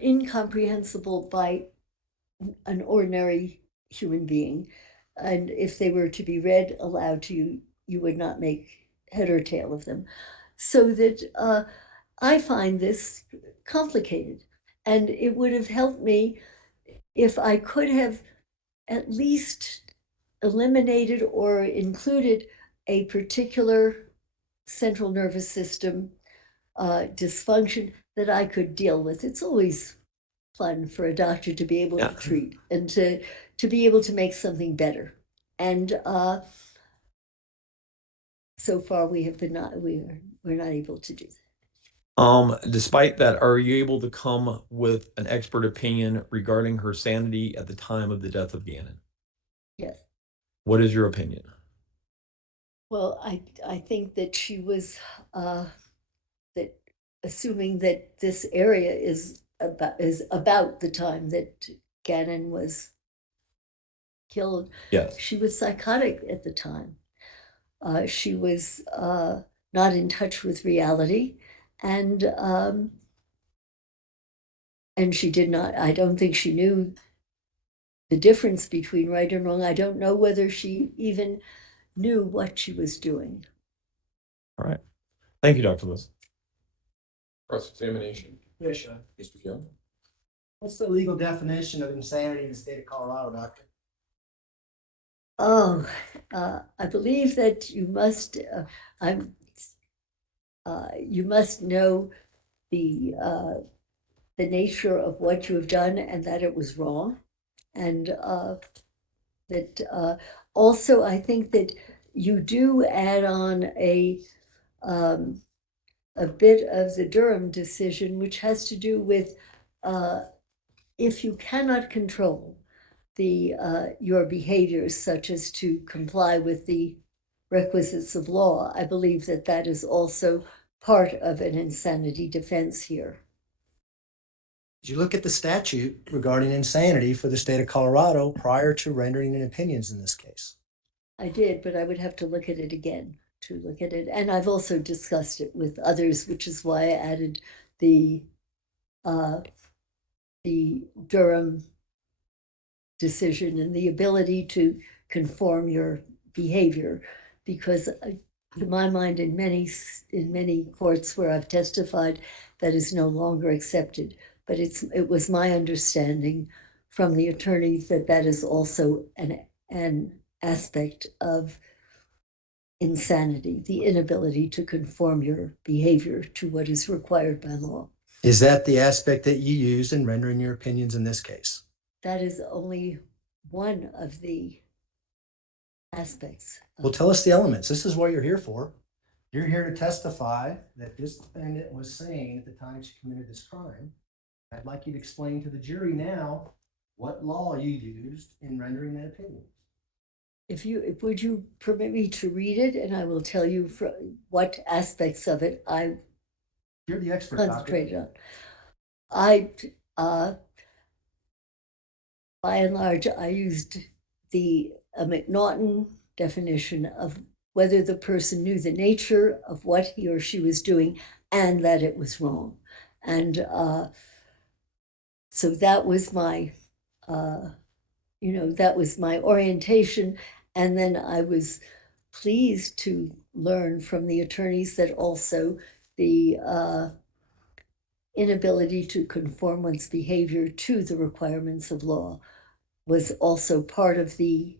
incomprehensible by an ordinary human being. And if they were to be read aloud to you, you would not make head or tail of them. So that I find this complicated. And it would have helped me if I could have at least eliminated or included a particular central nervous system dysfunction that I could deal with. It's always fun for a doctor to be able to treat and to be able to make something better. And so far we're not able to do that. Despite that, are you able to come with an expert opinion regarding her sanity at the time of the death of Gannon? Yes. What is your opinion? Well, I think that she was that assuming that this area is about the time that Gannon was killed. Yes. She was psychotic at the time. She was not in touch with reality, and she did not. I don't think she knew the difference between right and wrong. I don't know whether she even knew what she was doing. All right. Thank you, Dr. Lewis. Cross-examination. Yes, sir. Mr. Young? What's the legal definition of insanity in the state of Colorado, doctor? Oh, I believe that you must. You must know the nature of what you have done and that it was wrong, and that also I think that you do add on a bit of the Durham decision, which has to do with if you cannot control your behaviors, such as to comply with the requisites of law. I believe that that is also part of an insanity defense here. Did you look at the statute regarding insanity for the state of Colorado prior to rendering an opinions in this case? I did, but I would have to look at it again to look at it. And I've also discussed it with others, which is why I added the Durham decision and the ability to conform your behavior, because to my mind, in many courts where I've testified, that is no longer accepted. But it was my understanding from the attorneys that that is also an aspect of insanity, the inability to conform your behavior to what is required by law. Is that the aspect that you used in rendering your opinions in this case? That is only one of the aspects. Well, tell us the elements. This is what you're here for. You're here to testify that this defendant was sane at the time she committed this crime. I'd like you to explain to the jury now what law you used in rendering that opinion. Would you permit me to read it, and I will tell you what aspects of it I You're the expert, Doctor. concentrated on. I, by and large, I used the McNaughton definition of whether the person knew the nature of what he or she was doing and that it was wrong. And so that was my, that was my orientation. And then I was pleased to learn from the attorneys that also the inability to conform one's behavior to the requirements of law was also part of the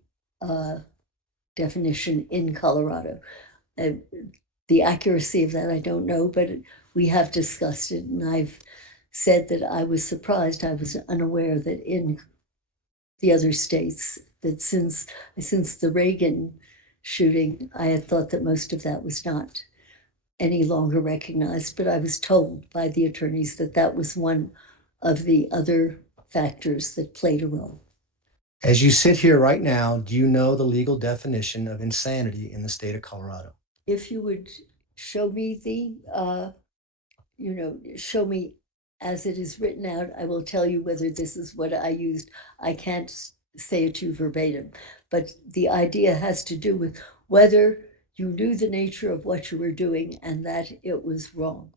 definition in Colorado. The accuracy of that, I don't know, but we have discussed it, and I've said that I was surprised. I was unaware that in the other states, that since the Reagan shooting, I had thought that most of that was not any longer recognized, but I was told by the attorneys that that was one of the other factors that played a role. As you sit here right now, do you know the legal definition of insanity in the state of Colorado? If you would show me show me as it is written out, I will tell you whether this is what I used. I can't say it to you verbatim, but the idea has to do with whether you knew the nature of what you were doing and that it was wrong.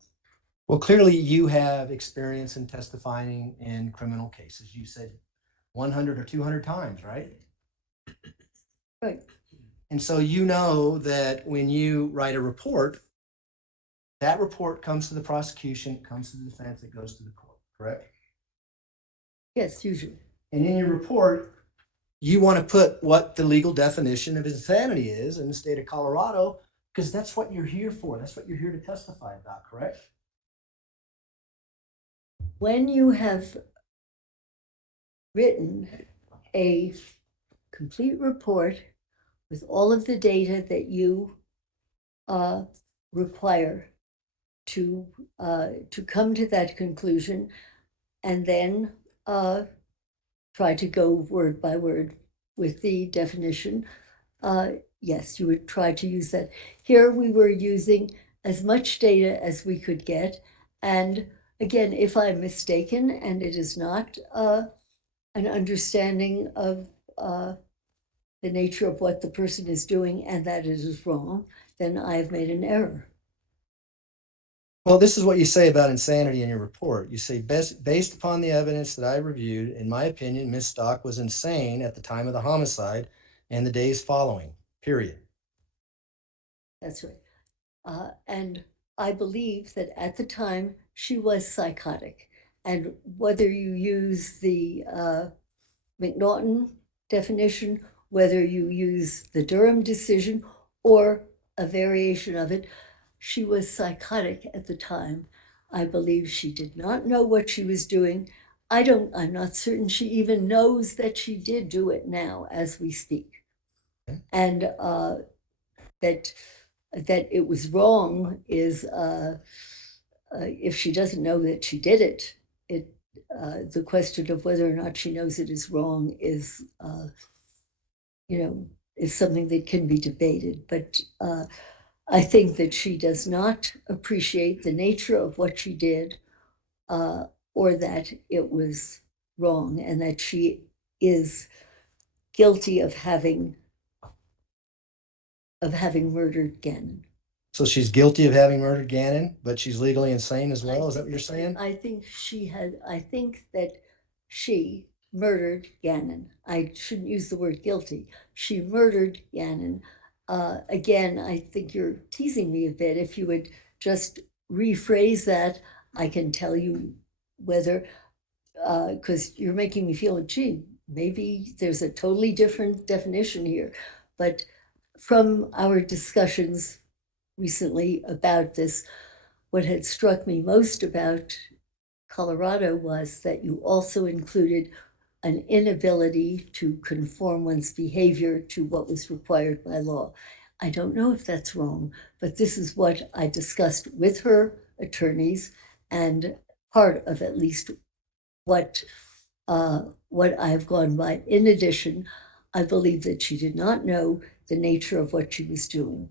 Well, clearly you have experience in testifying in criminal cases. You said 100 or 200 times, right? Right. And so you know that when you write a report, that report comes to the prosecution, comes to the defense, it goes to the court, correct? Yes, usually. And in your report, you want to put what the legal definition of insanity is in the state of Colorado, because that's what you're here for. That's what you're here to testify about, correct? When you have written a complete report with all of the data that you require to come to that conclusion, and then try to go word by word with the definition, yes, you would try to use that. Here we were using as much data as we could get, and again, if I'm mistaken and it is not an understanding of the nature of what the person is doing and that it is wrong, then I've made an error. Well, this is what you say about insanity in your report. You say, based upon the evidence that I reviewed, in my opinion, Ms. Stauch was insane at the time of the homicide and the days following, period. That's right. And I believe that at the time she was psychotic. And whether you use the McNaughton definition, whether you use the Durham decision or a variation of it, she was psychotic at the time. I believe she did not know what she was doing. I'm not certain she even knows that she did do it now as we speak. And that it was wrong is, if she doesn't know that she did it, the question of whether or not she knows it is wrong is, is something that can be debated. But I think that she does not appreciate the nature of what she did, or that it was wrong, and that she is guilty of having murdered Gannon. So she's guilty of having murdered Gannon, but she's legally insane as well. Is that what you're saying? I think that she murdered Gannon. I shouldn't use the word guilty. She murdered Gannon. Again, I think you're teasing me a bit. If you would just rephrase that, I can tell you whether, because you're making me feel, gee, maybe there's a totally different definition here. But from our discussions recently about this, what had struck me most about Colorado was that you also included an inability to conform one's behavior to what was required by law. I don't know if that's wrong, but this is what I discussed with her attorneys, and part of at least what what I've gone by. In addition, I believe that she did not know the nature of what she was doing.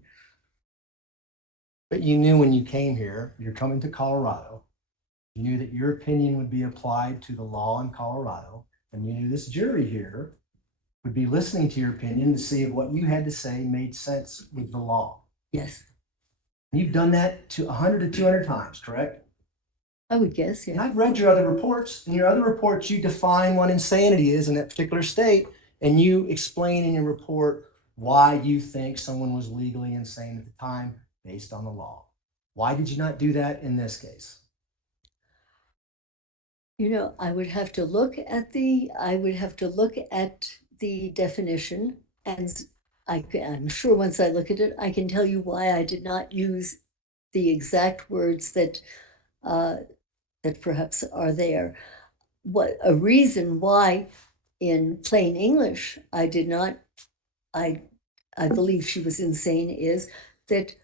But you knew when you came here, you're coming to Colorado. You knew that your opinion would be applied to the law in Colorado. And you knew this jury here would be listening to your opinion to see if what you had to say made sense with the law. Yes, You've done that to 100 to 200 times, correct? I would guess, And yeah. I've read your other reports. In your other reports, you define what insanity is in that particular state, and you explain in your report why you think someone was legally insane at the time based on the law. Why did you not do that in this case? You know, I would have to look at the definition, and I'm sure once I look at it, I can tell you why I did not use the exact words that that perhaps are there. What a reason why in plain English I did not, I believe she was insane is that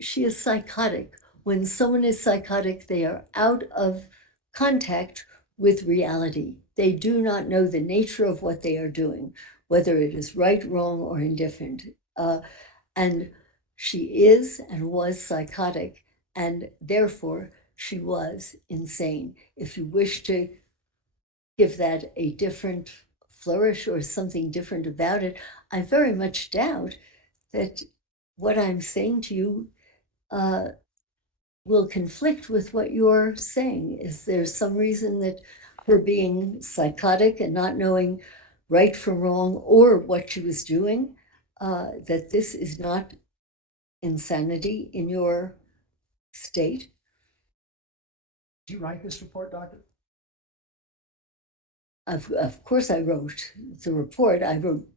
she is psychotic. When someone is psychotic, they are out of contact with reality. They do not know the nature of what they are doing, whether it is right, wrong, or indifferent. And she is and was psychotic, and therefore she was insane. If you wish to give that a different flourish or something different about it, I very much doubt that what I'm saying to you will conflict with what you're saying. Is there some reason that her being psychotic and not knowing right from wrong or what she was doing, that this is not insanity in your state? Did you write this report, doctor? Of course, I wrote the report. I wrote,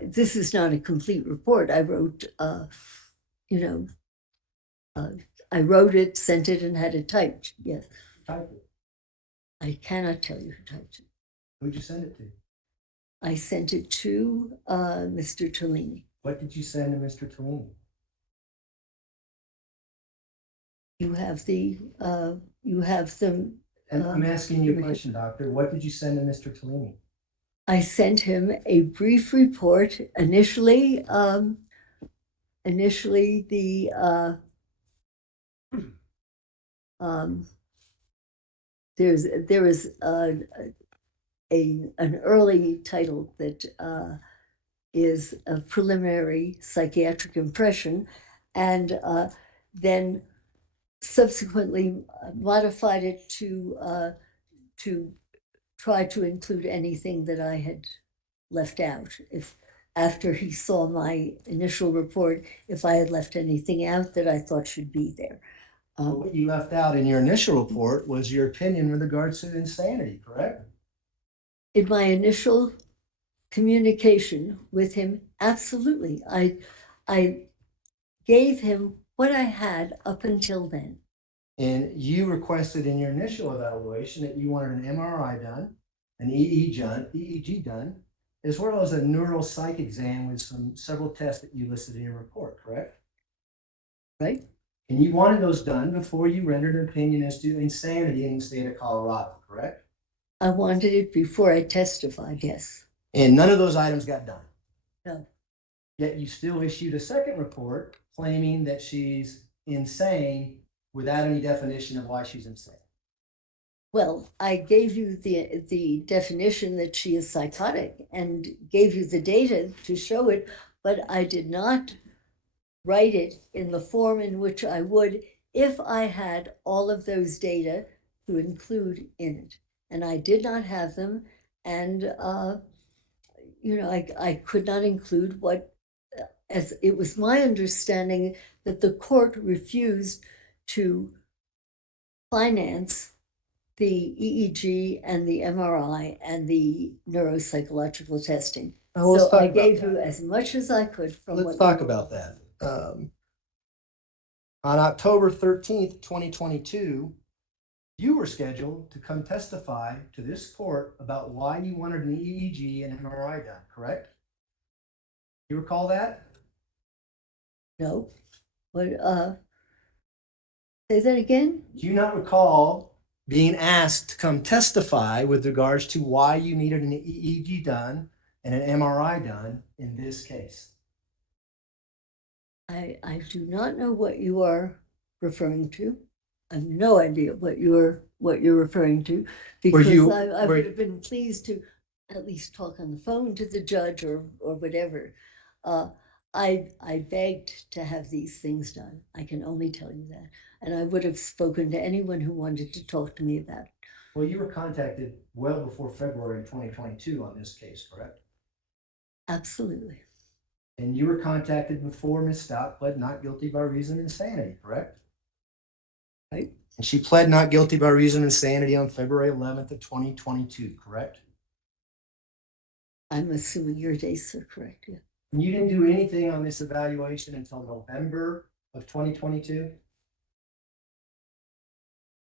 this is not a complete report. I wrote, you know, I wrote it, sent it, and had it typed. Yes. Typed it. I cannot tell you who typed it. Who'd you send it to? I sent it to Mr. Tellini. What did you send to Mr. Tellini? You have the, And I'm asking you a question, doctor. What did you send to Mr. Tellini? I sent him a brief report. Initially, the there was an early title that is a preliminary psychiatric impression, and then subsequently modified it to try to include anything that I had left out. If after he saw my initial report, if I had left anything out that I thought should be there. What you left out in your initial report was your opinion with regards to insanity, correct? In my initial communication with him, absolutely. I gave him what I had up until then. And you requested in your initial evaluation that you wanted an MRI done, an EEG done, as well as a neuropsych exam with several tests that you listed in your report, correct? Right? And you wanted those done before you rendered an opinion as to insanity in the state of Colorado, correct? I wanted it before I testified, yes. And none of those items got done. No. Yet you still issued a second report claiming that she's insane without any definition of why she's insane. Well, I gave you the definition that she is psychotic and gave you the data to show it, but I did not write it in the form in which I would if I had all of those data to include in it. And I did not have them, and you know, I could not include what, as it was my understanding that the court refused to finance the EEG and the MRI and the neuropsychological testing. Now, let's So talk I about gave that. you as much as I could from Let's what. talk about that. On October 13th, 2022, you were scheduled to come testify to this court about why you wanted an EEG and MRI done, correct? You recall that? No, but say that again? Do you not recall being asked to come testify with regards to why you needed an EEG done and an MRI done in this case. I do not know what you are referring to. I have no idea what you're referring to, because I would have been pleased to at least talk on the phone to the judge or whatever. I begged to have these things done. I can only tell you that. And I would have spoken to anyone who wanted to talk to me about it. Well, you were contacted well before February 2022 on this case, correct? Absolutely. And you were contacted before Ms. Stauch pled not guilty by reason of insanity, correct? Right. And she pled not guilty by reason of insanity on February 11th of 2022, correct? I'm assuming your dates are correct, yeah. And you didn't do anything on this evaluation until November of 2022?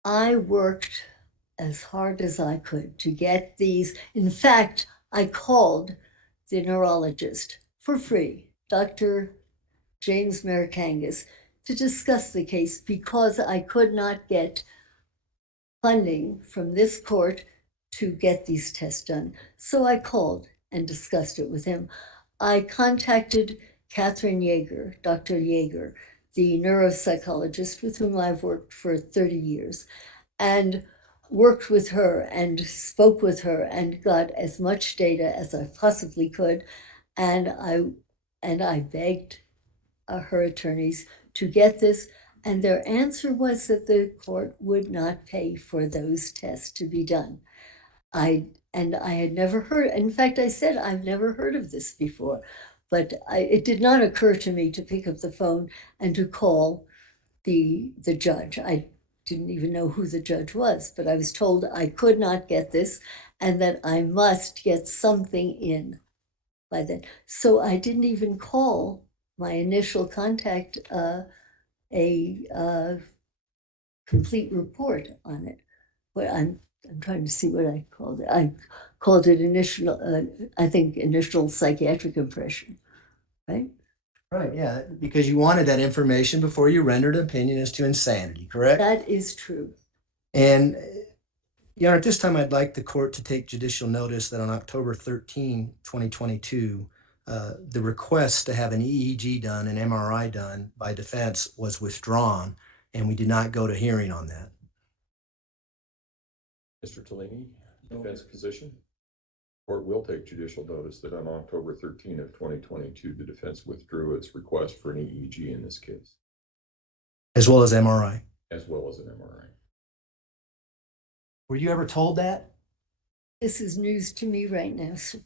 I worked as hard as I could to get these. In fact, I called the neurologist for free, Dr. James Marikangas, to discuss the case because I could not get funding from this court to get these tests done. So I called and discussed it with him. I contacted Catherine Yeager, Dr. Yeager, the neuropsychologist with whom I've worked for 30 years, and worked with her and spoke with her and got as much data as I possibly could. And I begged her attorneys to get this, and their answer was that the court would not pay for those tests to be done. I had never heard, in fact, I said, I've never heard of this before, but it did not occur to me to pick up the phone and to call the judge. I didn't even know who the judge was, but I was told I could not get this and that I must get something in by then. So I didn't even call my initial contact a complete report on it. But I'm trying to see what I called it. I called it initial, I think, initial psychiatric impression, right? Right, yeah, because you wanted that information before you rendered an opinion as to insanity, correct? That is true. And, Your Honor, at this time, I'd like the court to take judicial notice that on October 13, 2022, the request to have an EEG done, an MRI done by defense was withdrawn, and we did not go to hearing on that. Mr. Tellini, defense position? Court will take judicial notice that on October 13 of 2022, the defense withdrew its request for an EEG in this case, As well as MRI. as well as an MRI. Were you ever told that? This is news to me right now. So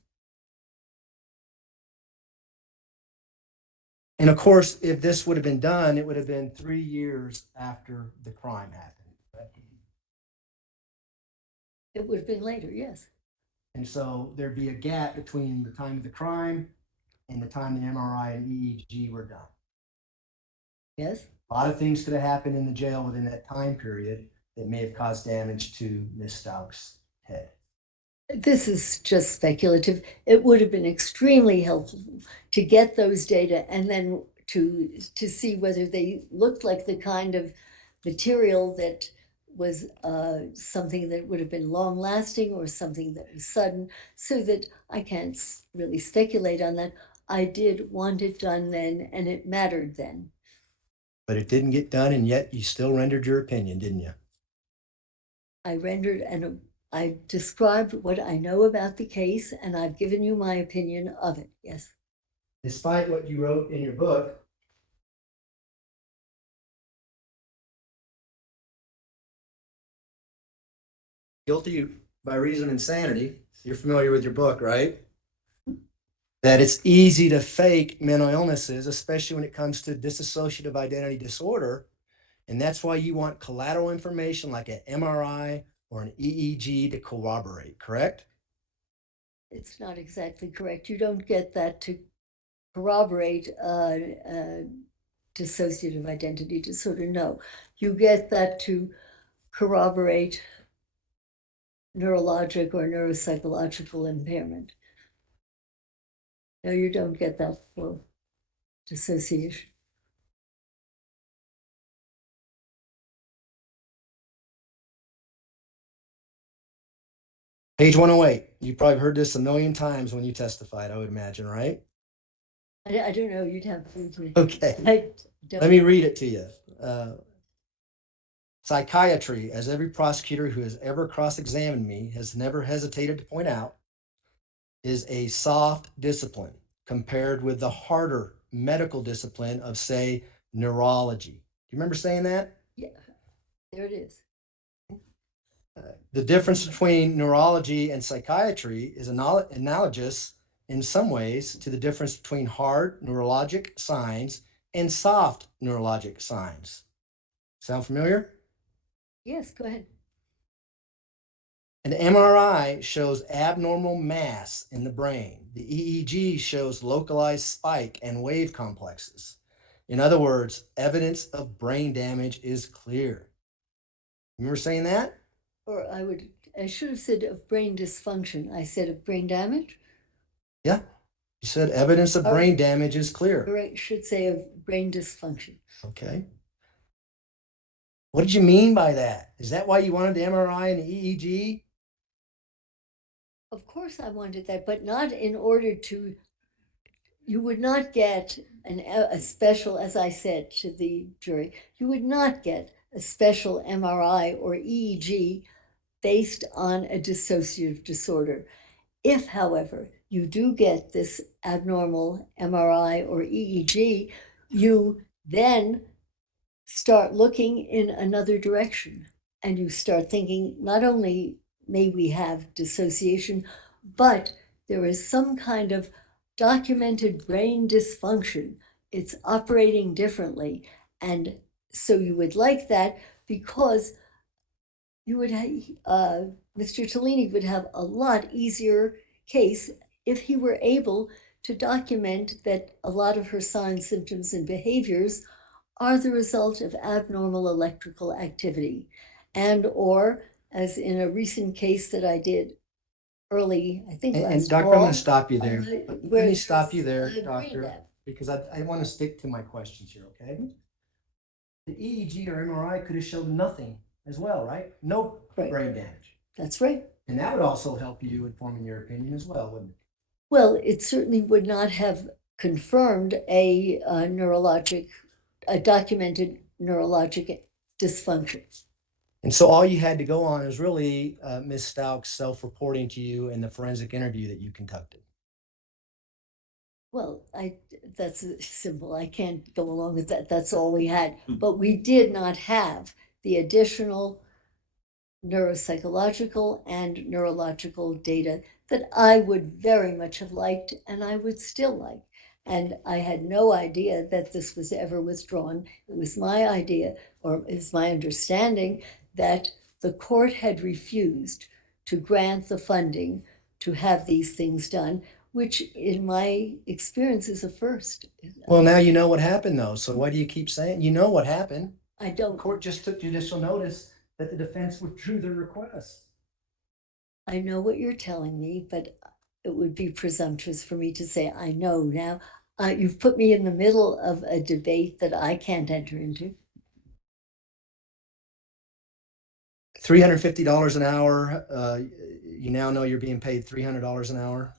And of course, if this would have been done, it would have been 3 years after the crime happened. it would have been later, yes. And so there'd be a gap between the time of the crime and the time the MRI and EEG were done. Yes. A lot of things could have happened in the jail within that time period that may have caused damage to Ms. Stauch's head. This is just speculative. It would have been extremely helpful to get those data and then to see whether they looked like the kind of material that was something that would have been long lasting or something that was sudden, so that I can't really speculate on that. I did want it done then, and it mattered then. But it didn't get done, and yet you still rendered your opinion, didn't you? I rendered and I described what I know about the case, and I've given you my opinion of it, yes. Despite what you wrote in your book, guilty by reason of insanity. You're familiar with your book, right? That it's easy to fake mental illnesses, especially when it comes to dissociative identity disorder. And that's why you want collateral information like an MRI or an EEG to corroborate, correct? It's not exactly correct. You don't get that to corroborate dissociative identity disorder. No, you get that to corroborate neurologic or neuropsychological impairment. No, you don't get that for dissociation. Page 108. You probably heard this a million times when you testified, I would imagine, right? I don't know, you'd have to. Okay. I don't. Let me read it to you. Psychiatry, as every prosecutor who has ever cross-examined me has never hesitated to point out, is a soft discipline compared with the harder medical discipline of, say, neurology. Do you remember saying that? Yeah, there it is. The difference between neurology and psychiatry is analogous in some ways to the difference between hard neurologic signs and soft neurologic signs. Sound familiar? Yes, go ahead. An MRI shows abnormal mass in the brain. The EEG shows localized spike and wave complexes. In other words, evidence of brain damage is clear. Remember saying that? Or I should have said of brain dysfunction. I said of brain damage. Yeah. You said evidence of brain damage is clear. Right, should say of brain dysfunction. Okay. What did you mean by that? Is that why you wanted the MRI and the EEG? Of course I wanted that, but not in order to, you would not get a special, as I said to the jury, you would not get a special MRI or EEG based on a dissociative disorder. If, however, you do get this abnormal MRI or EEG, you then start looking in another direction and you start thinking, not only may we have dissociation, but there is some kind of documented brain dysfunction. It's operating differently. And so you would like that because you would have, Mr. Tellini would have a lot easier case if he were able to document that a lot of her signs, symptoms, and behaviors are the result of abnormal electrical activity. And or, as in a recent case that I did early, I think And last doctor, I'm fall. going to stop you there. where Let me stop you there's there, a doctor, brain gap. because I want to stick to my questions here, okay? The EEG or MRI could have showed nothing as well, right? No Right. brain damage. That's right. And that would also help you in forming your opinion as well, wouldn't it? Well, it certainly would not have confirmed a documented neurologic dysfunction. And so all you had to go on is really Ms. Stauch's self-reporting to you in the forensic interview that you conducted. Well, that's simple. I can't go along with that. That's all we had. But we did not have the additional neuropsychological and neurological data that I would very much have liked and I would still like. And I had no idea that this was ever withdrawn. It was my idea, or it's my understanding, that the court had refused to grant the funding to have these things done, which in my experience is a first. Well, now you know what happened though. So why do you keep saying, you know what happened? I The don't. court just took judicial notice that the defense withdrew their request. I know what you're telling me, but it would be presumptuous for me to say I know now. You've put me in the middle of a debate that I can't enter into. $350 an hour. You now know you're being paid $300 an hour.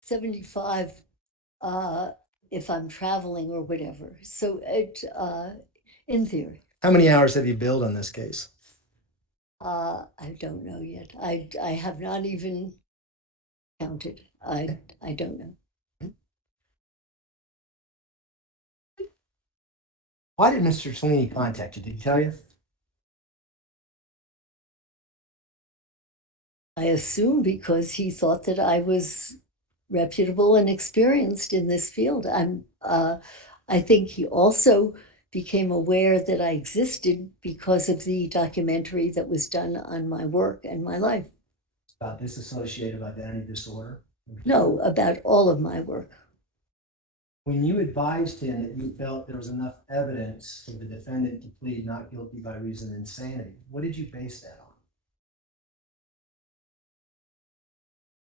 75 if I'm traveling or whatever. So in theory. How many hours have you billed on this case? I don't know yet. I have not even counted. I don't know. Why did Mr. Tellini contact you? Did he tell you? I assume because he thought that I was reputable and experienced in this field. I think he also became aware that I existed because of the documentary that was done on my work and my life. About dissociative identity disorder? No, about all of my work. When you advised him that you felt there was enough evidence for the defendant to plead not guilty by reason of insanity, what did you base that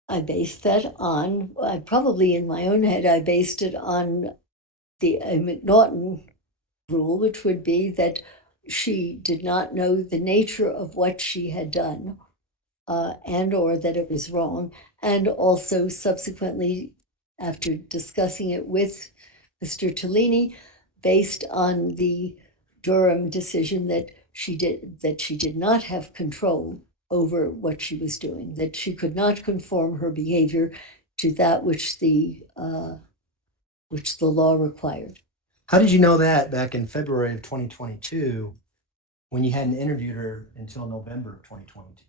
on? I based that on, probably in my own head, I based it on the McNaughton rule, which would be that she did not know the nature of what she had done, and or that it was wrong. And also subsequently, after discussing it with Mr. Tellini, based on the Durham decision that she did not have control over what she was doing, that she could not conform her behavior to that which the law required. How did you know that back in February of 2022 when you hadn't interviewed her until November of 2022?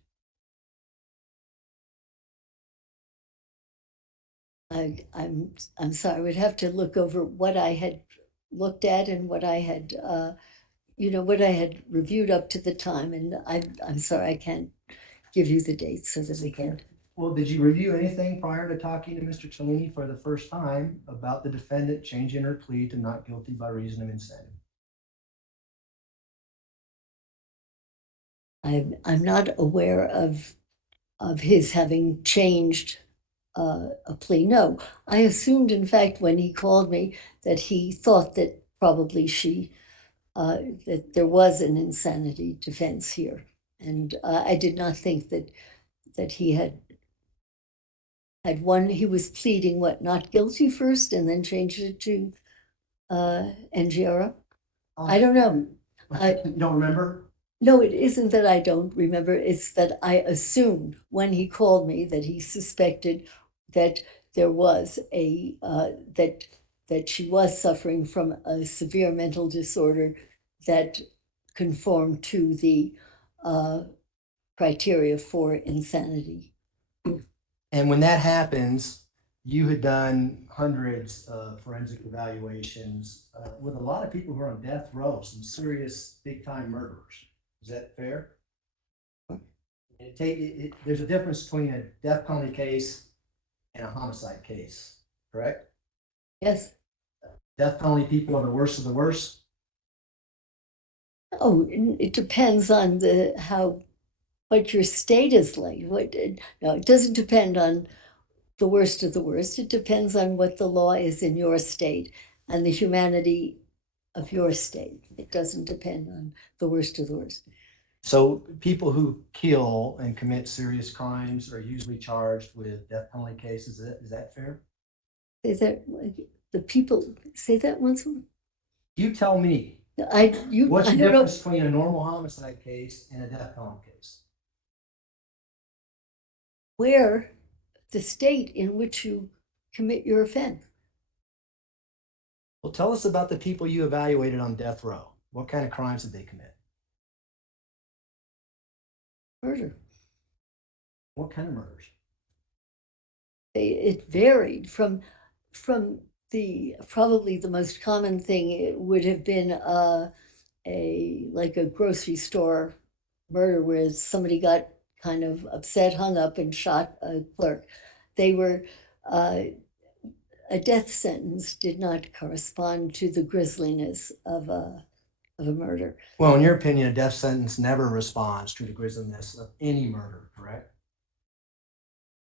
I'm sorry, I would have to look over what I had looked at and what I had what I had reviewed up to the time, and I'm sorry I can't give you the dates so that we can. Well, did you review anything prior to talking to Mr. Cellini for the first time about the defendant changing her plea to not guilty by reason of insanity? I'm not aware of his having changed a plea. No, I assumed, in fact, when he called me, that he thought that probably that there was an insanity defense here, and I did not think that he had one. He was pleading what, not guilty first, and then changed it to NGRA. I don't know. You don't remember? No, it isn't that I don't remember. It's that I assumed when he called me that he suspected that there was that she was suffering from a severe mental disorder that conformed to the criteria for insanity. And when that happens, you had done hundreds of forensic evaluations with a lot of people who are on death row, some serious big time murderers. Is that fair? There's a difference between a death penalty case and a homicide case, correct? Yes. Death penalty people are the worst of the worst. Oh, it depends on what your state is like. No, it doesn't depend on the worst of the worst. It depends on what the law is in your state and the humanity of your state. It doesn't depend on the worst of the worst. So people who kill and commit serious crimes are usually charged with death penalty cases. Is that fair? Say that the people say that once more. You tell me. What's I the don't know. difference between a normal homicide case and a death penalty case? Where the state in which you commit your offense. Well, tell us about the people you evaluated on death row. What kind of crimes did they commit? Murder. What kind of murders? It varied from the probably the most common thing. It would have been like a grocery store murder where somebody got kind of upset, hung up, and shot a clerk. They were a death sentence did not correspond to the grisliness of a murder. Well, in your opinion, a death sentence never responds to the grisliness of any murder, correct?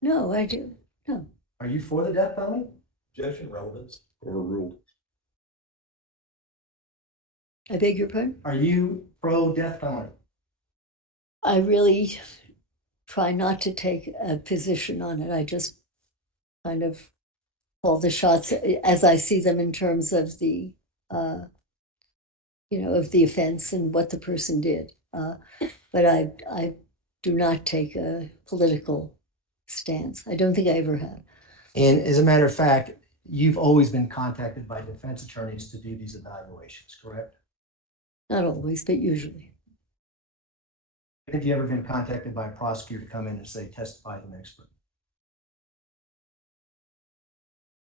No, I do. No. Are you for the death penalty? Objection, relevance, overruled. I beg your pardon? Are you pro death penalty? I really try not to take a position on it. I just kind of call the shots as I see them in terms of the of the offense and what the person did. But I do not take a political stance. I don't think I ever have. And as a matter of fact, you've always been contacted by defense attorneys to do these evaluations, correct? Not always, but usually. Have you ever been contacted by a prosecutor to come in and say, testify as an expert?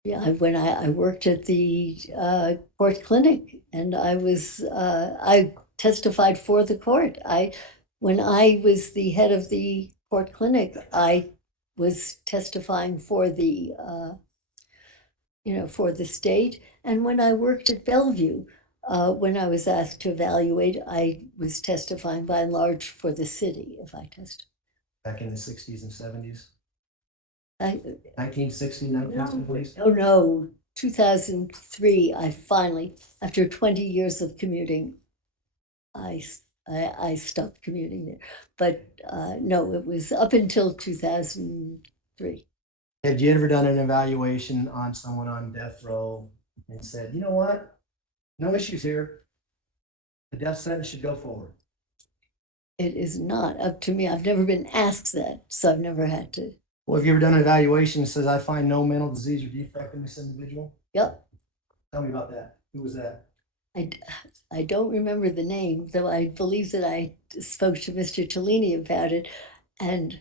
Yeah, when I worked at the court clinic, and I testified for the court. When I was the head of the court clinic, I was testifying for the for the state. And when I worked at Bellevue, when I was asked to evaluate, I was testifying by and large for the city if I testified. Back in the 60s and 70s? I, 1960, 1970s? Oh no, 2003, I finally, after 20 years of commuting, I I stopped commuting there. But no, it was up until 2003. Have you ever done an evaluation on someone on death row and said, you know what? No issues here. The death sentence should go forward. It is not up to me. I've never been asked that, so I've never had to. Well, have you ever done an evaluation that says, I find no mental disease or defect in this individual? Yep. Tell me about that. Who was that? I don't remember the name, though I believe that I spoke to Mr. Tellini about it. And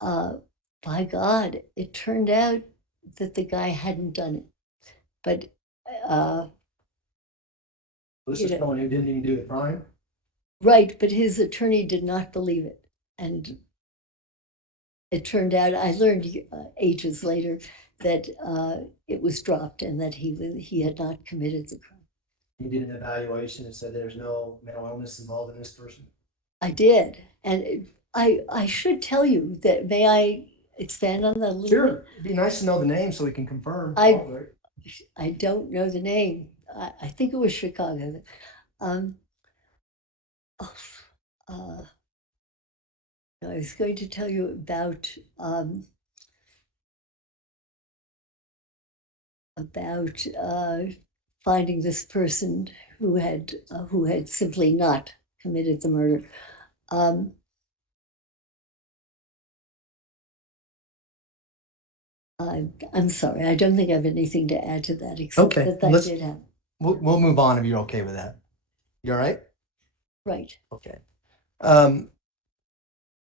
by God, it turned out that the guy hadn't done it. But This You is know- someone who didn't even do the crime. right, but his attorney did not believe it. And it turned out, I learned ages later that it was dropped and that he had not committed the crime. You did an evaluation and said there's no mental illness involved in this person. I did. And I should tell you that, may I expand on that a little bit? Sure. It'd be nice to know the name so we can confirm. I don't know the name. I think it was Chicago. I was going to tell you about finding this person who had simply not committed the murder. I'm sorry, I don't think I have anything to add to that, except Okay, that let's- did happen. We'll move on if you're okay with that. You all right? Right. Okay.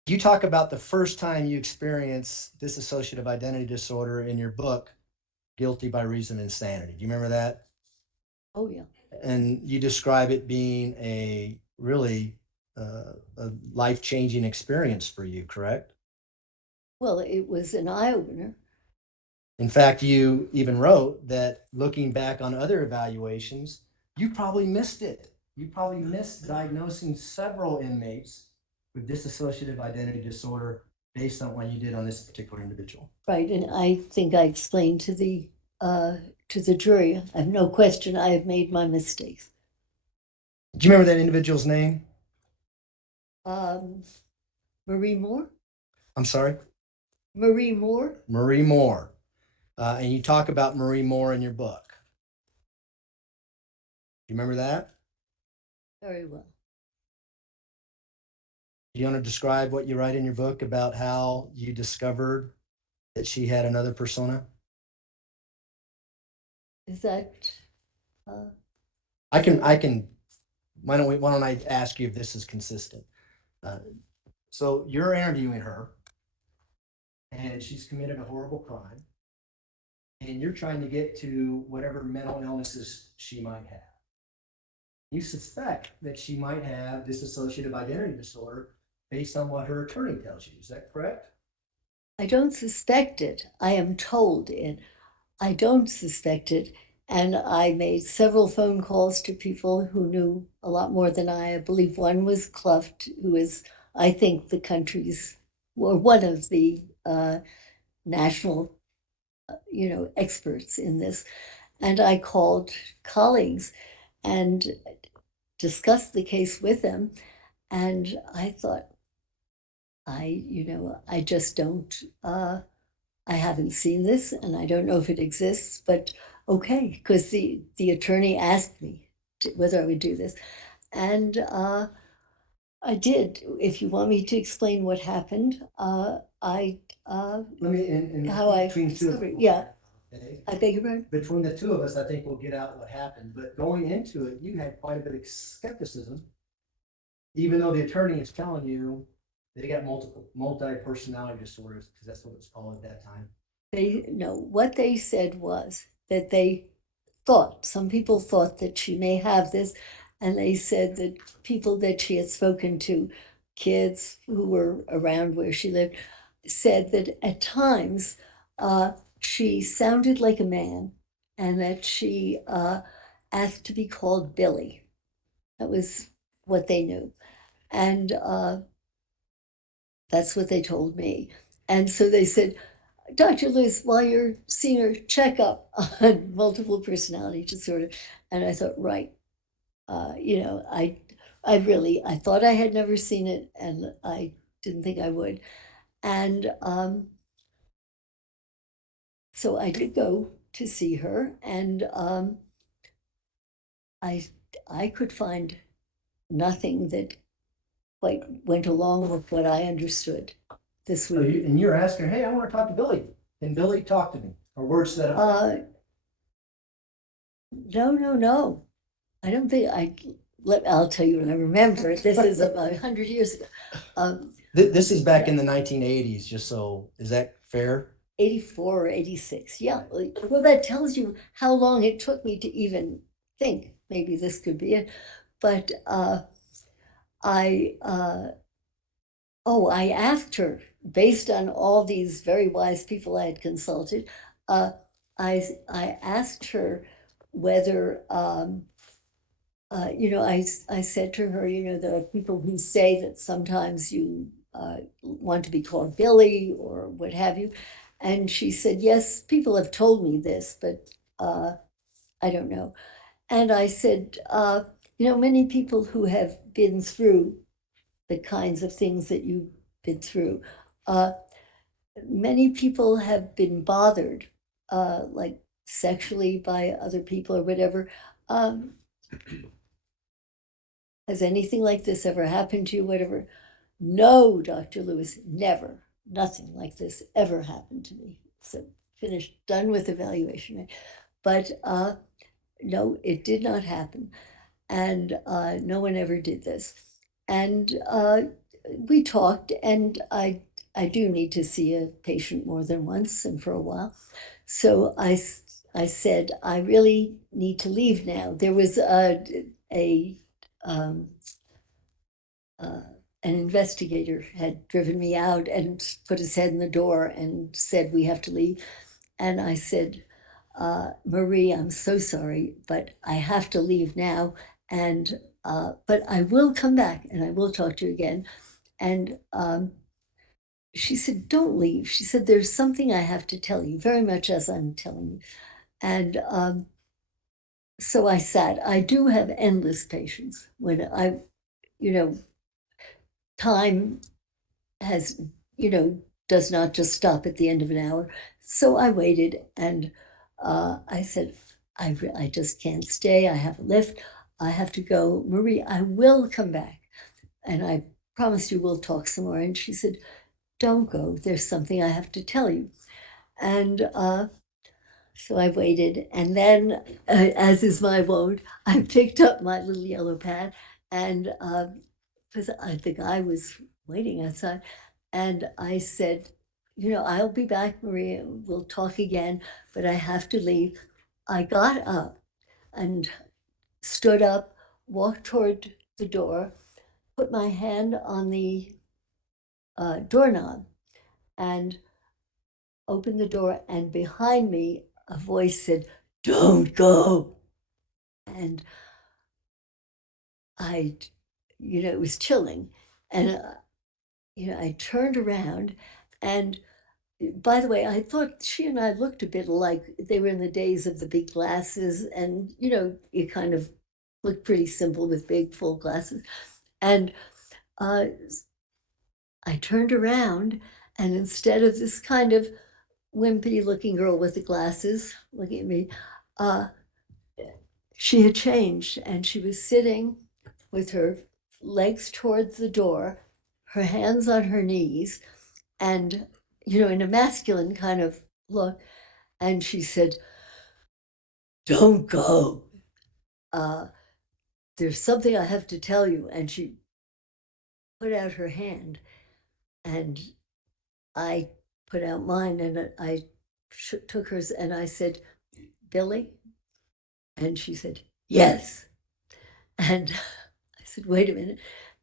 You talk about the first time you experienced dissociative identity disorder in your book, Guilty by Reason of Insanity. Do you remember that? Oh, yeah. And you describe it being a really a life-changing experience for you, correct? Well, it was an eye-opener. In fact, you even wrote that looking back on other evaluations, you probably missed it. You probably missed diagnosing several inmates with dissociative identity disorder based on what you did on this particular individual. Right, and I think I explained to the jury, I have no question I have made my mistakes. Do you remember that individual's name? Marie Moore? I'm sorry? Marie Moore? Marie Moore. And you talk about Marie Moore in your book. You remember that? Very well. Do you want to describe what you write in your book about how you discovered that she had another persona? Is that I can, why don't I ask you if this is consistent? So you're interviewing her and she's committed a horrible crime and you're trying to get to whatever mental illnesses she might have. You suspect that she might have dissociative identity disorder based on what her attorney tells you. Is that correct? I don't suspect it. I am told it. I don't suspect it. And I made several phone calls to people who knew a lot more than I. I believe one was Cluft, who is, I think, the country's, or one of the national, experts in this. And I called colleagues and discussed the case with them. And I thought, I just don't, I haven't seen this and I don't know if it exists, but okay, because the attorney asked me whether I would do this. And I did. If you want me to explain what happened, Let me, how I between two of discovered, us, yeah. okay? I beg your pardon? Between the two of us, I think we'll get out what happened. But going into it, you had quite a bit of skepticism, even though the attorney is telling you they got multi-personality disorders, because that's what it was called at that time. What they said was that some people thought that she may have this, and they said that people that she had spoken to, kids who were around where she lived, said that at times she sounded like a man and that she asked to be called Billy. That was what they knew. And that's what they told me. And so they said, Dr. Lewis, while you're seeing her, check up on multiple personality disorder. And I thought, right, I thought I had never seen it, and I didn't think I would. And so I did go to see her, and I I could find nothing that quite went along with what I understood. This So would you, be. and you're asking her, hey, I want to talk to Billy. And Billy, talk to me. Or words that No. I don't think I'll tell you when I remember. This is about 100 years ago. this is back in the 1980s, just so, is that fair? 84 or 86. Yeah. Well, that tells you how long it took me to even think maybe this could be it. But I I asked her, based on all these very wise people I had consulted, I asked her whether I said to her, there are people who say that sometimes you want to be called Billy or what have you. And she said, yes, people have told me this, but I don't know. And I said, many people who have been through the kinds of things that you've been through, uh, many people have been bothered, like sexually by other people or whatever. Um, Has anything like this ever happened to you? Whatever. No, Dr. Lewis, never. Nothing like this ever happened to me. So finished, done with evaluation. But no, it did not happen. And no one ever did this. And we talked, and I do need to see a patient more than once and for a while. So I said, I really need to leave now. There was a um, an investigator had driven me out and put his head in the door and said, we have to leave. And I said, Marie, I'm so sorry, but I have to leave now. And, but I will come back and I will talk to you again. And she said, don't leave. She said, there's something I have to tell you, very much as I'm telling you. And so I sat. I do have endless patience when you know, time has, does not just stop at the end of an hour. So I waited and I said, I just can't stay. I have a lift. I have to go. Marie, I will come back. And I promised you we'll talk some more. And she said, don't go. There's something I have to tell you. And so I waited. And then, as is my wont, I picked up my little yellow pad and because the guy was waiting outside. And I said, I'll be back, Maria. We'll talk again, but I have to leave. I got up and stood up, walked toward the door, put my hand on the doorknob, and opened the door. And behind me, a voice said, don't go. And it was chilling. And, I turned around and by the way, I thought she and I looked a bit alike. They were in the days of the big glasses, and you kind of look pretty simple with big full glasses. And uh, I turned around, and instead of this kind of wimpy looking girl with the glasses looking at me, uh, she had changed, and she was sitting with her legs towards the door, her hands on her knees, and in a masculine kind of look. And she said, don't go. Uh, there's something I have to tell you. And she put out her hand, and I put out mine, and I took hers, and I said, Billy? And she said, yes. And I said, wait a minute.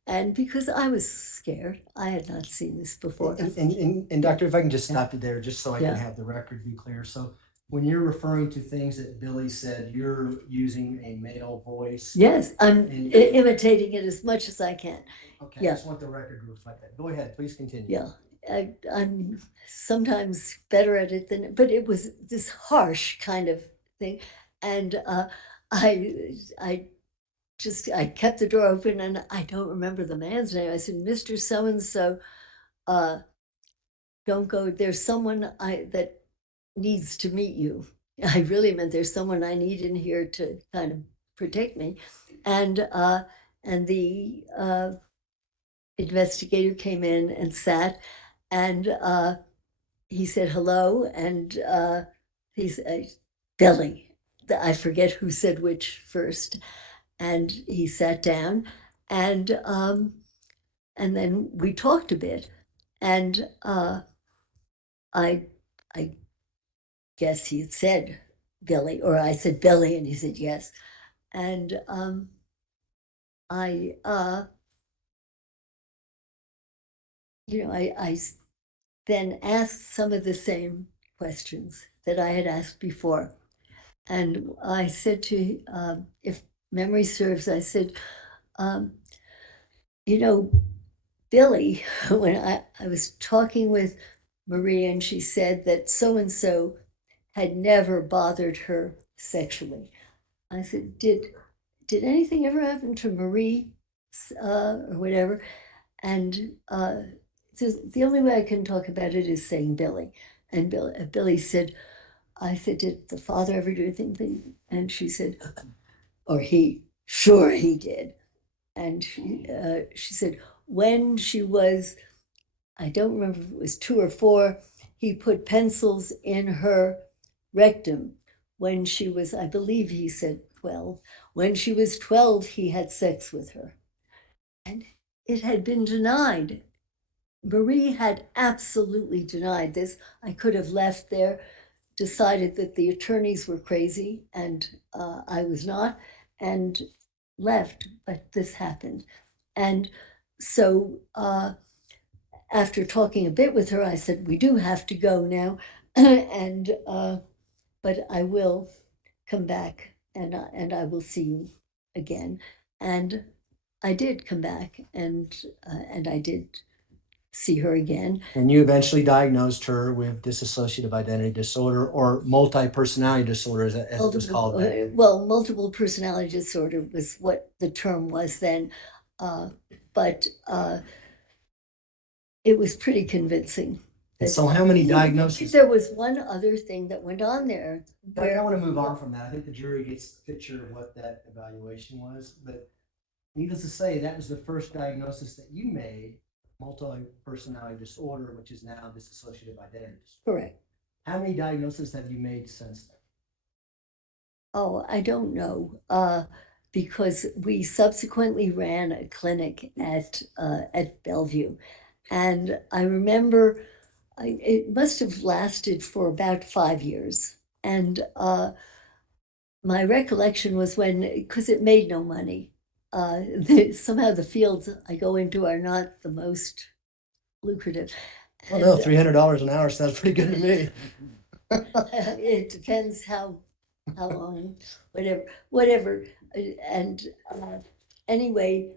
And because I was scared, I had not seen this before. And Doctor, if I can just stop you there, just so I Yeah. can have the record be clear. So when you're referring to things that Billy said, you're using a male voice. Yes, I'm And- imitating it as much as I can. Okay, Yeah. I just want the record to reflect that. Go ahead, please continue. Yeah, I'm sometimes better at it than, but it was this harsh kind of thing. And I just, I kept the door open and I don't remember the man's name. I said, Mr. So-and-so, don't go, there's someone that needs to meet you. I really meant there's someone I need in here to kind of protect me. And the investigator came in and sat, and he said hello, and he's Billy. I forget who said which first, and he sat down, and then we talked a bit, and I I guess he had said Billy, or I said Billy, and he said yes, and I I then asked some of the same questions that I had asked before. And I said to, if memory serves, I said, um, you know, Billy, when I was talking with Marie and she said that so and so had never bothered her sexually. I said, did anything ever happen to Marie or whatever? And the only way I can talk about it is saying Billy. And Billy said, I said, did the father ever do anything? And she said, or he, sure he did. And she said, when she was, I don't remember if it was 2 or 4, he put pencils in her rectum. When she was, I believe he said 12. When she was 12, he had sex with her. And it had been denied. Marie had absolutely denied this. I could have left there, decided that the attorneys were crazy and I was not, and left, but this happened. And so after talking a bit with her, I said, we do have to go now. And but I will come back and I will see you again. And I did come back and I did see her again. And you eventually diagnosed her with dissociative identity disorder or multi-personality disorder, as it was called back then. Well, multiple personality disorder was what the term was then, but it was pretty convincing. And so how many diagnoses? There was one other thing that went on there. I want to move on from that. I think the jury gets a picture of what that evaluation was, but needless to say, that was the first diagnosis that you made, multi-personality disorder, which is now dissociative identity disorder. Correct. How many diagnoses have you made since then? Oh, I don't know, because we subsequently ran a clinic at Bellevue, and I remember it must have lasted for about 5 years, and my recollection was when, because it made no money, somehow the fields I go into are not the most lucrative. Oh no, $300 an hour sounds pretty good to me. It depends how long, whatever. And anyway,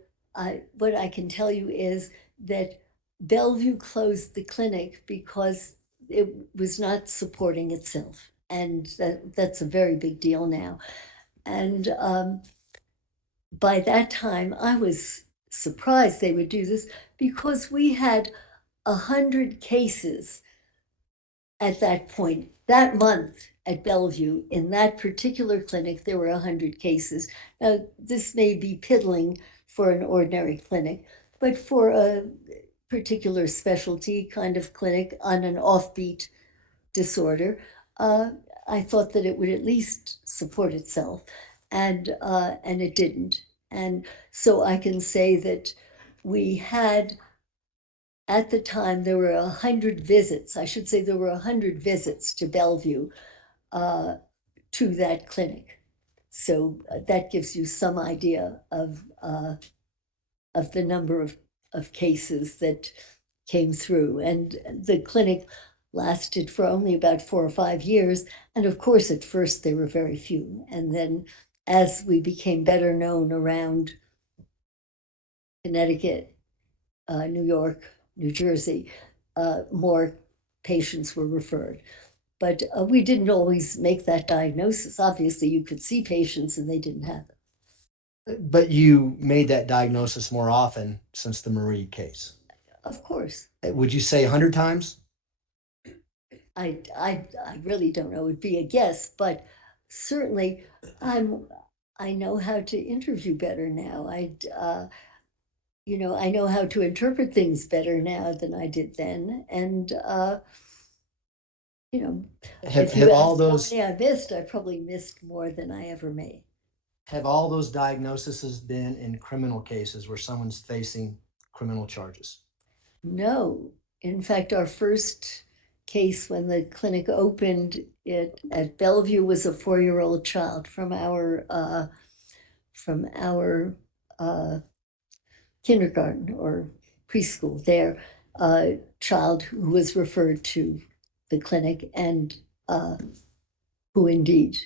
what I can tell you is that Bellevue closed the clinic because it was not supporting itself. And that's a very big deal now. And by that time, I was surprised they would do this because we had 100 cases at that point. That month at Bellevue, in that particular clinic, there were 100 cases. Now, this may be piddling for an ordinary clinic, but for a particular specialty kind of clinic on an offbeat disorder, I thought that it would at least support itself, and it didn't. And so I can say that we had, at the time, there were 100 visits. I should say there were 100 visits to Bellevue to that clinic. So that gives you some idea of the number of cases that came through. And the clinic lasted for only about 4 or 5 years. And of course, at first there were very few. And then as we became better known around Connecticut, New York, New Jersey, more patients were referred. But we didn't always make that diagnosis. Obviously, you could see patients and they didn't have it. But you made that diagnosis more often since the Marie case. Of course. Would you say 100 times? I really don't know. It would be a guess, but certainly I know how to interview better now. I know how to interpret things better now than I did then. And Have, if you have all asked how those many I missed, I probably missed more than I ever made. have all those diagnoses been in criminal cases where someone's facing criminal charges? No. In fact, our first case when the clinic opened it at Bellevue was a 4-year-old child from our kindergarten or preschool there, a child who was referred to the clinic and who indeed.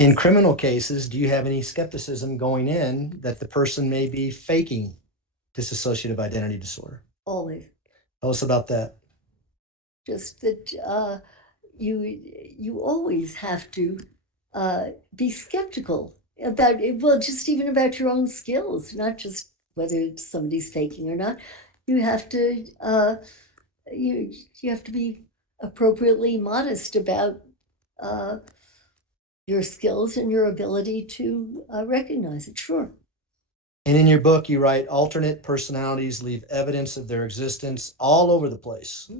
In criminal cases, do you have any skepticism going in that the person may be faking dissociative identity disorder? Always. Tell us about that. Just that you always have to be skeptical about it. Well, just even about your own skills, not just whether somebody's faking or not. You have to you have to be appropriately modest about your skills and your ability to recognize it. Sure. And in your book, you write alternate personalities leave evidence of their existence all over the place.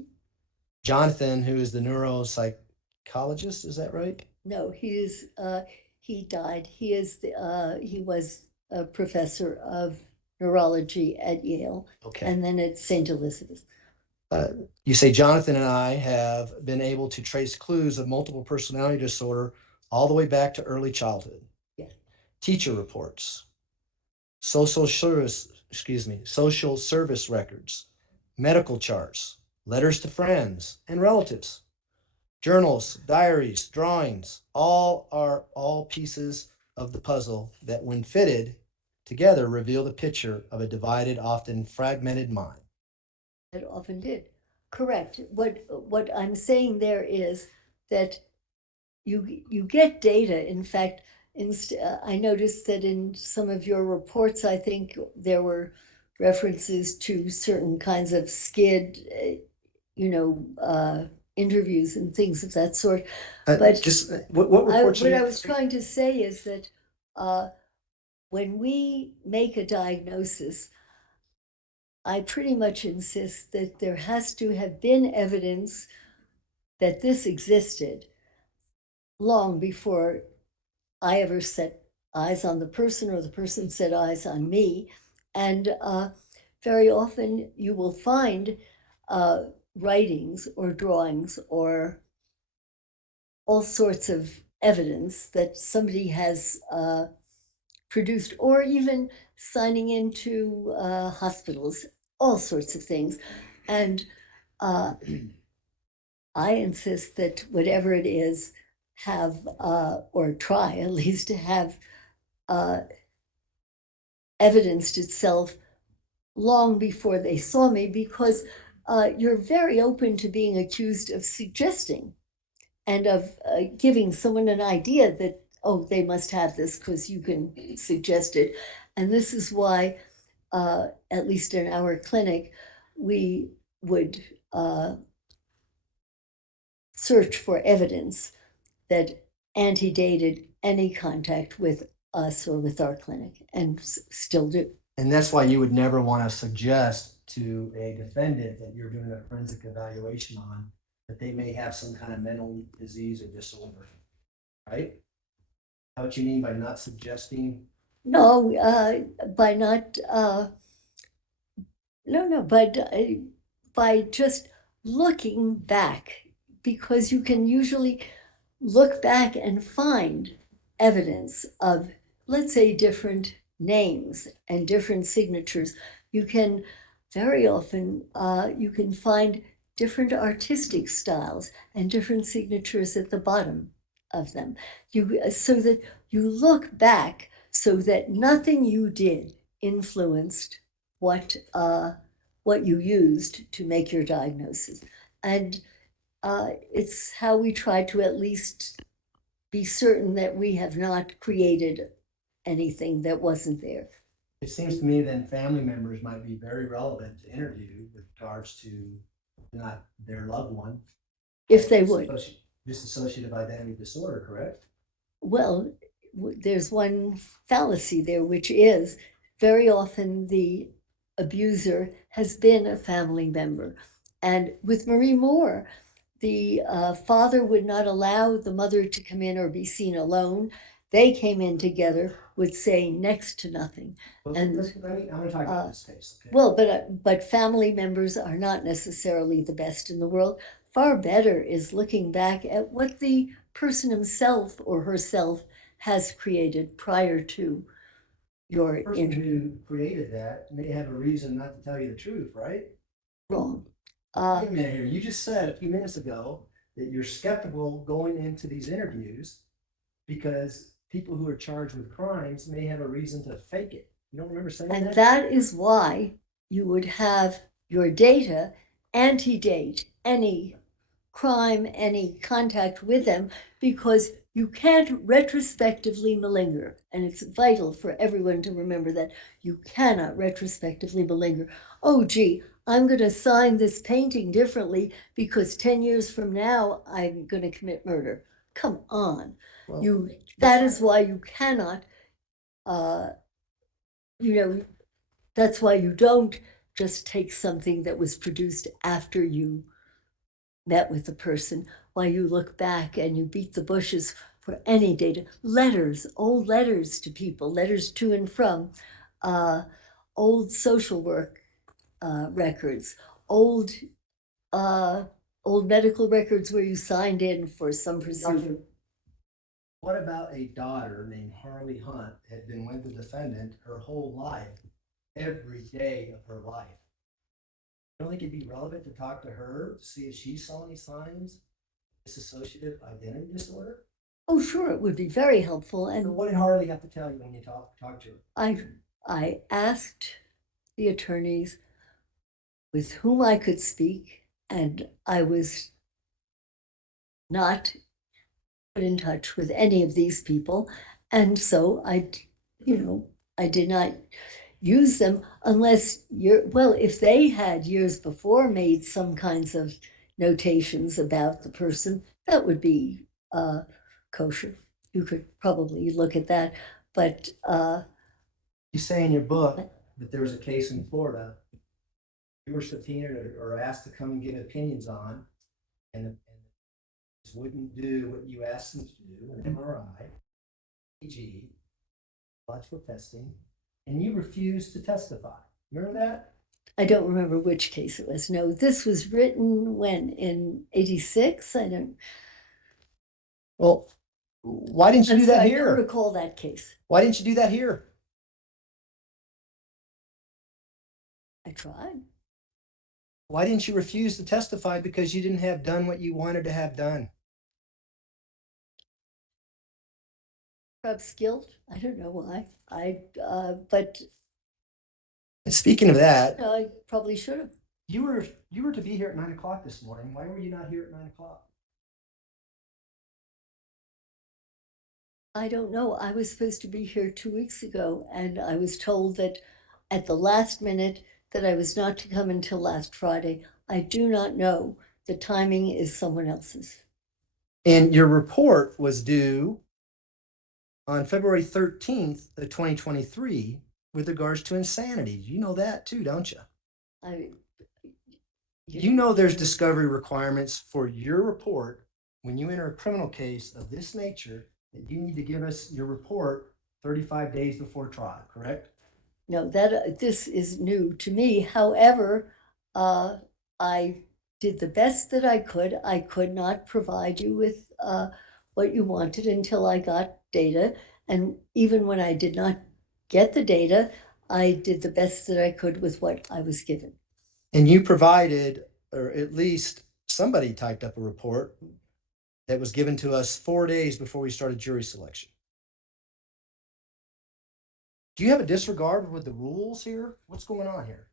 Jonathan, who is the neuropsychologist, is that right? No, he died. He was a professor of neurology at Yale Okay. and then at St. Elizabeth. You say Jonathan and I have been able to trace clues of multiple personality disorder all the way back to early childhood. Yeah. Teacher reports, social service records, medical charts, letters to friends and relatives, journals, diaries, drawings, all pieces of the puzzle that when fitted together reveal the picture of a divided, often fragmented mind. It often did. Correct. What I'm saying there is that you get data. In fact, I noticed that in some of your reports, I think there were references to certain kinds of skid, interviews and things of that sort. But just what reports what you I was trying to say is that when we make a diagnosis, I pretty much insist that there has to have been evidence that this existed long before I ever set eyes on the person or the person set eyes on me. And very often you will find writings or drawings or all sorts of evidence that somebody has produced, or even signing into hospitals, all sorts of things. And I insist that whatever it is, have, or try at least to have evidenced itself long before they saw me, because you're very open to being accused of suggesting and of giving someone an idea that, oh, they must have this because you can suggest it. And this is why, at least in our clinic, we would search for evidence that antedated any contact with us or with our clinic, and still do. And that's why you would never want to suggest to a defendant that you're doing a forensic evaluation on that they may have some kind of mental disease or disorder, right? How what you mean by not suggesting? No, by not, no, by just looking back, because you can usually look back and find evidence of, let's say, different names and different signatures. You can very often, you can find different artistic styles and different signatures at the bottom of them. So that you look back so that nothing you did influenced what you used to make your diagnosis. And it's how we try to at least be certain that we have not created anything that wasn't there. It seems to me then family members might be very relevant to interview with regards to not their loved one. If they would. Dissociative identity disorder, correct? Well, there's one fallacy there, which is very often the abuser has been a family member. And with Marie Moore, the father would not allow the mother to come in or be seen alone. They came in together, would say next to nothing. Well, And I'm gonna talk about this case, okay? well, but family members are not necessarily the best in the world. Far better is looking back at what the person himself or herself has created prior to your The person who created that may have a reason not to tell you the truth, right? wrong. Wait a minute here. You just said a few minutes ago that you're skeptical going into these interviews because people who are charged with crimes may have a reason to fake it. You don't remember saying And that? that is why you would have your data antedate any crime, any contact with them, because you can't retrospectively malinger. And it's vital for everyone to remember that you cannot retrospectively malinger. Oh, gee, I'm going to sign this painting differently because 10 years from now, I'm going to commit murder. Come on. Well, That is why you cannot, that's why you don't just take something that was produced after you met with the person, while you look back and you beat the bushes for any data. Letters, old letters to people, letters to and from, old social work records, old medical records where you signed in for some procedure. what about a daughter named Harley Hunt had been with the defendant her whole life, every day of her life? I don't think it'd be relevant to talk to her to see if she saw any signs of dissociative identity disorder. Oh, sure, it would be very helpful. So And what did Harley have to tell you when you talk to her? I asked the attorneys with whom I could speak, and I was not put in touch with any of these people. And so I did not use them unless if they had years before made some kinds of notations about the person, that would be kosher. You could probably look at that. But You say in your book that there was a case in Florida you were subpoenaed or asked to come and give opinions on, and the wouldn't do what you asked them to do, an MRI, EG, biological testing, and you refused to testify. Remember that? I don't remember which case it was. No, this was written when, in 86? I don't. Well, why didn't you I'm do that sorry, I here? don't recall that case. Why didn't you do that here? I tried. Why didn't you refuse to testify? Because you didn't have done what you wanted to have done. Perhaps guilt. I don't know why. But And speaking of that, I probably should have. you were to be here at 9 o'clock this morning. Why were you not here at 9 o'clock? I don't know. I was supposed to be here 2 weeks ago, and I was told that at the last minute that I was not to come until last Friday. I do not know. The timing is someone else's. And your report was due on February 13th of 2023 with regards to insanity. You know that too, don't you? You know there's discovery requirements for your report when you enter a criminal case of this nature, that you need to give us your report 35 days before trial, correct? No, that this is new to me. However, I did the best that I could. I could not provide you with what you wanted until I got data. And even when I did not get the data, I did the best that I could with what I was given. And you provided, or at least somebody typed up a report that was given to us 4 days before we started jury selection. Do you have a disregard with the rules here? What's going on here?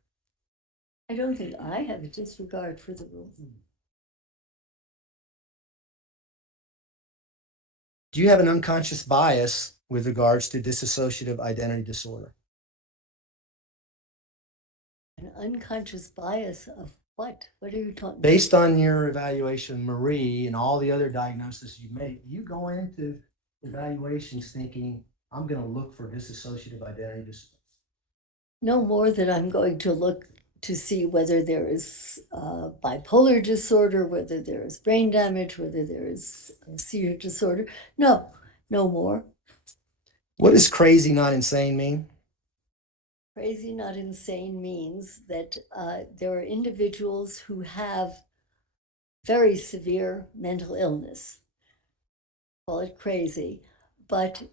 I don't think I have a disregard for the rules. Do you have an unconscious bias with regards to dissociative identity disorder? An unconscious bias of what? What are you talking? Based on your evaluation, Marie, and all the other diagnoses you make, you go into evaluations thinking, I'm going to look for dissociative identity disorder. No more than I'm going to look to see whether there is bipolar disorder, whether there is brain damage, whether there is a seizure disorder. No, no more. What does crazy, not insane mean? Crazy, not insane means that there are individuals who have very severe mental illness. Call it crazy, but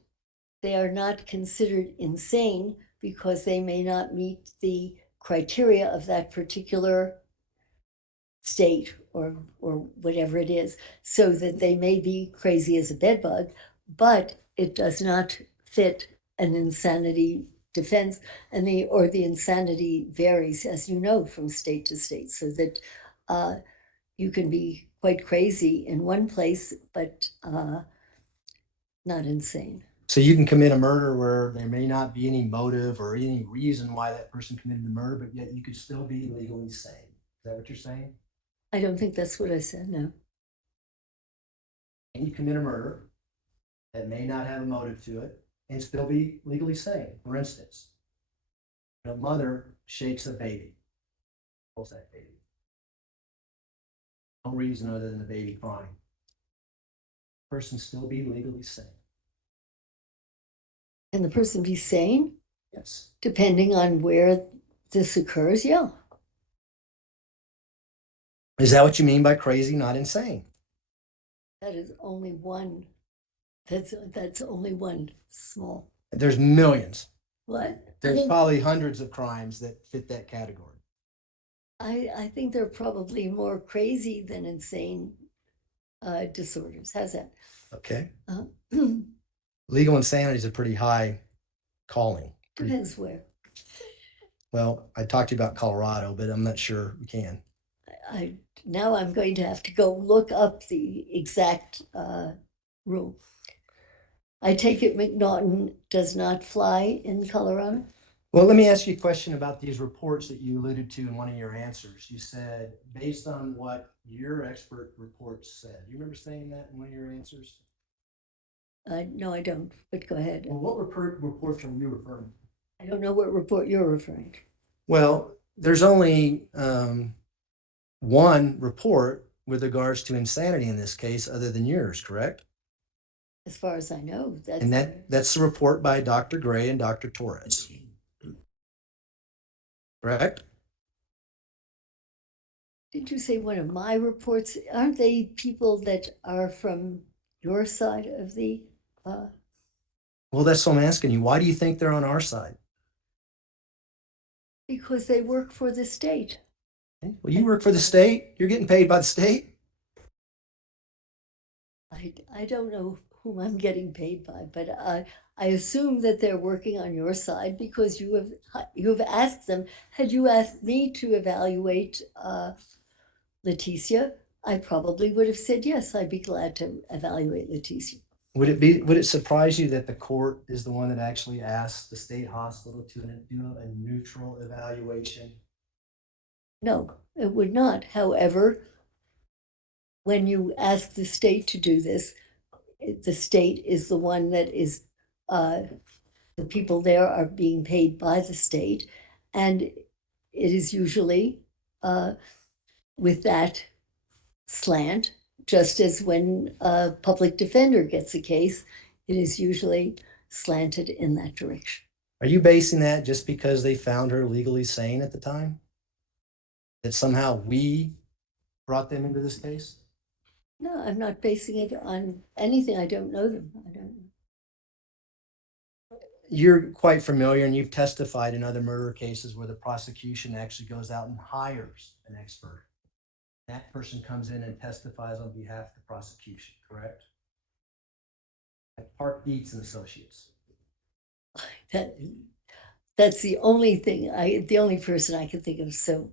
they are not considered insane because they may not meet the criteria of that particular state or whatever it is, so that they may be crazy as a bedbug, but it does not fit an insanity defense, and the insanity varies, as you know, from state to state, so that you can be quite crazy in one place, but not insane. So you can commit a murder where there may not be any motive or any reason why that person committed the murder, but yet you could still be legally sane. Is that what you're saying? I don't think that's what I said, no. And you commit a murder that may not have a motive to it and still be legally sane. For instance, a mother shakes a baby, pulls that baby. No reason other than the baby crying. Person still be legally sane. Can the person be sane? Yes. Depending on where this occurs, yeah. Is that what you mean by crazy, not insane? That is only one. That's only one small. There's millions. What? There's probably hundreds of crimes that fit that category. I think they're probably more crazy than insane disorders. How's that? Okay. Uh, Legal insanity is a pretty high calling. depends where. Well, I talked to you about Colorado, but I'm not sure we can. Now I'm going to have to go look up the exact rule. I take it McNaughton does not fly in Colorado? Well, let me ask you a question about these reports that you alluded to in one of your answers. You said, based on what your expert reports said. You remember saying that in one of your answers? No, I don't, but go ahead. Well, what reports are you referring to? I don't know what report you're referring to. Well, there's only one report with regards to insanity in this case, other than yours, correct? As far as I know, that's. And that's the report by Dr. Gray and Dr. Torres. Correct? Did you say one of my reports? Aren't they people that are from your side of the? Well, that's what I'm asking you. Why do you think they're on our side? Because they work for the state. Okay. Well, you work for the state. You're getting paid by the state. I don't know whom I'm getting paid by, but I assume that they're working on your side because you have asked them. Had you asked me to evaluate Leticia, I probably would have said yes. I'd be glad to evaluate Leticia. Would it surprise you that the court is the one that actually asked the state hospital to do a neutral evaluation? No, it would not. However, when you ask the state to do this, the state is the one that is, the people there are being paid by the state. And it is usually with that slant, just as when a public defender gets a case, it is usually slanted in that direction. Are you basing that just because they found her legally sane at the time? That somehow we brought them into this case? No, I'm not basing it on anything. I don't know them. I don't know. You're quite familiar and you've testified in other murder cases where the prosecution actually goes out and hires an expert. That person comes in and testifies on behalf of the prosecution, correct? At Park Dietz and Associates. That's the only thing the only person I can think of. So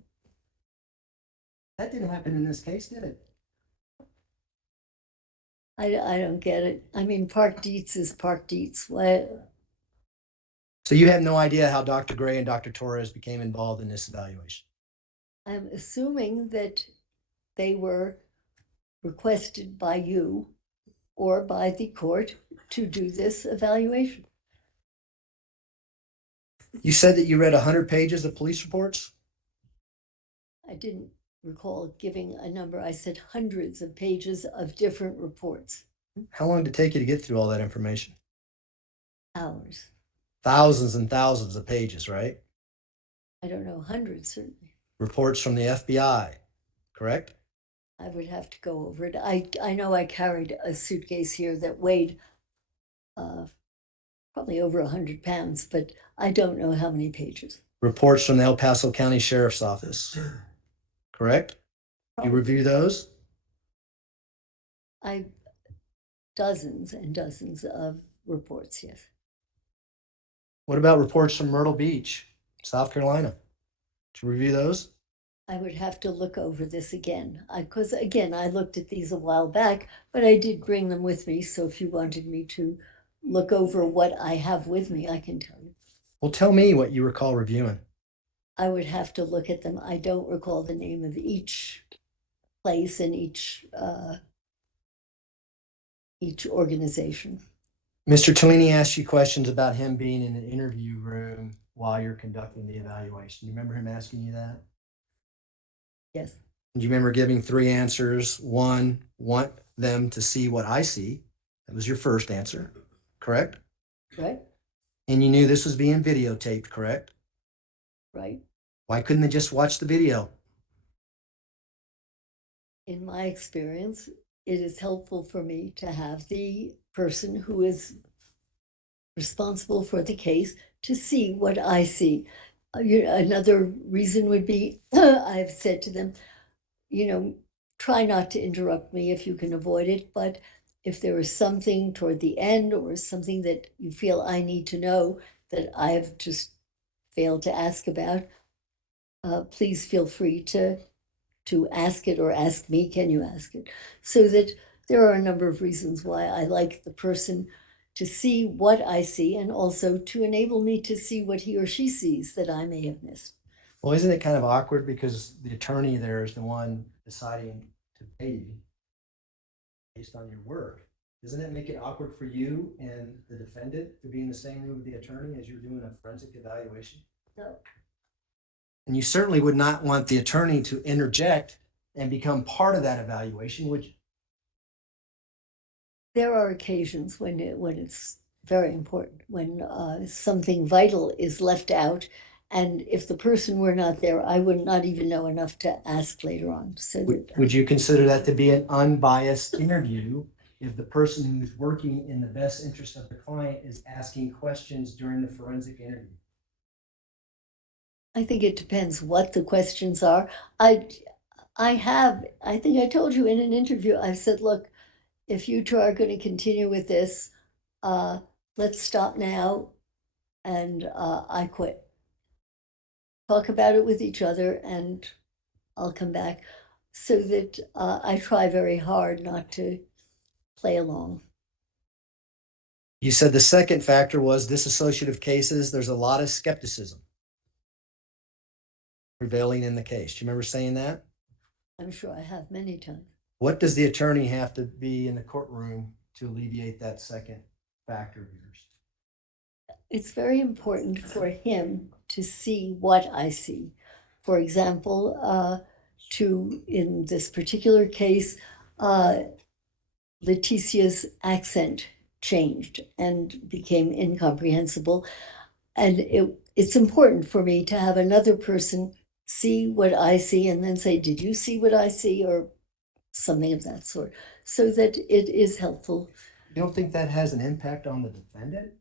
that didn't happen in this case, did it? I don't get it. I mean, park deets is park deets. What? So you have no idea how Dr. Gray and Dr. Torres became involved in this evaluation? I'm assuming that they were requested by you or by the court to do this evaluation. You said that you read 100 pages of police reports? I didn't recall giving a number. I said hundreds of pages of different reports, How long did it take you to get through all that information? hours. Thousands and thousands of pages, right? I don't know, hundreds certainly. Reports from the FBI, correct? I would have to go over it. I know I carried a suitcase here that weighed probably over 100 pounds, but I don't know how many pages. Reports from the El Paso County Sheriff's Office, correct? You review those? I dozens and dozens of reports, yes. What about reports from Myrtle Beach, South Carolina? Did you review those? I would have to look over this again. Because again, I looked at these a while back, but I did bring them with me. So if you wanted me to look over what I have with me, I can tell you. Well, tell me what you recall reviewing. I would have to look at them. I don't recall the name of each place and each organization. Mr. Tellini asked you questions about him being in an interview room while you're conducting the evaluation. You remember him asking you that? Yes. Do you remember giving three answers? One, want them to see what I see. That was your first answer, correct? Right. And you knew this was being videotaped, correct? Right. Why couldn't they just watch the video? In my experience, it is helpful for me to have the person who is responsible for the case to see what I see. Another reason would be I've said to them, try not to interrupt me if you can avoid it, but if there is something toward the end or something that you feel I need to know that I've just failed to ask about, please feel free to ask it or ask me, can you ask it? So that there are a number of reasons why I like the person to see what I see and also to enable me to see what he or she sees that I may have missed. Well, isn't it kind of awkward because the attorney there is the one deciding to pay you based on your work? Doesn't it make it awkward for you and the defendant to be in the same room with the attorney as you're doing a forensic evaluation? No. And you certainly would not want the attorney to interject and become part of that evaluation, would you? There are occasions when it's very important, when something vital is left out. And if the person were not there, I would not even know enough to ask later on. So Would you consider that to be an unbiased interview if the person who's working in the best interest of the client is asking questions during the forensic interview? I think it depends what the questions are. I think I told you in an interview, I said, look, if you two are going to continue with this, let's stop now and I quit. Talk about it with each other and I'll come back, so that I try very hard not to play along. You said the second factor was dissociative cases. There's a lot of skepticism prevailing in the case. Do you remember saying that? I'm sure I have many times. What does the attorney have to be in the courtroom to alleviate that second factor of yours? It's very important for him to see what I see. For example, in this particular case, Leticia's accent changed and became incomprehensible. And it's important for me to have another person see what I see and then say, did you see what I see? Or something of that sort, so that it is helpful. You don't think that has an impact on the defendant?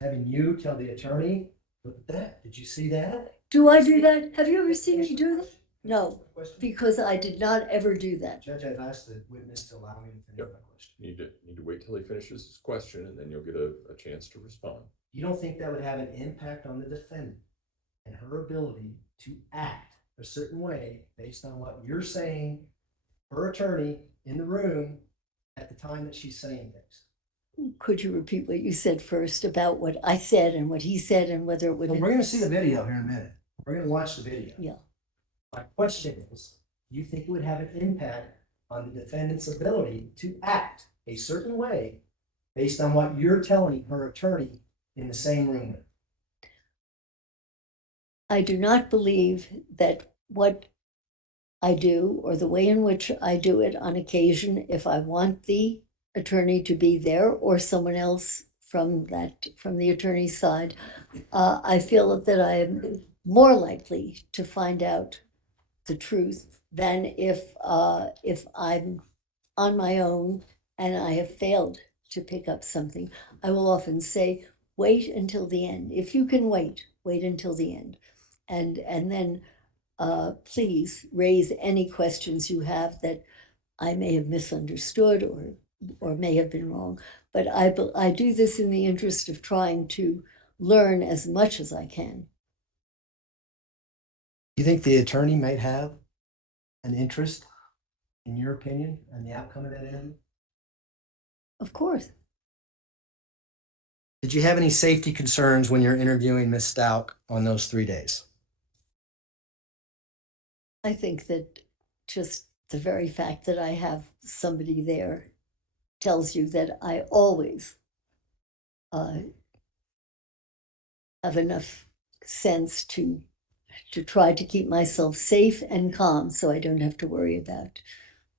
Having you tell the attorney, look at that, did you see that? Do I do that? Have you ever seen me do that? No, because I did not ever do that. Judge, I've asked the witness to allow me to finish Yep. my question. Need to wait till he finishes his question, and then you'll get a chance to respond. You don't think that would have an impact on the defendant and her ability to act a certain way based on what you're saying, her attorney in the room at the time that she's saying things? Could you repeat what you said first about what I said and what he said and whether it would? Well, we're going to see the video here in a minute. We're going to watch the video. Yeah. My question is, do you think it would have an impact on the defendant's ability to act a certain way based on what you're telling her attorney in the same room? I do not believe that what I do or the way in which I do it on occasion, if I want the attorney to be there or someone else from the attorney's side, I feel that I am more likely to find out the truth than if I'm on my own and I have failed to pick up something. I will often say, wait until the end. If you can wait, wait until the end. And then please raise any questions you have that I may have misunderstood or may have been wrong. But I do this in the interest of trying to learn as much as I can. You think the attorney might have an interest, in your opinion, in the outcome of that interview? Of course. Did you have any safety concerns when you're interviewing Ms. Stauch on those 3 days? I think that just the very fact that I have somebody there tells you that I always have enough sense to try to keep myself safe and calm so I don't have to worry about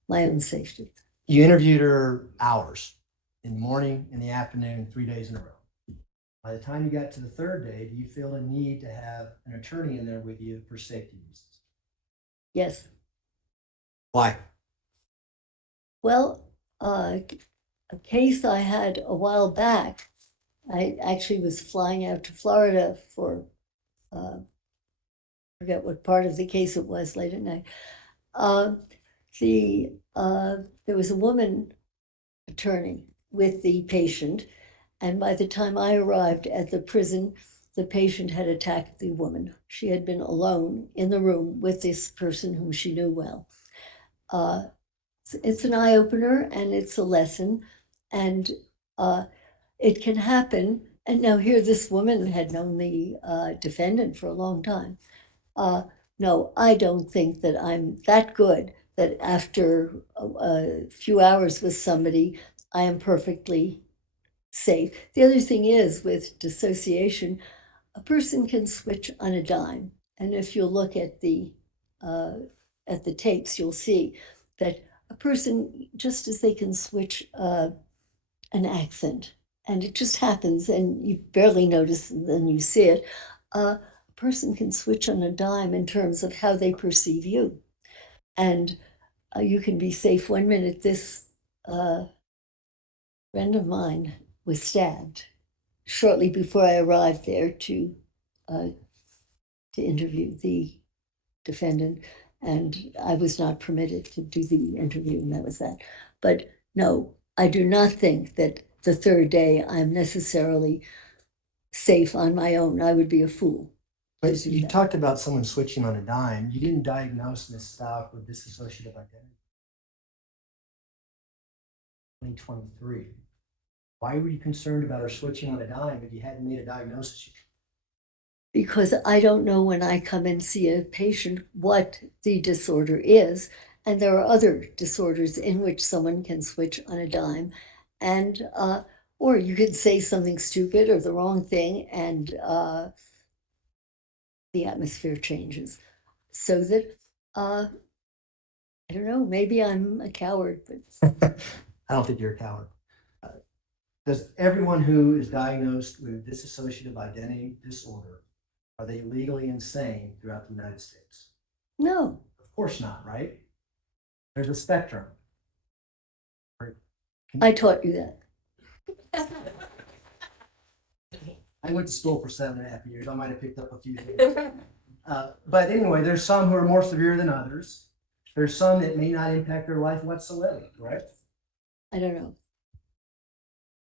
my own safety. You interviewed her hours, in the morning, in the afternoon, 3 days in a row. By the time you got to the third day, do you feel a need to have an attorney in there with you for safety reasons? Yes. Why? Well, a case I had a while back, I actually was flying out to Florida for, I forget what part of the case it was late at night. There was a woman attorney with the patient, and by the time I arrived at the prison, the patient had attacked the woman. She had been alone in the room with this person whom she knew well. It's an eye-opener and it's a lesson, and it can happen. And now here this woman had known the defendant for a long time. No, I don't think that I'm that good that after a few hours with somebody, I am perfectly safe. The other thing is with dissociation, a person can switch on a dime. And if you look at the tapes, you'll see that a person, just as they can switch an accent, and it just happens, and you barely notice, and then you see it, a person can switch on a dime in terms of how they perceive you. And you can be safe 1 minute. This friend of mine was stabbed shortly before I arrived there to interview the defendant, and I was not permitted to do the interview, and that was that. But no, I do not think that the third day I'm necessarily safe on my own. I would be a fool. But you talked about someone switching on a dime. You didn't diagnose Ms. Stauch with dissociative identity. 2023. Why were you concerned about her switching on a dime if you hadn't made a diagnosis yet? Because I don't know when I come and see a patient what the disorder is. And there are other disorders in which someone can switch on a dime. And, or you could say something stupid or the wrong thing, and the atmosphere changes. So that, I don't know, maybe I'm a coward, but I don't think you're a coward. Does everyone who is diagnosed with dissociative identity disorder, are they legally insane throughout the United States? no. Of course not, right? There's a spectrum. I taught you that. I went to school for 7.5 years. I might have picked up a few things. But anyway, there's some who are more severe than others. There's some that may not impact their life whatsoever, correct? I don't know.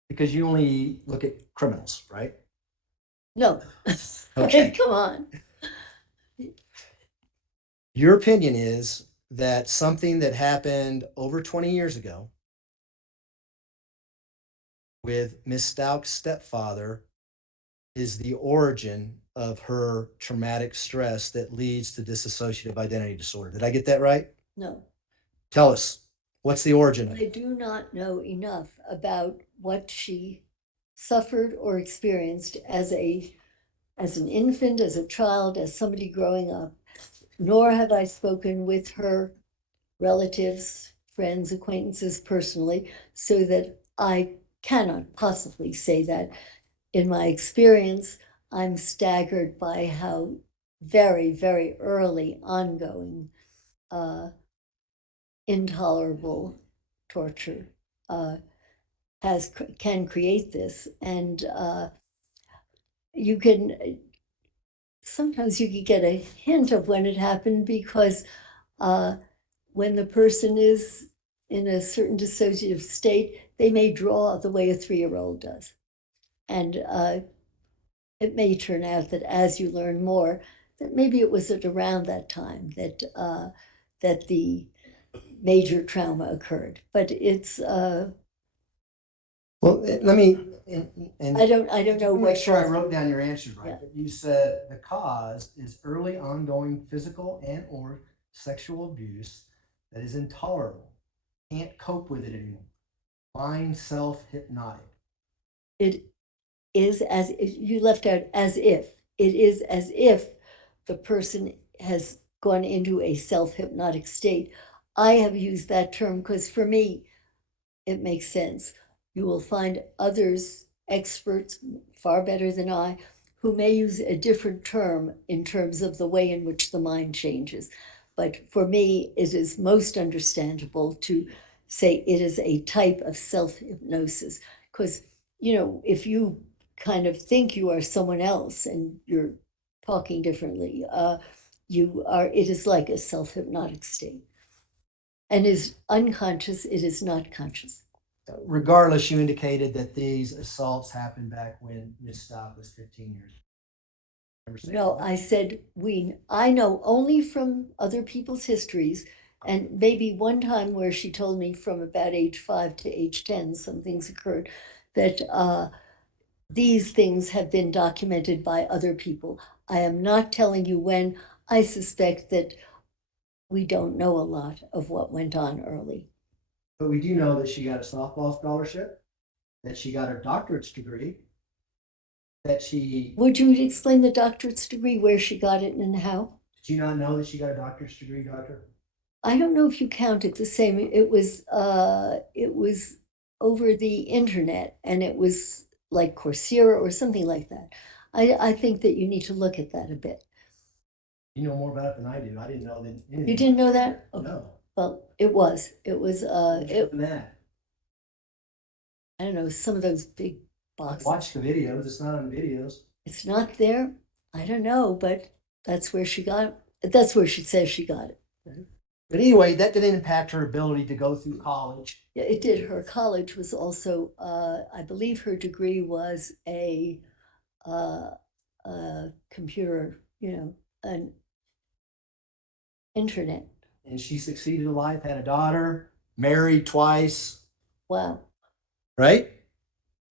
Because you only look at criminals, right? No. Okay. Come on. Your opinion is that something that happened over 20 years ago with Miss Stauch's stepfather is the origin of her traumatic stress that leads to dissociative identity disorder. Did I get that right? No, Tell us, what's the origin of I it? do not know enough about what she suffered or experienced as an infant, as a child, as somebody growing up, nor have I spoken with her relatives, friends, acquaintances personally, so that I cannot possibly say that. In my experience, I'm staggered by how very, very early ongoing uh, intolerable torture uh, can create this, and you can sometimes you can get a hint of when it happened because uh, when the person is in a certain dissociative state, they may draw the way a 3-year-old does, and it may turn out that as you learn more, that maybe it was at around that time that that the major trauma occurred. But it's Well, let me, and I don't know just to what make sure I caused it. wrote down your answers right, Yeah. but you said the cause is early ongoing physical and or sexual abuse that is intolerable, can't cope with it anymore. Mind self-hypnotic. It is as you left out as if it is as if the person has gone into a self-hypnotic state. I have used that term because for me it makes sense. You will find others, experts far better than I, who may use a different term in terms of the way in which the mind changes. But for me, it is most understandable to say it is a type of self-hypnosis. Because, if you kind of think you are someone else and you're talking differently, it is like a self-hypnotic state. And is unconscious, it is not conscious. Regardless, you indicated that these assaults happened back when Miss Stauch was 15 years old. Remember saying No, that? I said I know only from other people's histories, and maybe one time where she told me from about age 5 to age 10, some things occurred, that these things have been documented by other people. I am not telling you when. I suspect that we don't know a lot of what went on early. But we do know that she got a softball scholarship, that she got her doctorate's degree, that she, Would you explain the doctorate's degree, where she got it and how? did you not know that she got a doctorate's degree, doctor? I don't know if you count it the same. It was over the internet and it was like Coursera or something like that. I think that you need to look at that a bit. You know more about it than I do. I didn't know that. You didn't know that? Oh, No. well, it was That. I don't know, some of those big boxes. Watch the videos. It's not on videos. It's not there. I don't know, but that's where she says she got it. But anyway, that didn't impact her ability to go through college. Yeah, it did. Her college was also, I believe her degree was a computer, an internet. And she succeeded in life, had a daughter, married twice, Wow. right?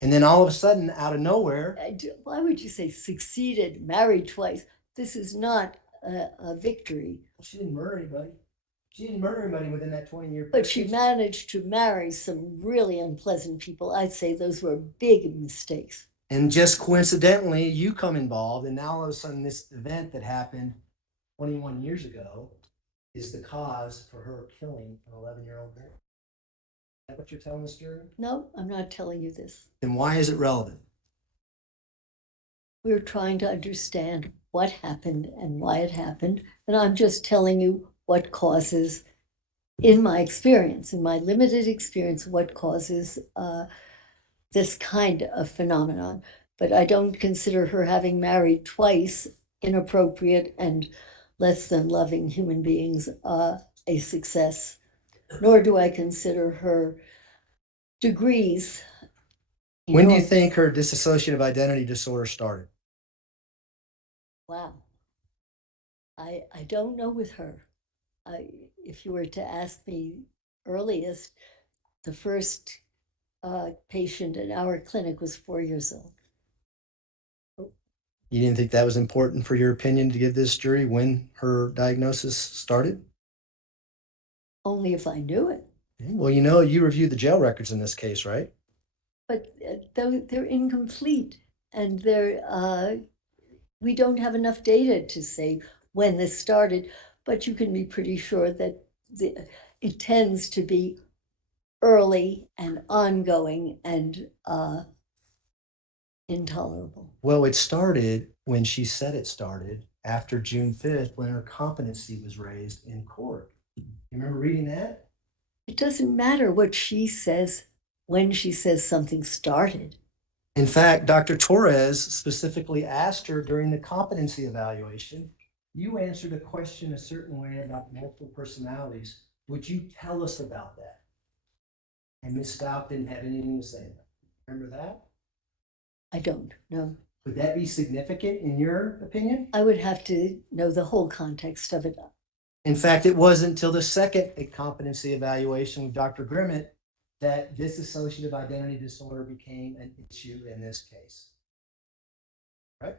And then all of a sudden, out of nowhere, Why would you say succeeded, married twice? This is not a victory. she didn't murder anybody. She didn't murder anybody within that 20-year. But she managed to marry some really unpleasant people. I'd say those were big mistakes. And just coincidentally, you come involved, and now all of a sudden, this event that happened 21 years ago is the cause for her killing an 11-year-old girl. Is that what you're telling us, jury? No, I'm not telling you this. Then why is it relevant? We're trying to understand what happened and why it happened. And I'm just telling you what causes, in my experience, in my limited experience, what causes this kind of phenomenon. But I don't consider her having married twice inappropriate and less than loving human beings a success, nor do I consider her degrees. When do you enormous. think her dissociative identity disorder started? Wow. I don't know with her. If you were to ask me earliest, the first patient in our clinic was 4 years old. You didn't think that was important for your opinion to give this jury when her diagnosis started? Only if I knew it. Well, you know, you reviewed the jail records in this case, right? But they're incomplete, and we don't have enough data to say when this started, but you can be pretty sure that it tends to be early and ongoing and intolerable. Well, it started when she said it started after June 5th when her competency was raised in court. You remember reading that? It doesn't matter what she says when she says something started. In fact, Dr. Torres specifically asked her during the competency evaluation, you answered a question a certain way about multiple personalities. Would you tell us about that? And Ms. Stauch didn't have anything to say about it. Remember that? I don't know. Would that be significant in your opinion? I would have to know the whole context of it. In fact, it wasn't until the second competency evaluation with Dr. Grimmett that dissociative identity disorder became an issue in this case. Right?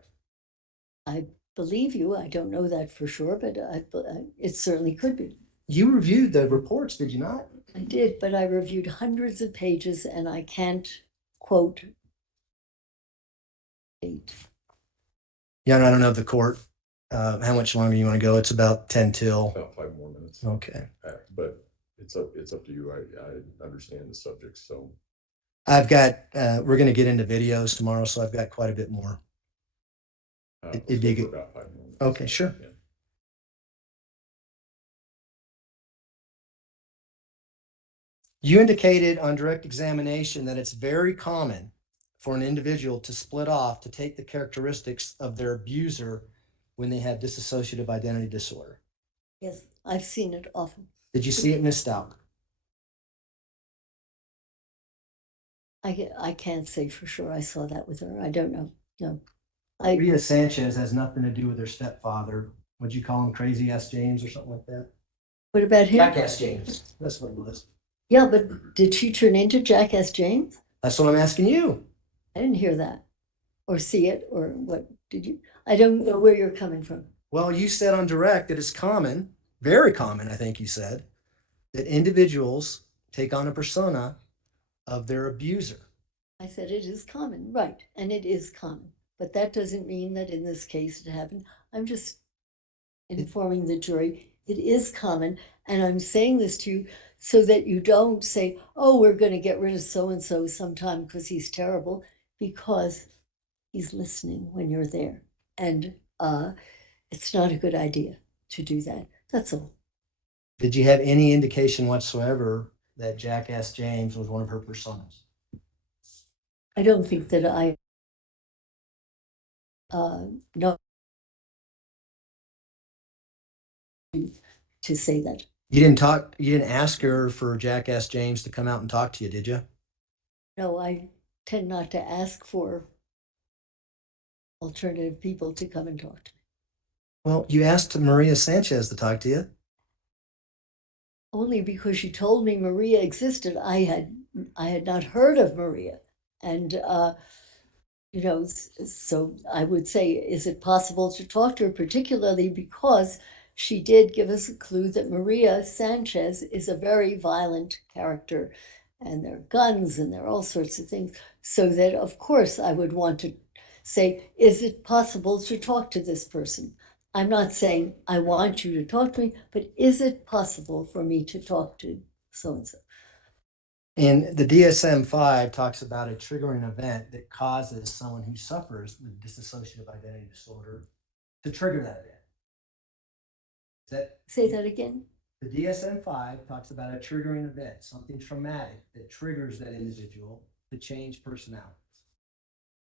I believe you. I don't know that for sure, but it certainly could be. You reviewed the reports, did you not? I did, but I reviewed hundreds of pages and I can't quote date. Yeah, I don't know the court, how much longer you want to go. It's about 10 till. About 5 more minutes. Okay. But it's up to you. I understand the subject, so. I've got, we're going to get into videos tomorrow, so I've got quite a bit more. It'd be let's go good. for about 5 more minutes. Okay, sure. Yeah. You indicated on direct examination that it's very common for an individual to split off to take the characteristics of their abuser when they have dissociative identity disorder. Yes, I've seen it often. Did you see it, Ms. Stauch? I can't say for sure I saw that with her. I don't know. No. Rita Sanchez has nothing to do with her stepfather. Would you call him Crazy Ass James or something like that? What about him? Jackass James. That's what it was. Yeah, but did she turn into Jackass James? That's what I'm asking you. I didn't hear that or see it or what did you? I don't know where you're coming from. Well, you said on direct that it's common, very common, I think you said, that individuals take on a persona of their abuser. I said it is common, right, and it is common. But that doesn't mean that in this case it happened. I'm just informing the jury it is common, and I'm saying this to you so that you don't say, oh, we're going to get rid of so-and-so sometime because he's terrible, because he's listening when you're there. And it's not a good idea to do that. That's all. Did you have any indication whatsoever that Jackass James was one of her personas? I don't think that I know to say that. You didn't ask her for Jackass James to come out and talk to you, did you? No, I tend not to ask for alternative people to come and talk to me. Well, you asked Maria Sanchez to talk to you. Only because she told me Maria existed. I had not heard of Maria. And you know, so I would say, is it possible to talk to her, particularly because she did give us a clue that Maria Sanchez is a very violent character, and there are guns and there are all sorts of things. So that, of course, I would want to say, is it possible to talk to this person? I'm not saying I want you to talk to me, but is it possible for me to talk to so-and-so? And the DSM-5 talks about a triggering event that causes someone who suffers with dissociative identity disorder to trigger that event. Say that again? The DSM-5 talks about a triggering event, something traumatic that triggers that individual to change personalities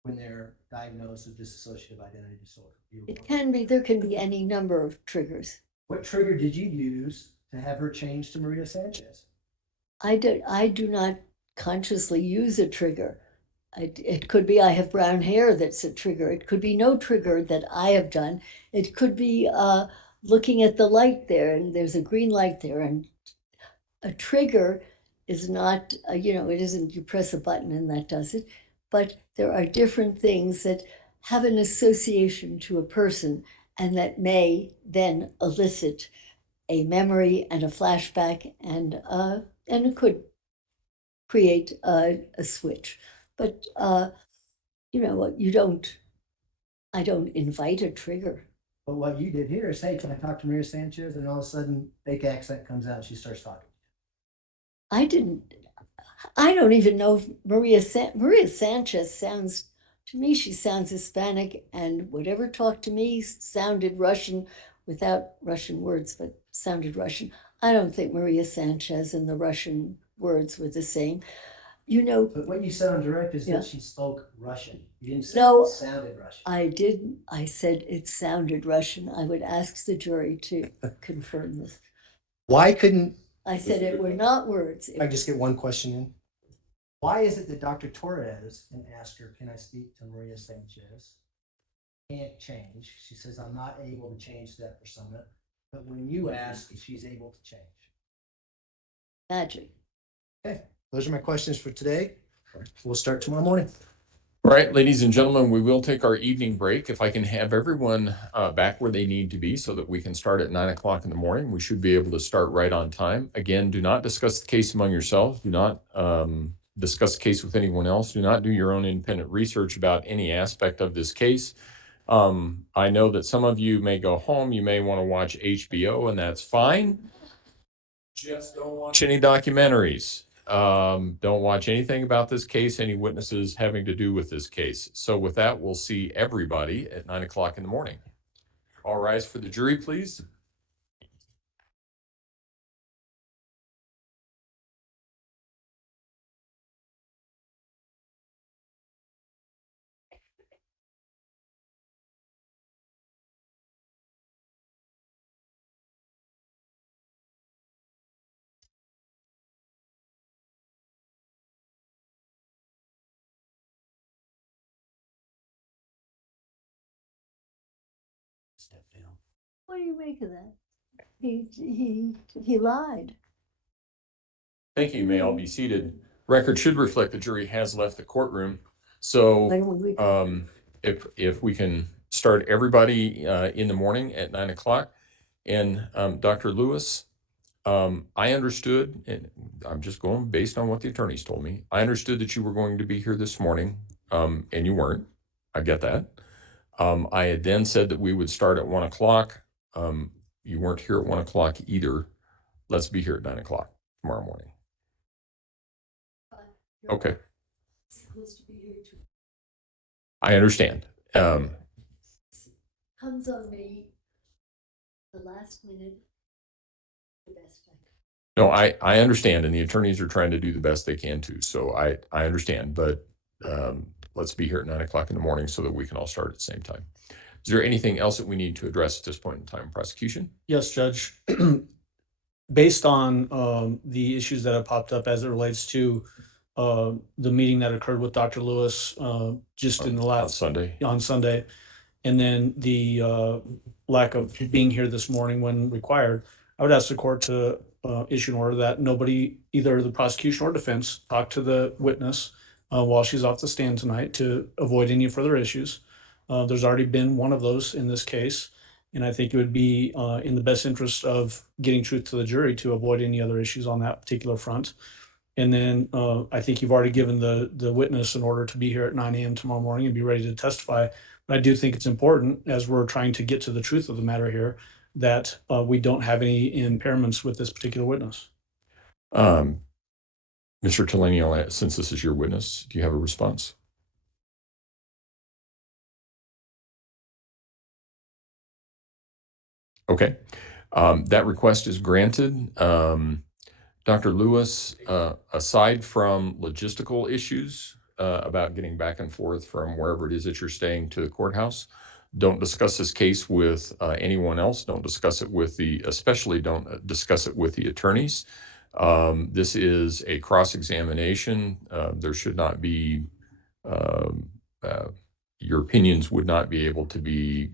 when they're diagnosed with dissociative identity disorder. There can be any number of triggers. What trigger did you use to have her change to Maria Sanchez? I do not consciously use a trigger. It could be I have brown hair that's a trigger. It could be no trigger that I have done. It could be looking at the light there and there's a green light there. And a trigger is not, it isn't you press a button and that does it, but there are different things that have an association to a person and that may then elicit a memory and a flashback, and it could create a switch. But I don't invite a trigger. But what you did here is, hey, can I talk to Maria Sanchez? And all of a sudden, fake accent comes out and she starts talking. I don't even know if Maria Sanchez sounds, to me, she sounds Hispanic, and whatever talked to me sounded Russian without Russian words, but sounded Russian. I don't think Maria Sanchez and the Russian words were the same. But what you said on direct is Yeah. that she spoke Russian. You didn't say No, it sounded Russian. I didn't. I said it sounded Russian. I would ask the jury to confirm this. Why couldn't I said it were not words. I just get one question in? Why is it that Dr. Torres can ask her, can I speak to Maria Sanchez? Can't change. She says, I'm not able to change that persona. But when you ask, she's able to change. Magic. Okay, those are my questions for today. We'll start tomorrow morning. All right, ladies and gentlemen, we will take our evening break. If I can have everyone back where they need to be so that we can start at 9 o'clock in the morning, we should be able to start right on time. Again, do not discuss the case among yourselves. Do not discuss the case with anyone else. Do not do your own independent research about any aspect of this case. I know that some of you may go home. You may want to watch HBO, and that's fine. Just don't watch any documentaries. Don't watch anything about this case, any witnesses having to do with this case. So with that, we'll see everybody at 9 o'clock in the morning. All rise for the jury, please. Step down. What do you make of that? He lied. Thank you. You may all be seated. Record should reflect the jury has left the courtroom. So Why don't we? if we can start everybody in the morning at 9 o'clock. And Dr. Lewis, I understood, and I'm just going based on what the attorneys told me. I understood that you were going to be here this morning, and you weren't. I get that. I had then said that we would start at 1 o'clock. You weren't here at 1 o'clock either. Let's be here at 9 o'clock tomorrow morning. Okay. Supposed to be here too. I understand. Comes on me the last minute, the best I can. No, I understand, and the attorneys are trying to do the best they can too. So I understand, but let's be here at 9 o'clock in the morning so that we can all start at the same time. Is there anything else that we need to address at this point in time, prosecution? Yes, Judge. Based on the issues that have popped up as it relates to the meeting that occurred with Dr. Lewis just in the On last Sunday? on Sunday, and then the lack of being here this morning when required, I would ask the court to issue an order that nobody, either the prosecution or defense, talk to the witness while she's off the stand tonight to avoid any further issues. There's already been one of those in this case, and I think it would be in the best interest of getting truth to the jury to avoid any other issues on that particular front. And then I think you've already given the witness an order to be here at 9 a.m. tomorrow morning and be ready to testify. But I do think it's important, as we're trying to get to the truth of the matter here, that we don't have any impairments with this particular witness. Mr. Telenial, since this is your witness, do you have a response? Okay. That request is granted. Dr. Lewis, aside from logistical issues about getting back and forth from wherever it is that you're staying to the courthouse, don't discuss this case with anyone else. Don't discuss it with especially don't discuss it with the attorneys. This is a cross-examination. There should not be, your opinions would not be able to be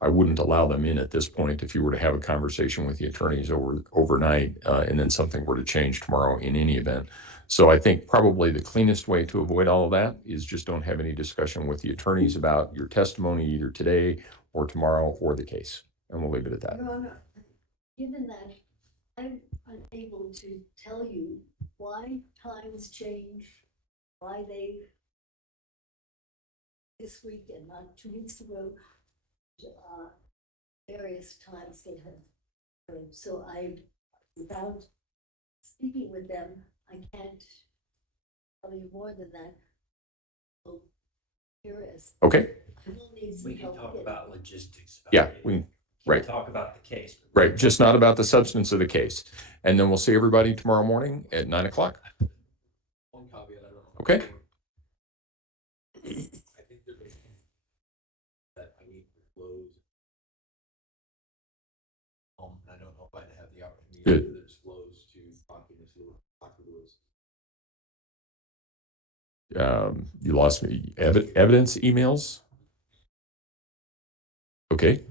I wouldn't allow them in at this point if you were to have a conversation with the attorneys overnight, and then something were to change tomorrow in any event. So I think probably the cleanest way to avoid all of that is just don't have any discussion with the attorneys about your testimony either today or tomorrow or the case. And we'll leave it at that. Your Honor, given that I'm unable to tell you why times change, why they this week and not 2 weeks ago, various times they have occurred. So without speaking with them, I can't tell you more than that. So here is, Okay. I will need some We can help talk getting- about logistics. Yeah, it. we We can right. Talk about the case. Right. Just not about the substance of the case. And then we'll see everybody tomorrow morning at 9 o'clock. One caveat, I don't know. Okay. I think there's that I need to close. I don't know if I'd have the opportunity Good. to disclose to Dr. Lewis. You lost me. Evidence emails. Okay.